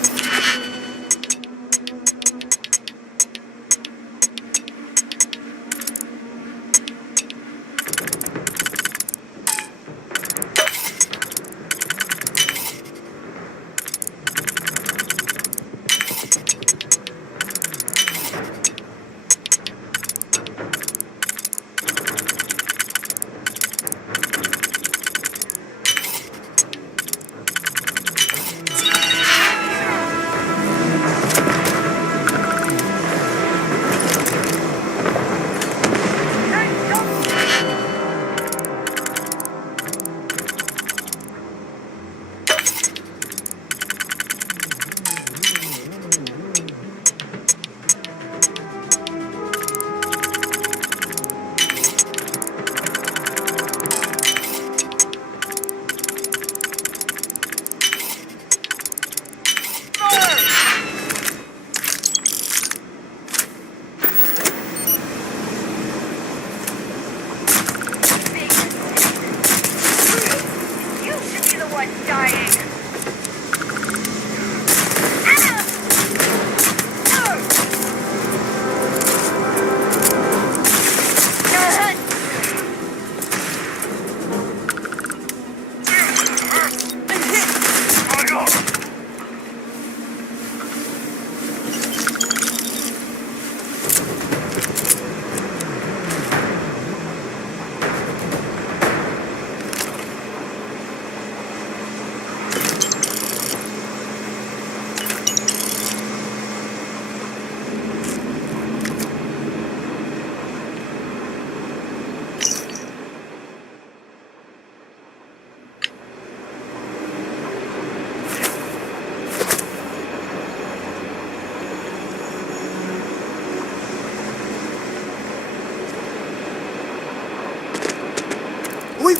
You should be the one dying.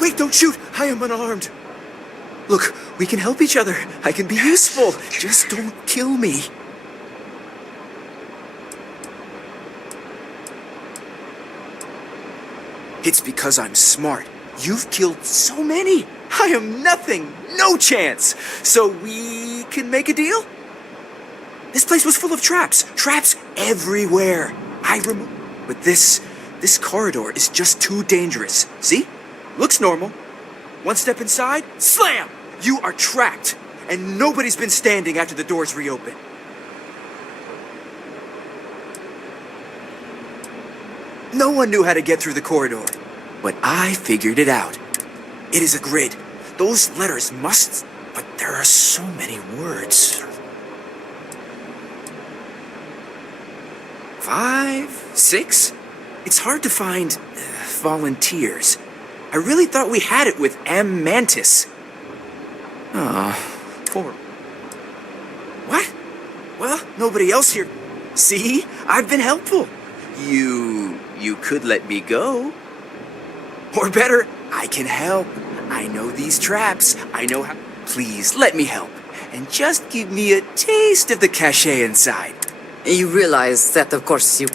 Wait, don't shoot! I am unarmed. Look, we can help each other. I can be useful. Just don't kill me. It's because I'm smart. You've killed so many. I am nothing. No chance. So we can make a deal? This place was full of traps. Traps everywhere. But this corridor is just too dangerous. See? Looks normal. One step inside, slam! You are trapped, and nobody's been standing after the doors reopen. No one knew how to get through the corridor, but I figured it out. It is a grid. Those letters must... But there are so many words. 5, 6? It's hard to find volunteers. I really thought we had it with M. Mantis. Poor. What? Well, nobody else here. See? I've been helpful. You could let me go. Or better, I can help. I know these traps. I know how... Please, let me help. And just give me a taste of the cachet inside. You realize that, of course, you...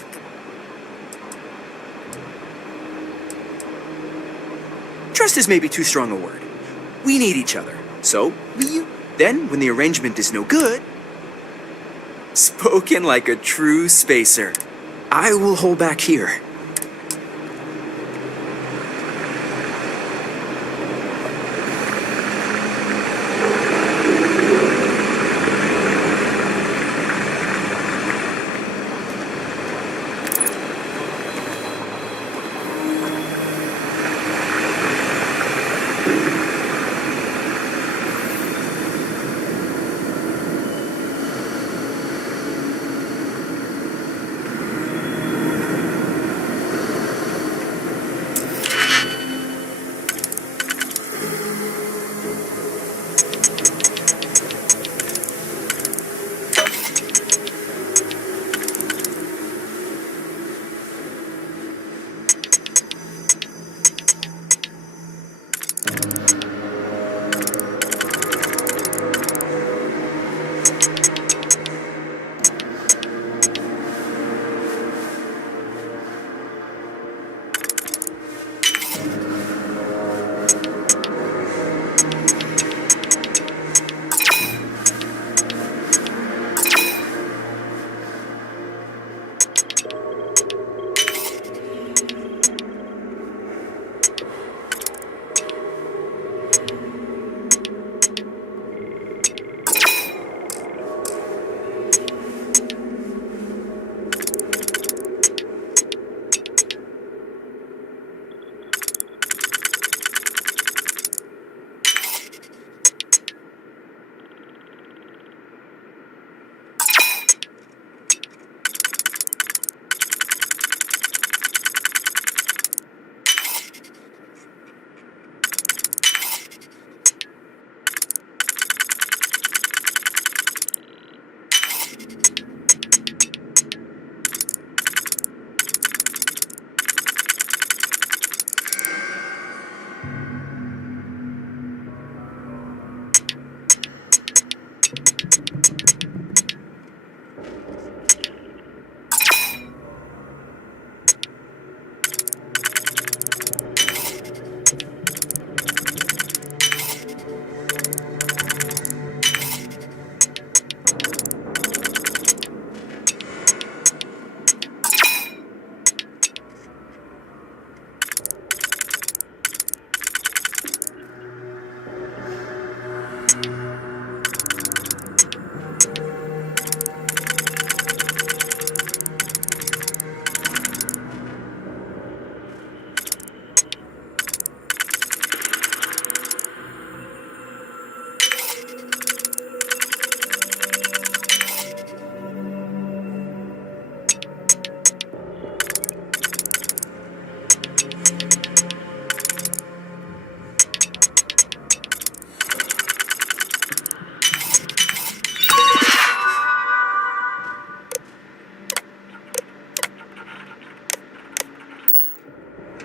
Trust is maybe too strong a word. We need each other. So, will you? Then, when the arrangement is no good, spoken like a true spacer, I will hold back here.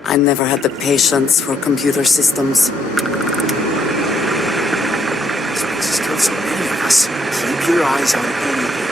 I never had the patience for computer systems. This place has killed so many of us. Keep your eyes on anything.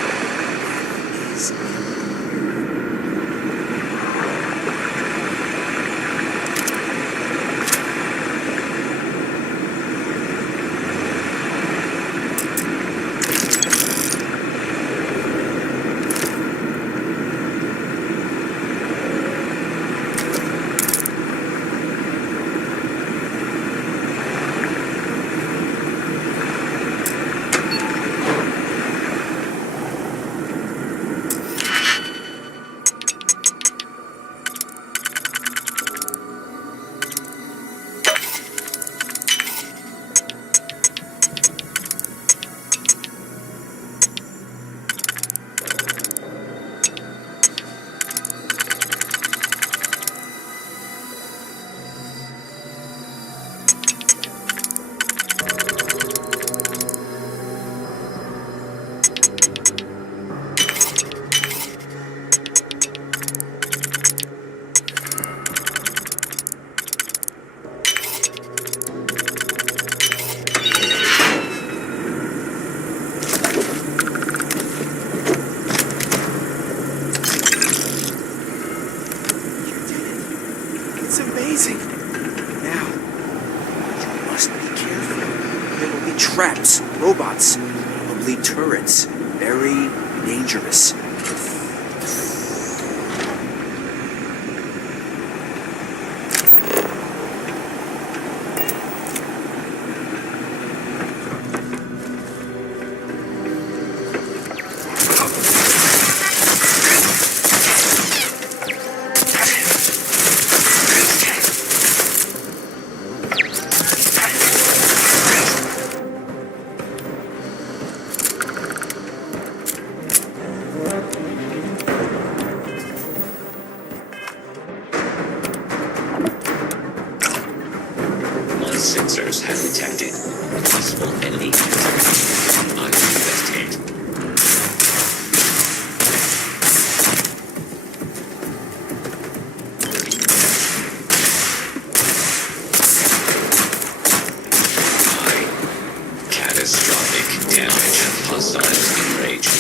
robots, probably turrets. Very dangerous. Sensors have detected possible enemy activity. I will investigate. Catastrophic damage. Hostiles enraged.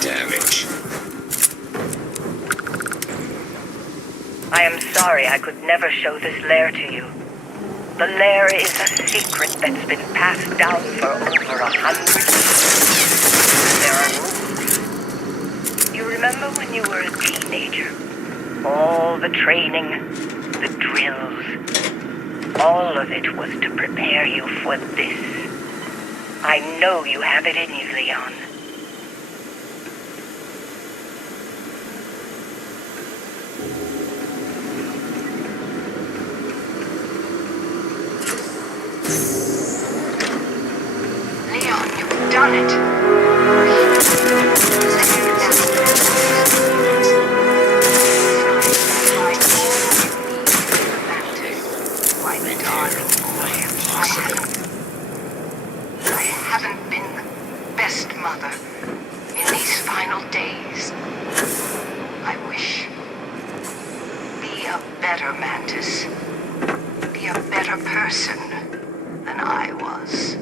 Damage. I am sorry I could never show this lair to you. The lair is a secret that's been passed down for over 100 years. There are rules. You remember when you were a teenager? All the training, the drills, all of it was to prepare you for this. I know you have it in you, Leon. Leon, you've done it. My darling boy, I haven't been the best mother in these final days. I wish. Be a better Mantis. Be a better person than I was.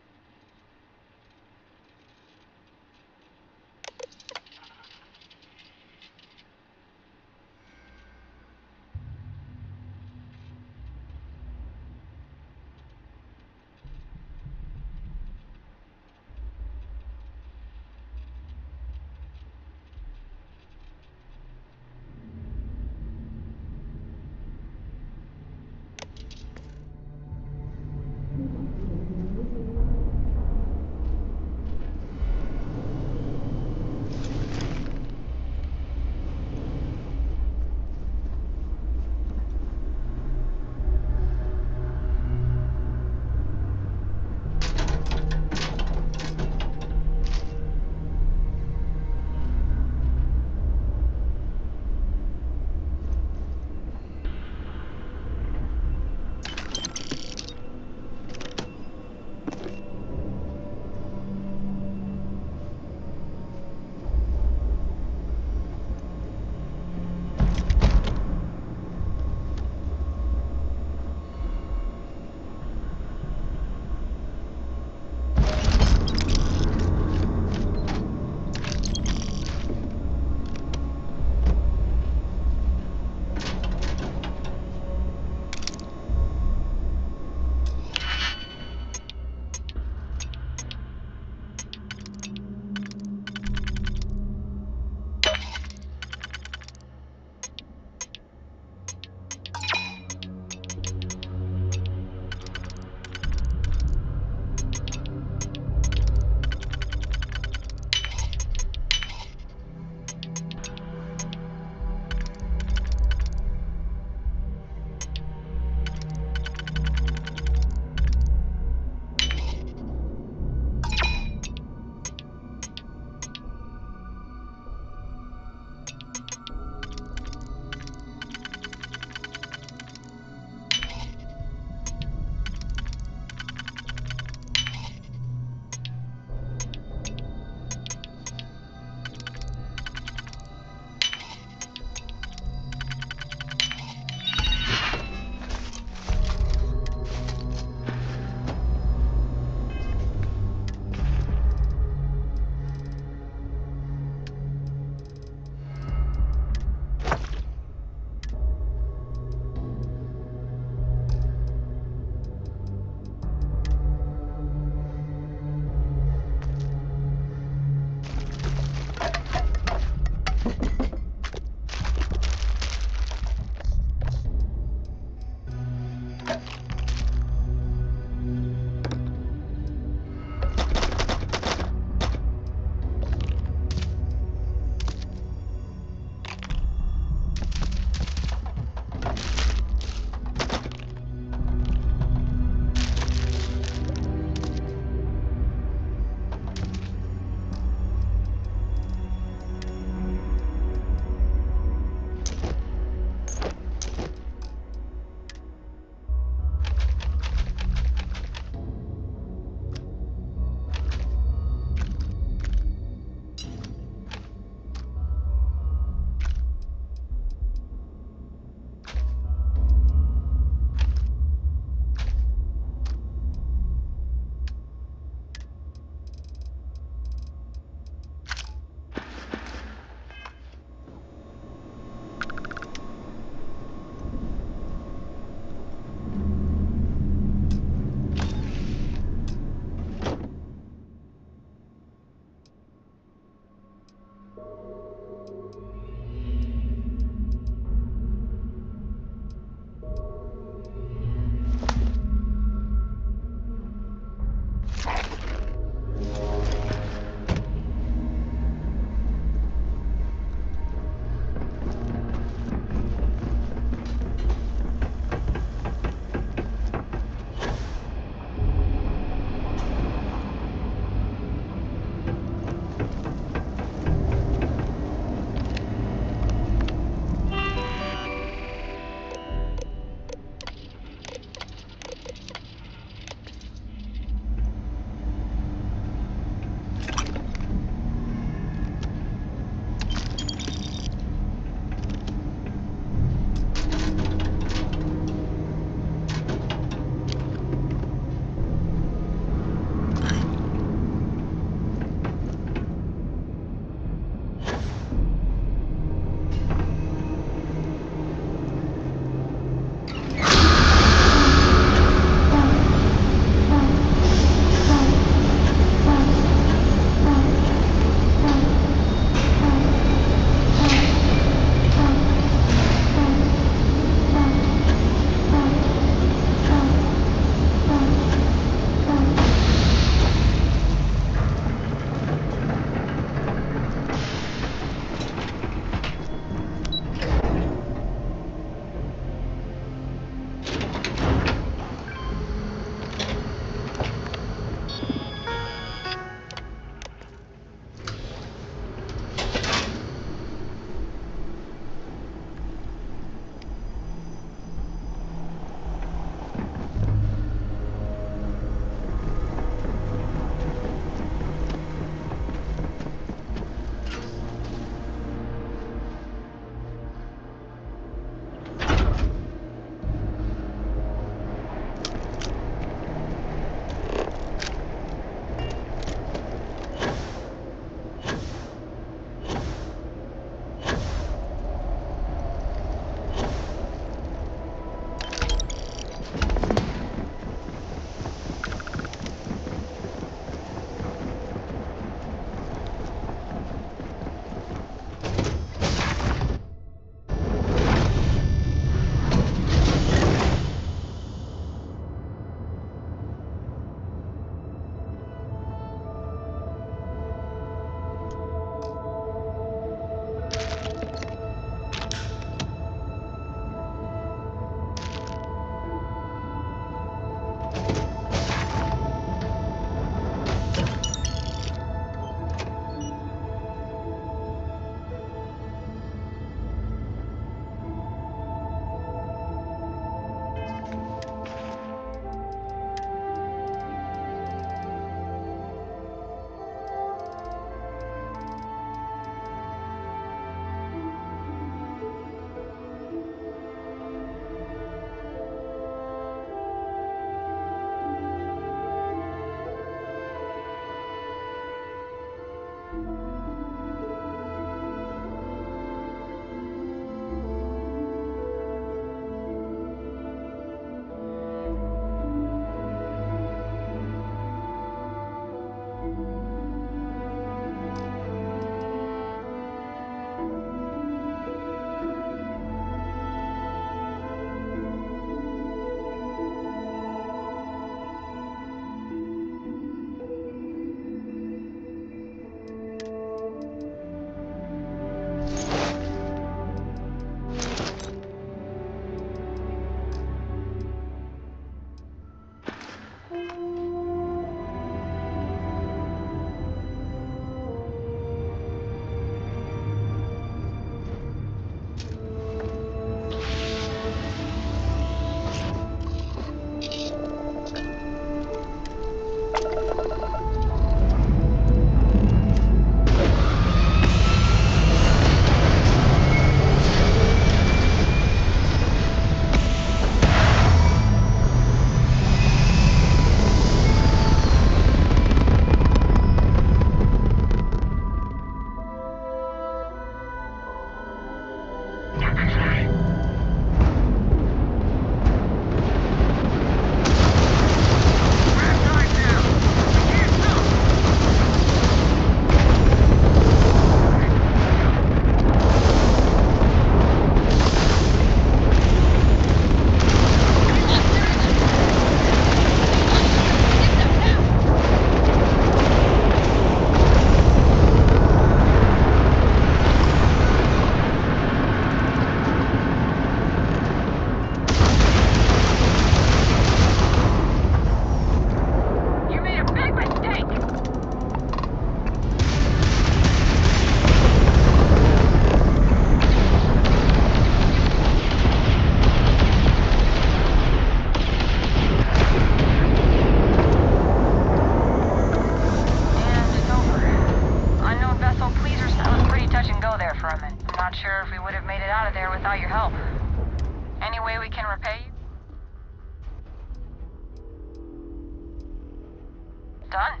Done.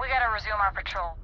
We gotta resume our patrol.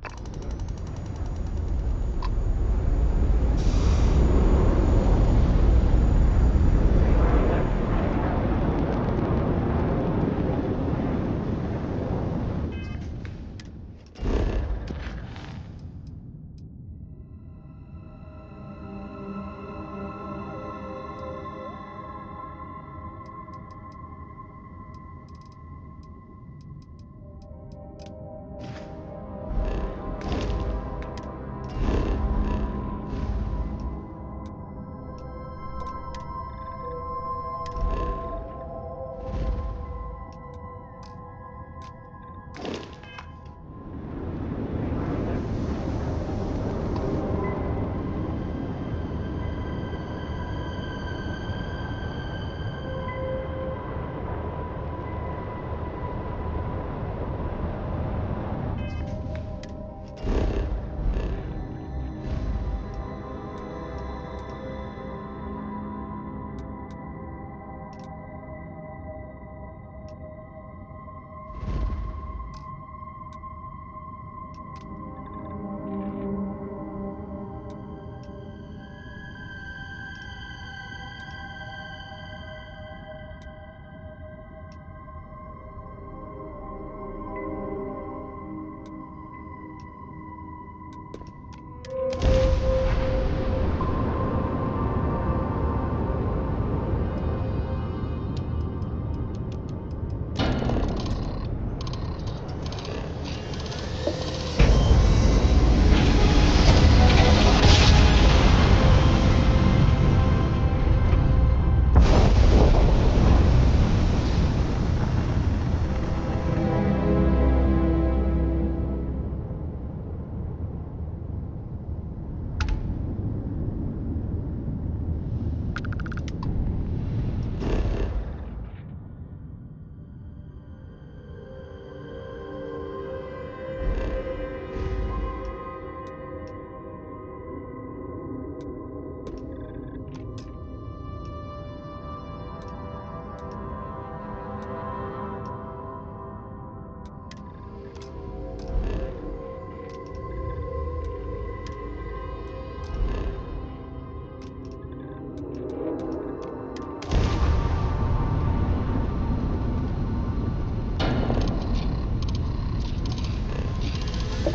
This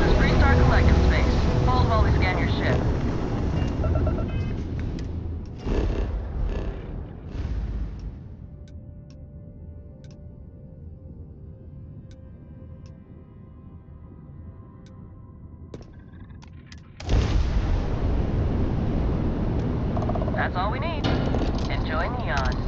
is Freestar Collective Space. Hold while we scan your ship. That's all we need. Enjoy Neon.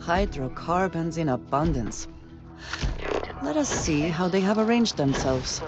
Hydrocarbons in abundance. Let us see how they have arranged themselves.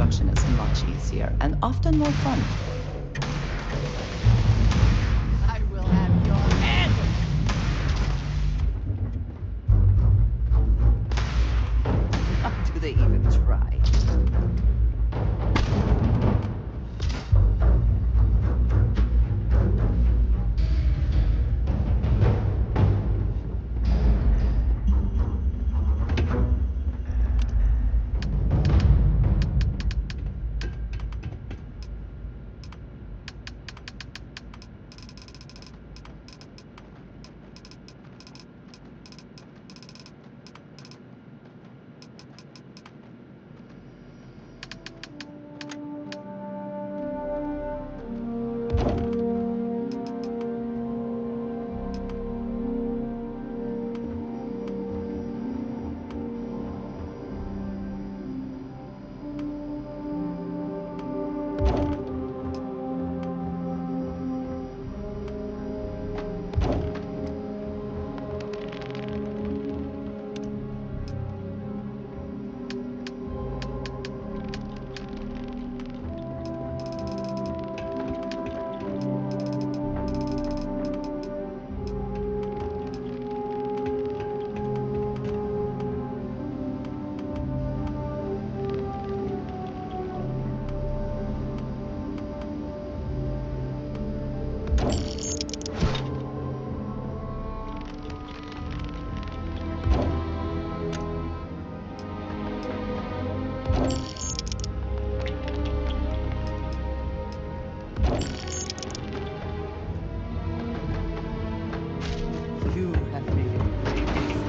construction is much easier and often more fun. I will have your head! Do they even try? You have made it very easy.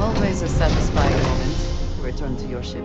Always a satisfying moment to return to your ship.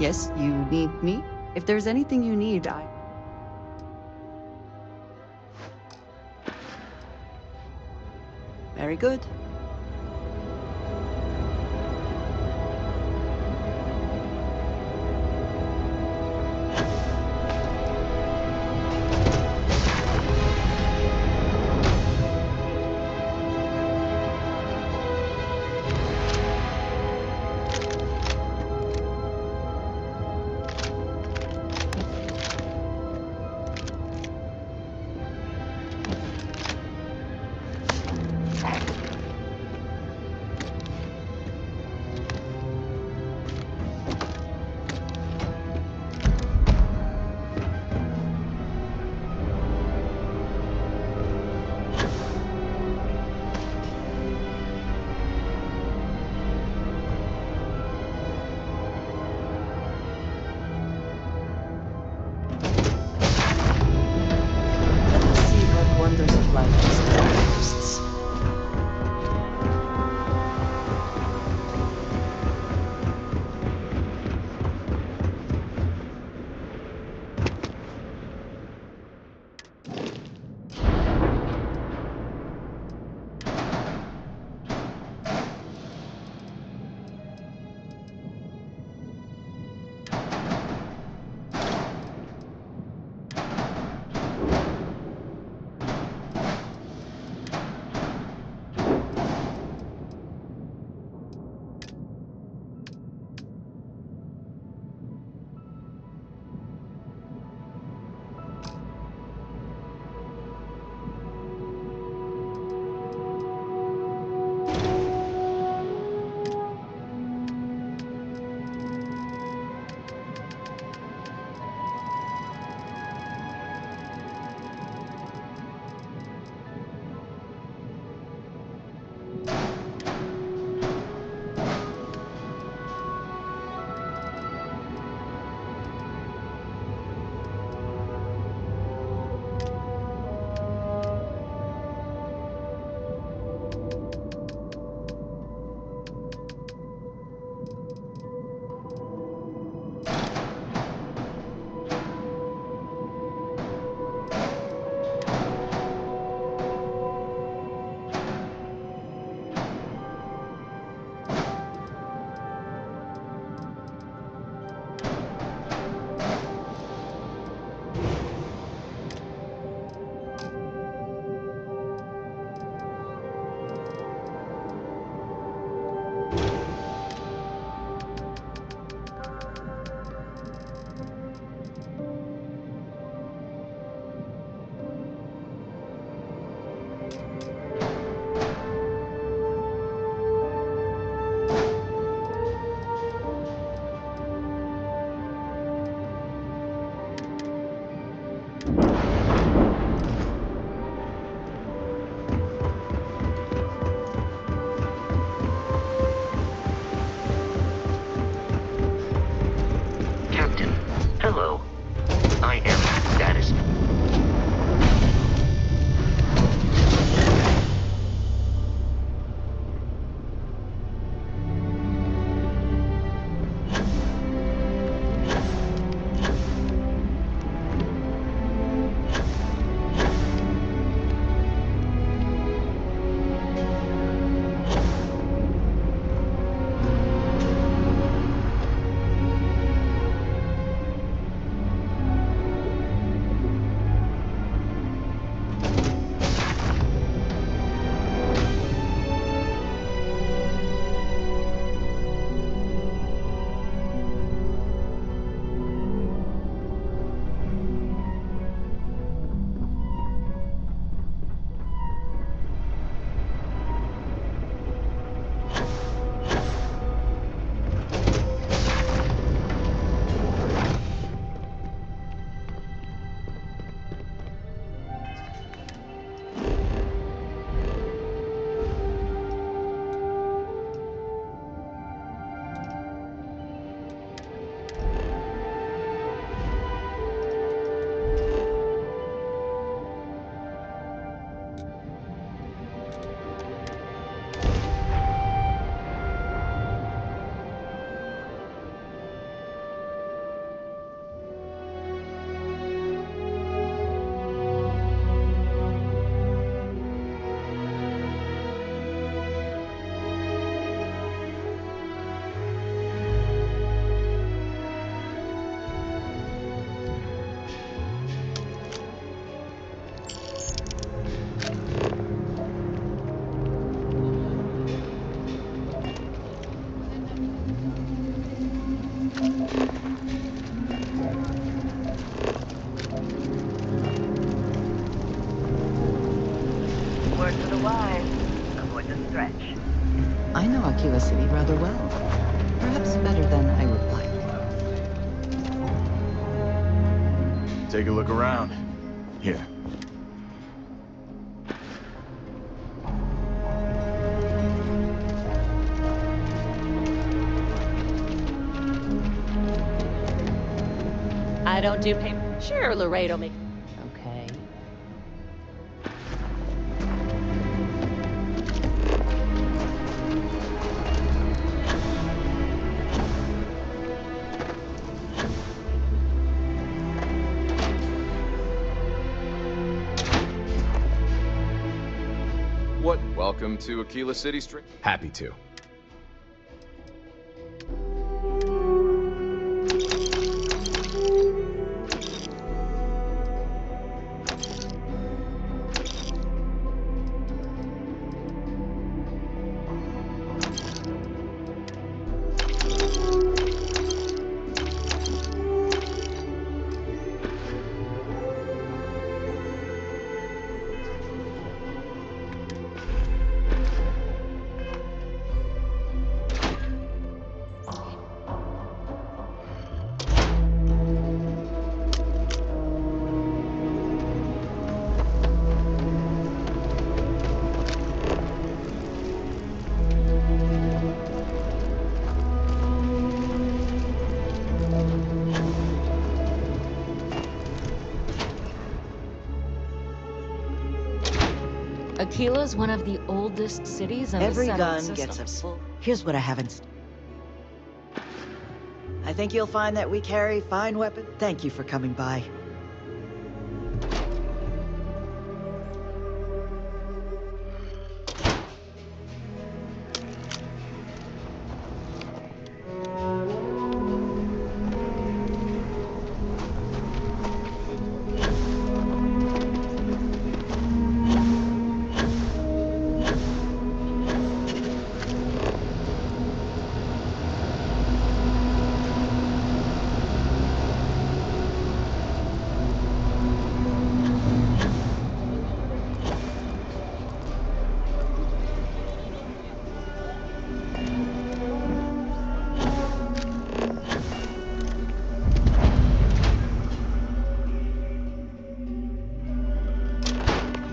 Yes, you need me? If there's anything you need, Very good. Wonders of life exists. Otherwise, avoid the stretch. I know Aquila City rather well. Perhaps better than I would like. Take a look around. Here. I don't do paper. Sure, Laredo make. Okay. Welcome to Aquila City Street. Happy to. Aquila is one of the oldest cities in Every the gun Settled gets system. Here's what I haven't. I think you'll find that we carry fine weapons. Thank you for coming by.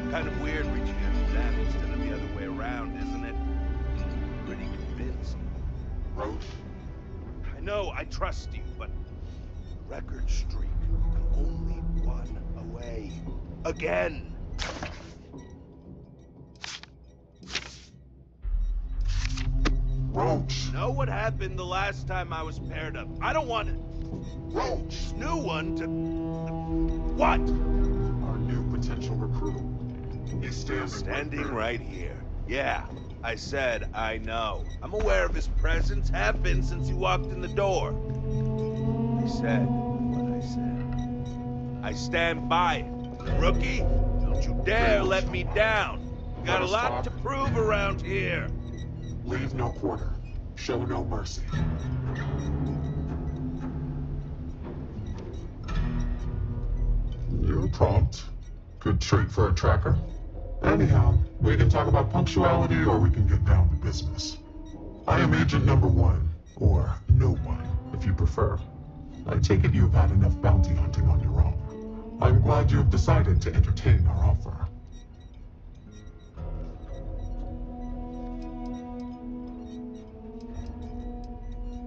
Kind of weird reaching out to them instead of the other way around, isn't it? Pretty convinced. Roach? I know, I trust you, but record streak. I'm only one away. Again! Roach! Know what happened the last time I was paired up? I don't want it. Roach! This new one to... What? Our new potential recruit. He's standing right here. Yeah, I said I know. I'm aware of his presence, have been since he walked in the door. I said what I said. I stand by it. Rookie, don't you dare let me down. Got a lot to prove around here. Leave no quarter. Show no mercy. You're prompt. Good trait for a tracker. Anyhow, we can talk about punctuality or we can get down to business. I am Agent Number 1, or No One, if you prefer. I take it you've had enough bounty hunting on your own. I'm glad you have decided to entertain our offer.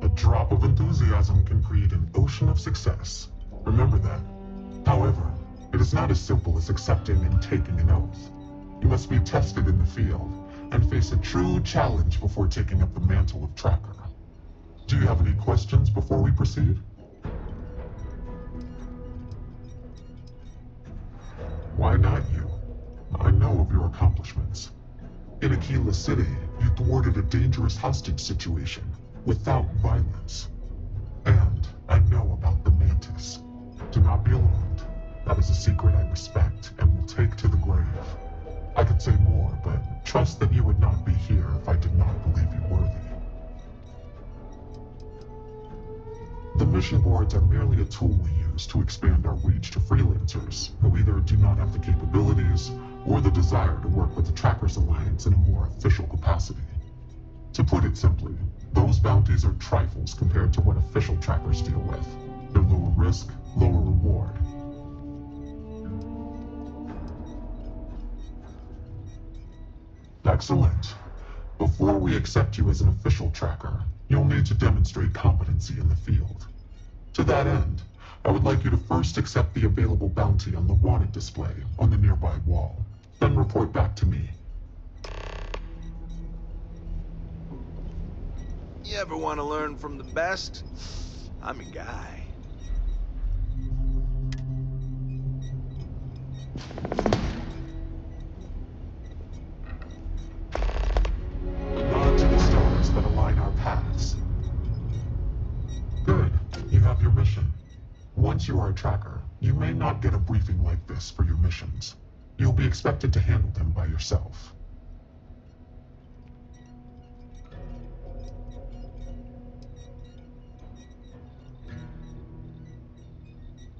A drop of enthusiasm can create an ocean of success. Remember that. However, it is not as simple as accepting and taking an oath. You must be tested in the field and face a true challenge before taking up the mantle of tracker. Do you have any questions before we proceed? Why not you? I know of your accomplishments. In Aquila City, you thwarted a dangerous hostage situation without violence. And I know about the Mantis. Do not be alarmed. That is a secret I respect and will take to the grave. I could say more, but trust that you would not be here if I did not believe you worthy. The mission boards are merely a tool we use to expand our reach to freelancers who either do not have the capabilities or the desire to work with the Trackers Alliance in a more official capacity. To put it simply, those bounties are trifles compared to what official trackers deal with. They're lower risk, lower reward. Excellent. Before we accept you as an official tracker, you'll need to demonstrate competency in the field. To that end, I would like you to first accept the available bounty on the wanted display on the nearby wall, then report back to me. You ever want to learn from the best? I'm your guy. Nod to the stars that align our paths. Good. You have your mission. Once you are a tracker, you may not get a briefing like this for your missions. You'll be expected to handle them by yourself.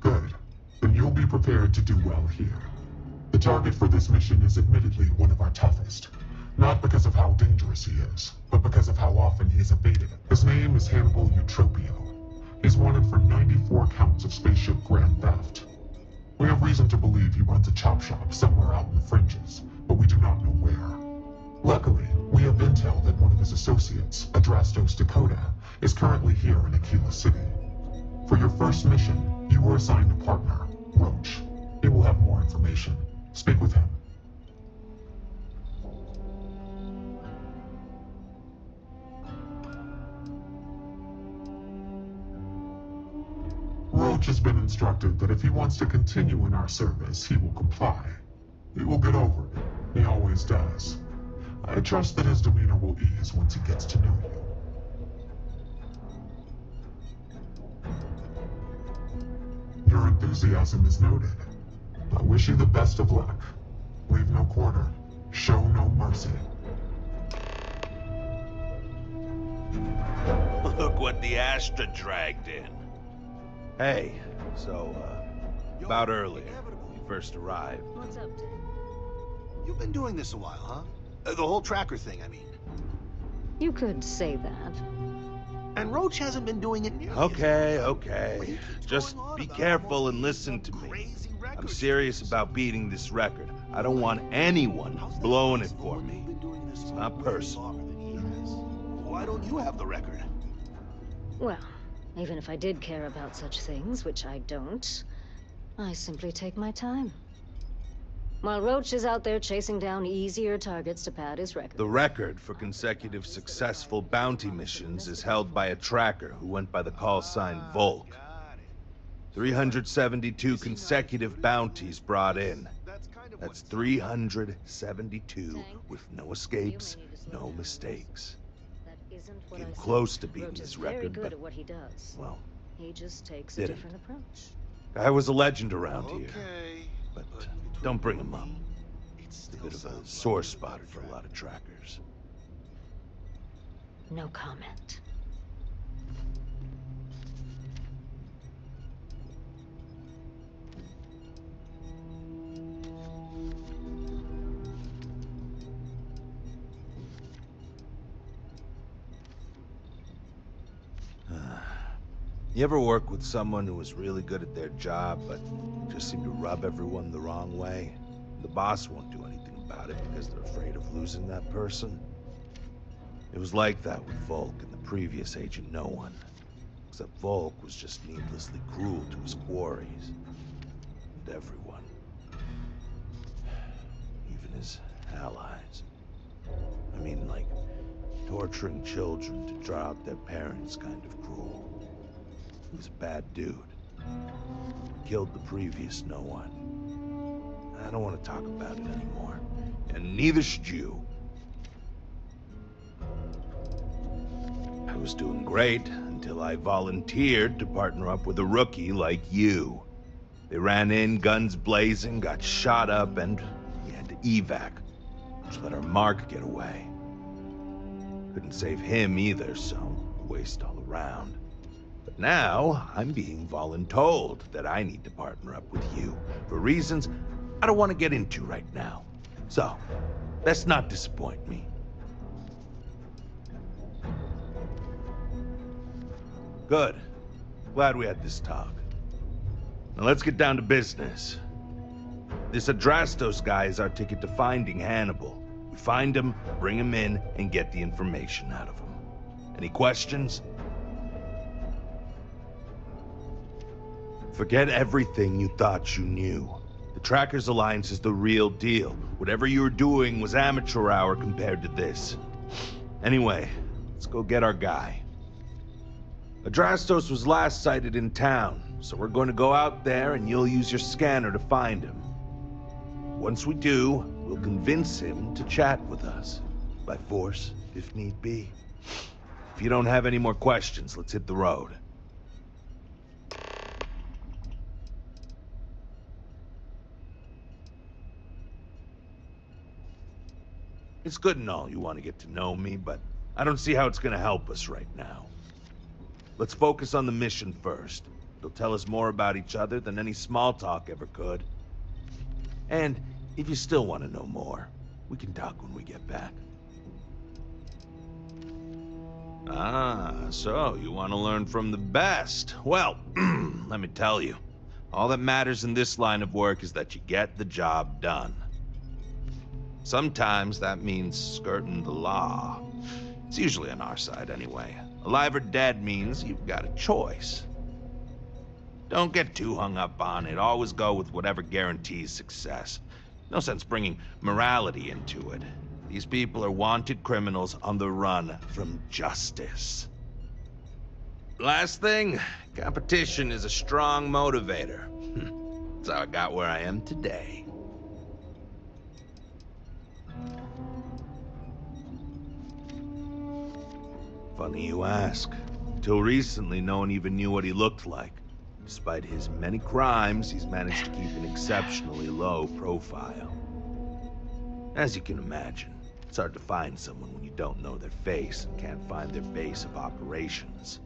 Good. Then you'll be prepared to do well here. The target for this mission is admittedly one of our toughest. Not because of how dangerous he is, but because of how often he is evaded. His name is Hannibal Eutropio. He's wanted for 94 counts of spaceship grand theft. We have reason to believe he runs a chop shop somewhere out in the fringes, but we do not know where. Luckily, we have intel that one of his associates, Adrastos Dakota, is currently here in Aquila City. For your first mission, you were assigned a partner, Roach. He will have more information. Speak with him. Roach has been instructed that if he wants to continue in our service, he will comply. He will get over it. He always does. I trust that his demeanor will ease once he gets to know you. Your enthusiasm is noted. I wish you the best of luck. Leave no quarter. Show no mercy. Look what the Astra dragged in. Hey, so, about earlier, when you first arrived. What's up, Tim? You've been doing this a while, huh? The whole tracker thing, I mean. You could say that. And Roach hasn't been doing it nearly Okay. Just be careful and listen to me. I'm serious about beating this record. I don't want anyone blowing it for me. It's not personal. Why don't you have the record? Well, even if I did care about such things, which I don't, I simply take my time. While Roach is out there chasing down easier targets to pad his record. The record for consecutive successful bounty missions is held by a tracker who went by the call sign Volk. 372 consecutive bounties brought in. That's 372 with no escapes, no mistakes. Came close to beating his record, but, at what he does. Well, he just takes a didn't. different approach. I was a legend around here, but don't bring him up. It's a bit of a sore spot for a lot of trackers. No comment. You ever work with someone who was really good at their job, but just seemed to rub everyone the wrong way? The boss won't do anything about it because they're afraid of losing that person. It was like that with Volk and the previous Agent No One. Except Volk was just needlessly cruel to his quarries. And everyone. Even his allies. I mean, like, torturing children to draw out their parents kind of cruel. He was a bad dude. Killed the previous No One. I don't want to talk about it anymore. And neither should you. I was doing great until I volunteered to partner up with a rookie like you. They ran in, guns blazing, got shot up, and we had to evac, which let our Mark get away. Couldn't save him either, so waste all around. But now, I'm being voluntold that I need to partner up with you for reasons I don't want to get into right now. So, best not disappoint me. Good. Glad we had this talk. Now let's get down to business. This Adrastos guy is our ticket to finding Hannibal. We find him, bring him in, and get the information out of him. Any questions? Forget everything you thought you knew. The Trackers Alliance is the real deal. Whatever you were doing was amateur hour compared to this. Anyway, let's go get our guy. Adrastos was last sighted in town, so we're going to go out there and you'll use your scanner to find him. Once we do, we'll convince him to chat with us. By force, if need be. If you don't have any more questions, let's hit the road. It's good and all you want to get to know me, but I don't see how it's going to help us right now. Let's focus on the mission first. It'll tell us more about each other than any small talk ever could. And if you still want to know more, we can talk when we get back. Ah, so you want to learn from the best. Well, let me tell you, all that matters in this line of work is that you get the job done. Sometimes that means skirting the law. It's usually on our side anyway. Alive or dead means you've got a choice. Don't get too hung up on it. Always go with whatever guarantees success. No sense bringing morality into it. These people are wanted criminals on the run from justice. Last thing, competition is a strong motivator. That's how I got where I am today. Funny you ask. Until recently, no one even knew what he looked like. Despite his many crimes, he's managed to keep an exceptionally low profile. As you can imagine, it's hard to find someone when you don't know their face and can't find their base of operations.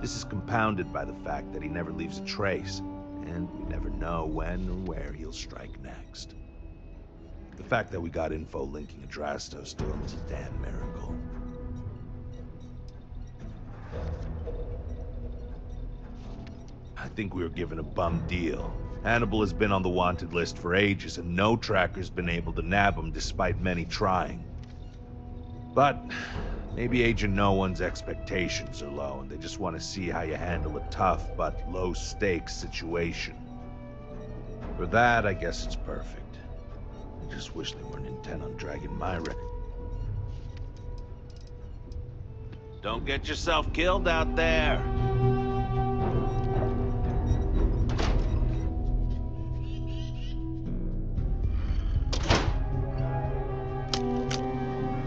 This is compounded by the fact that he never leaves a trace, and we never know when or where he'll strike next. The fact that we got info linking Adrastos to him is a damn miracle. I think we were given a bum deal. Hannibal has been on the wanted list for ages, and no tracker's been able to nab him despite many trying. But maybe Agent No One's expectations are low, and they just want to see how you handle a tough but low-stakes situation. For that, I guess it's perfect. I just wish they weren't intent on dragging my record. Don't get yourself killed out there!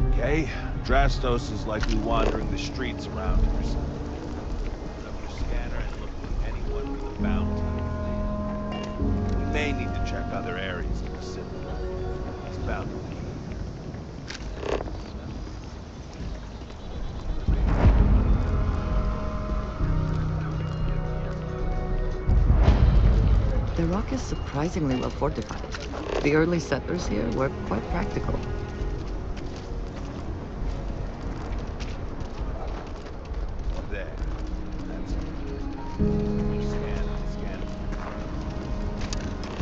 Okay, Adrastos is likely wandering the streets around here or something. Put up your scanner and look for anyone with a bounty. We may need to check other areas of the city. He's bound to be. The rock is surprisingly well fortified. The early settlers here were quite practical. There. That's it. Scan.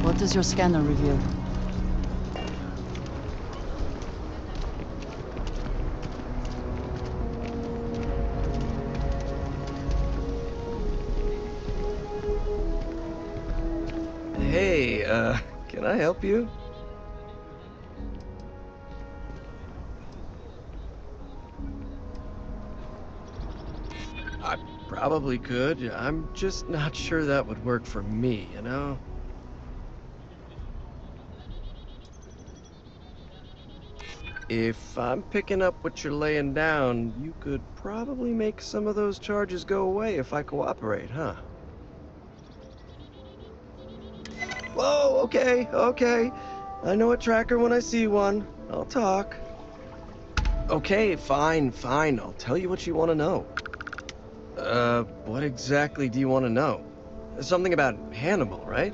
What does your scanner reveal? Hey, can I help you? I probably could. I'm just not sure that would work for me, you know? If I'm picking up what you're laying down, you could probably make some of those charges go away if I cooperate, huh? Whoa, okay. I know a tracker when I see one. I'll talk. Okay, fine. I'll tell you what you want to know. What exactly do you want to know? Something about Hannibal, right?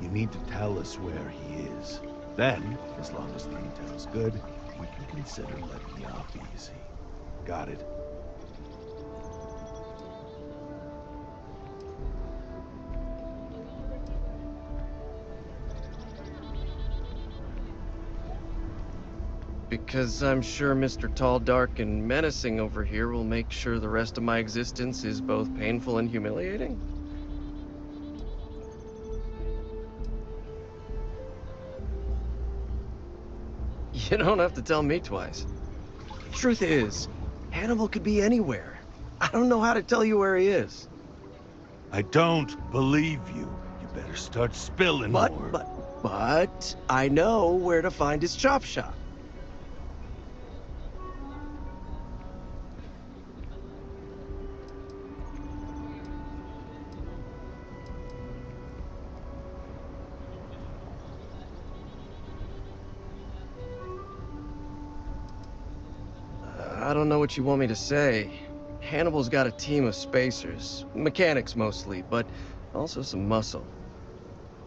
You need to tell us where he is. Then, as long as the intel's good, we can consider letting you off easy. Got it? Because I'm sure Mr. Tall, Dark, and Menacing over here will make sure the rest of my existence is both painful and humiliating? You don't have to tell me twice. Truth is, Hannibal could be anywhere. I don't know how to tell you where he is. I don't believe you. You better start spilling more. But I know where to find his chop shop. I don't know what you want me to say. Hannibal's got a team of spacers, mechanics mostly, but also some muscle.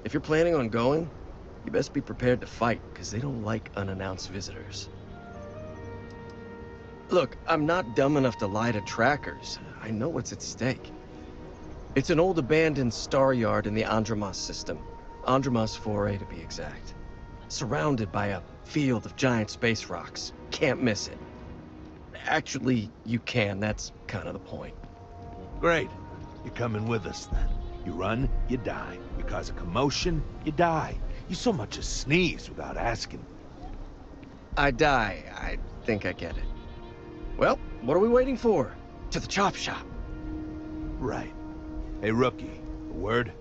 If you're planning on going, you best be prepared to fight, because they don't like unannounced visitors. Look, I'm not dumb enough to lie to trackers. I know what's at stake. It's an old abandoned star yard in the Andromos system. Andromos 4A to be exact. Surrounded by a field of giant space rocks. Can't miss it. Actually, you can. That's kind of the point. Great. You're coming with us then. You run, you die. You cause a commotion, you die. You so much as sneeze without asking. I die. I think I get it. Well, what are we waiting for? To the chop shop. Right. Hey, rookie, a word?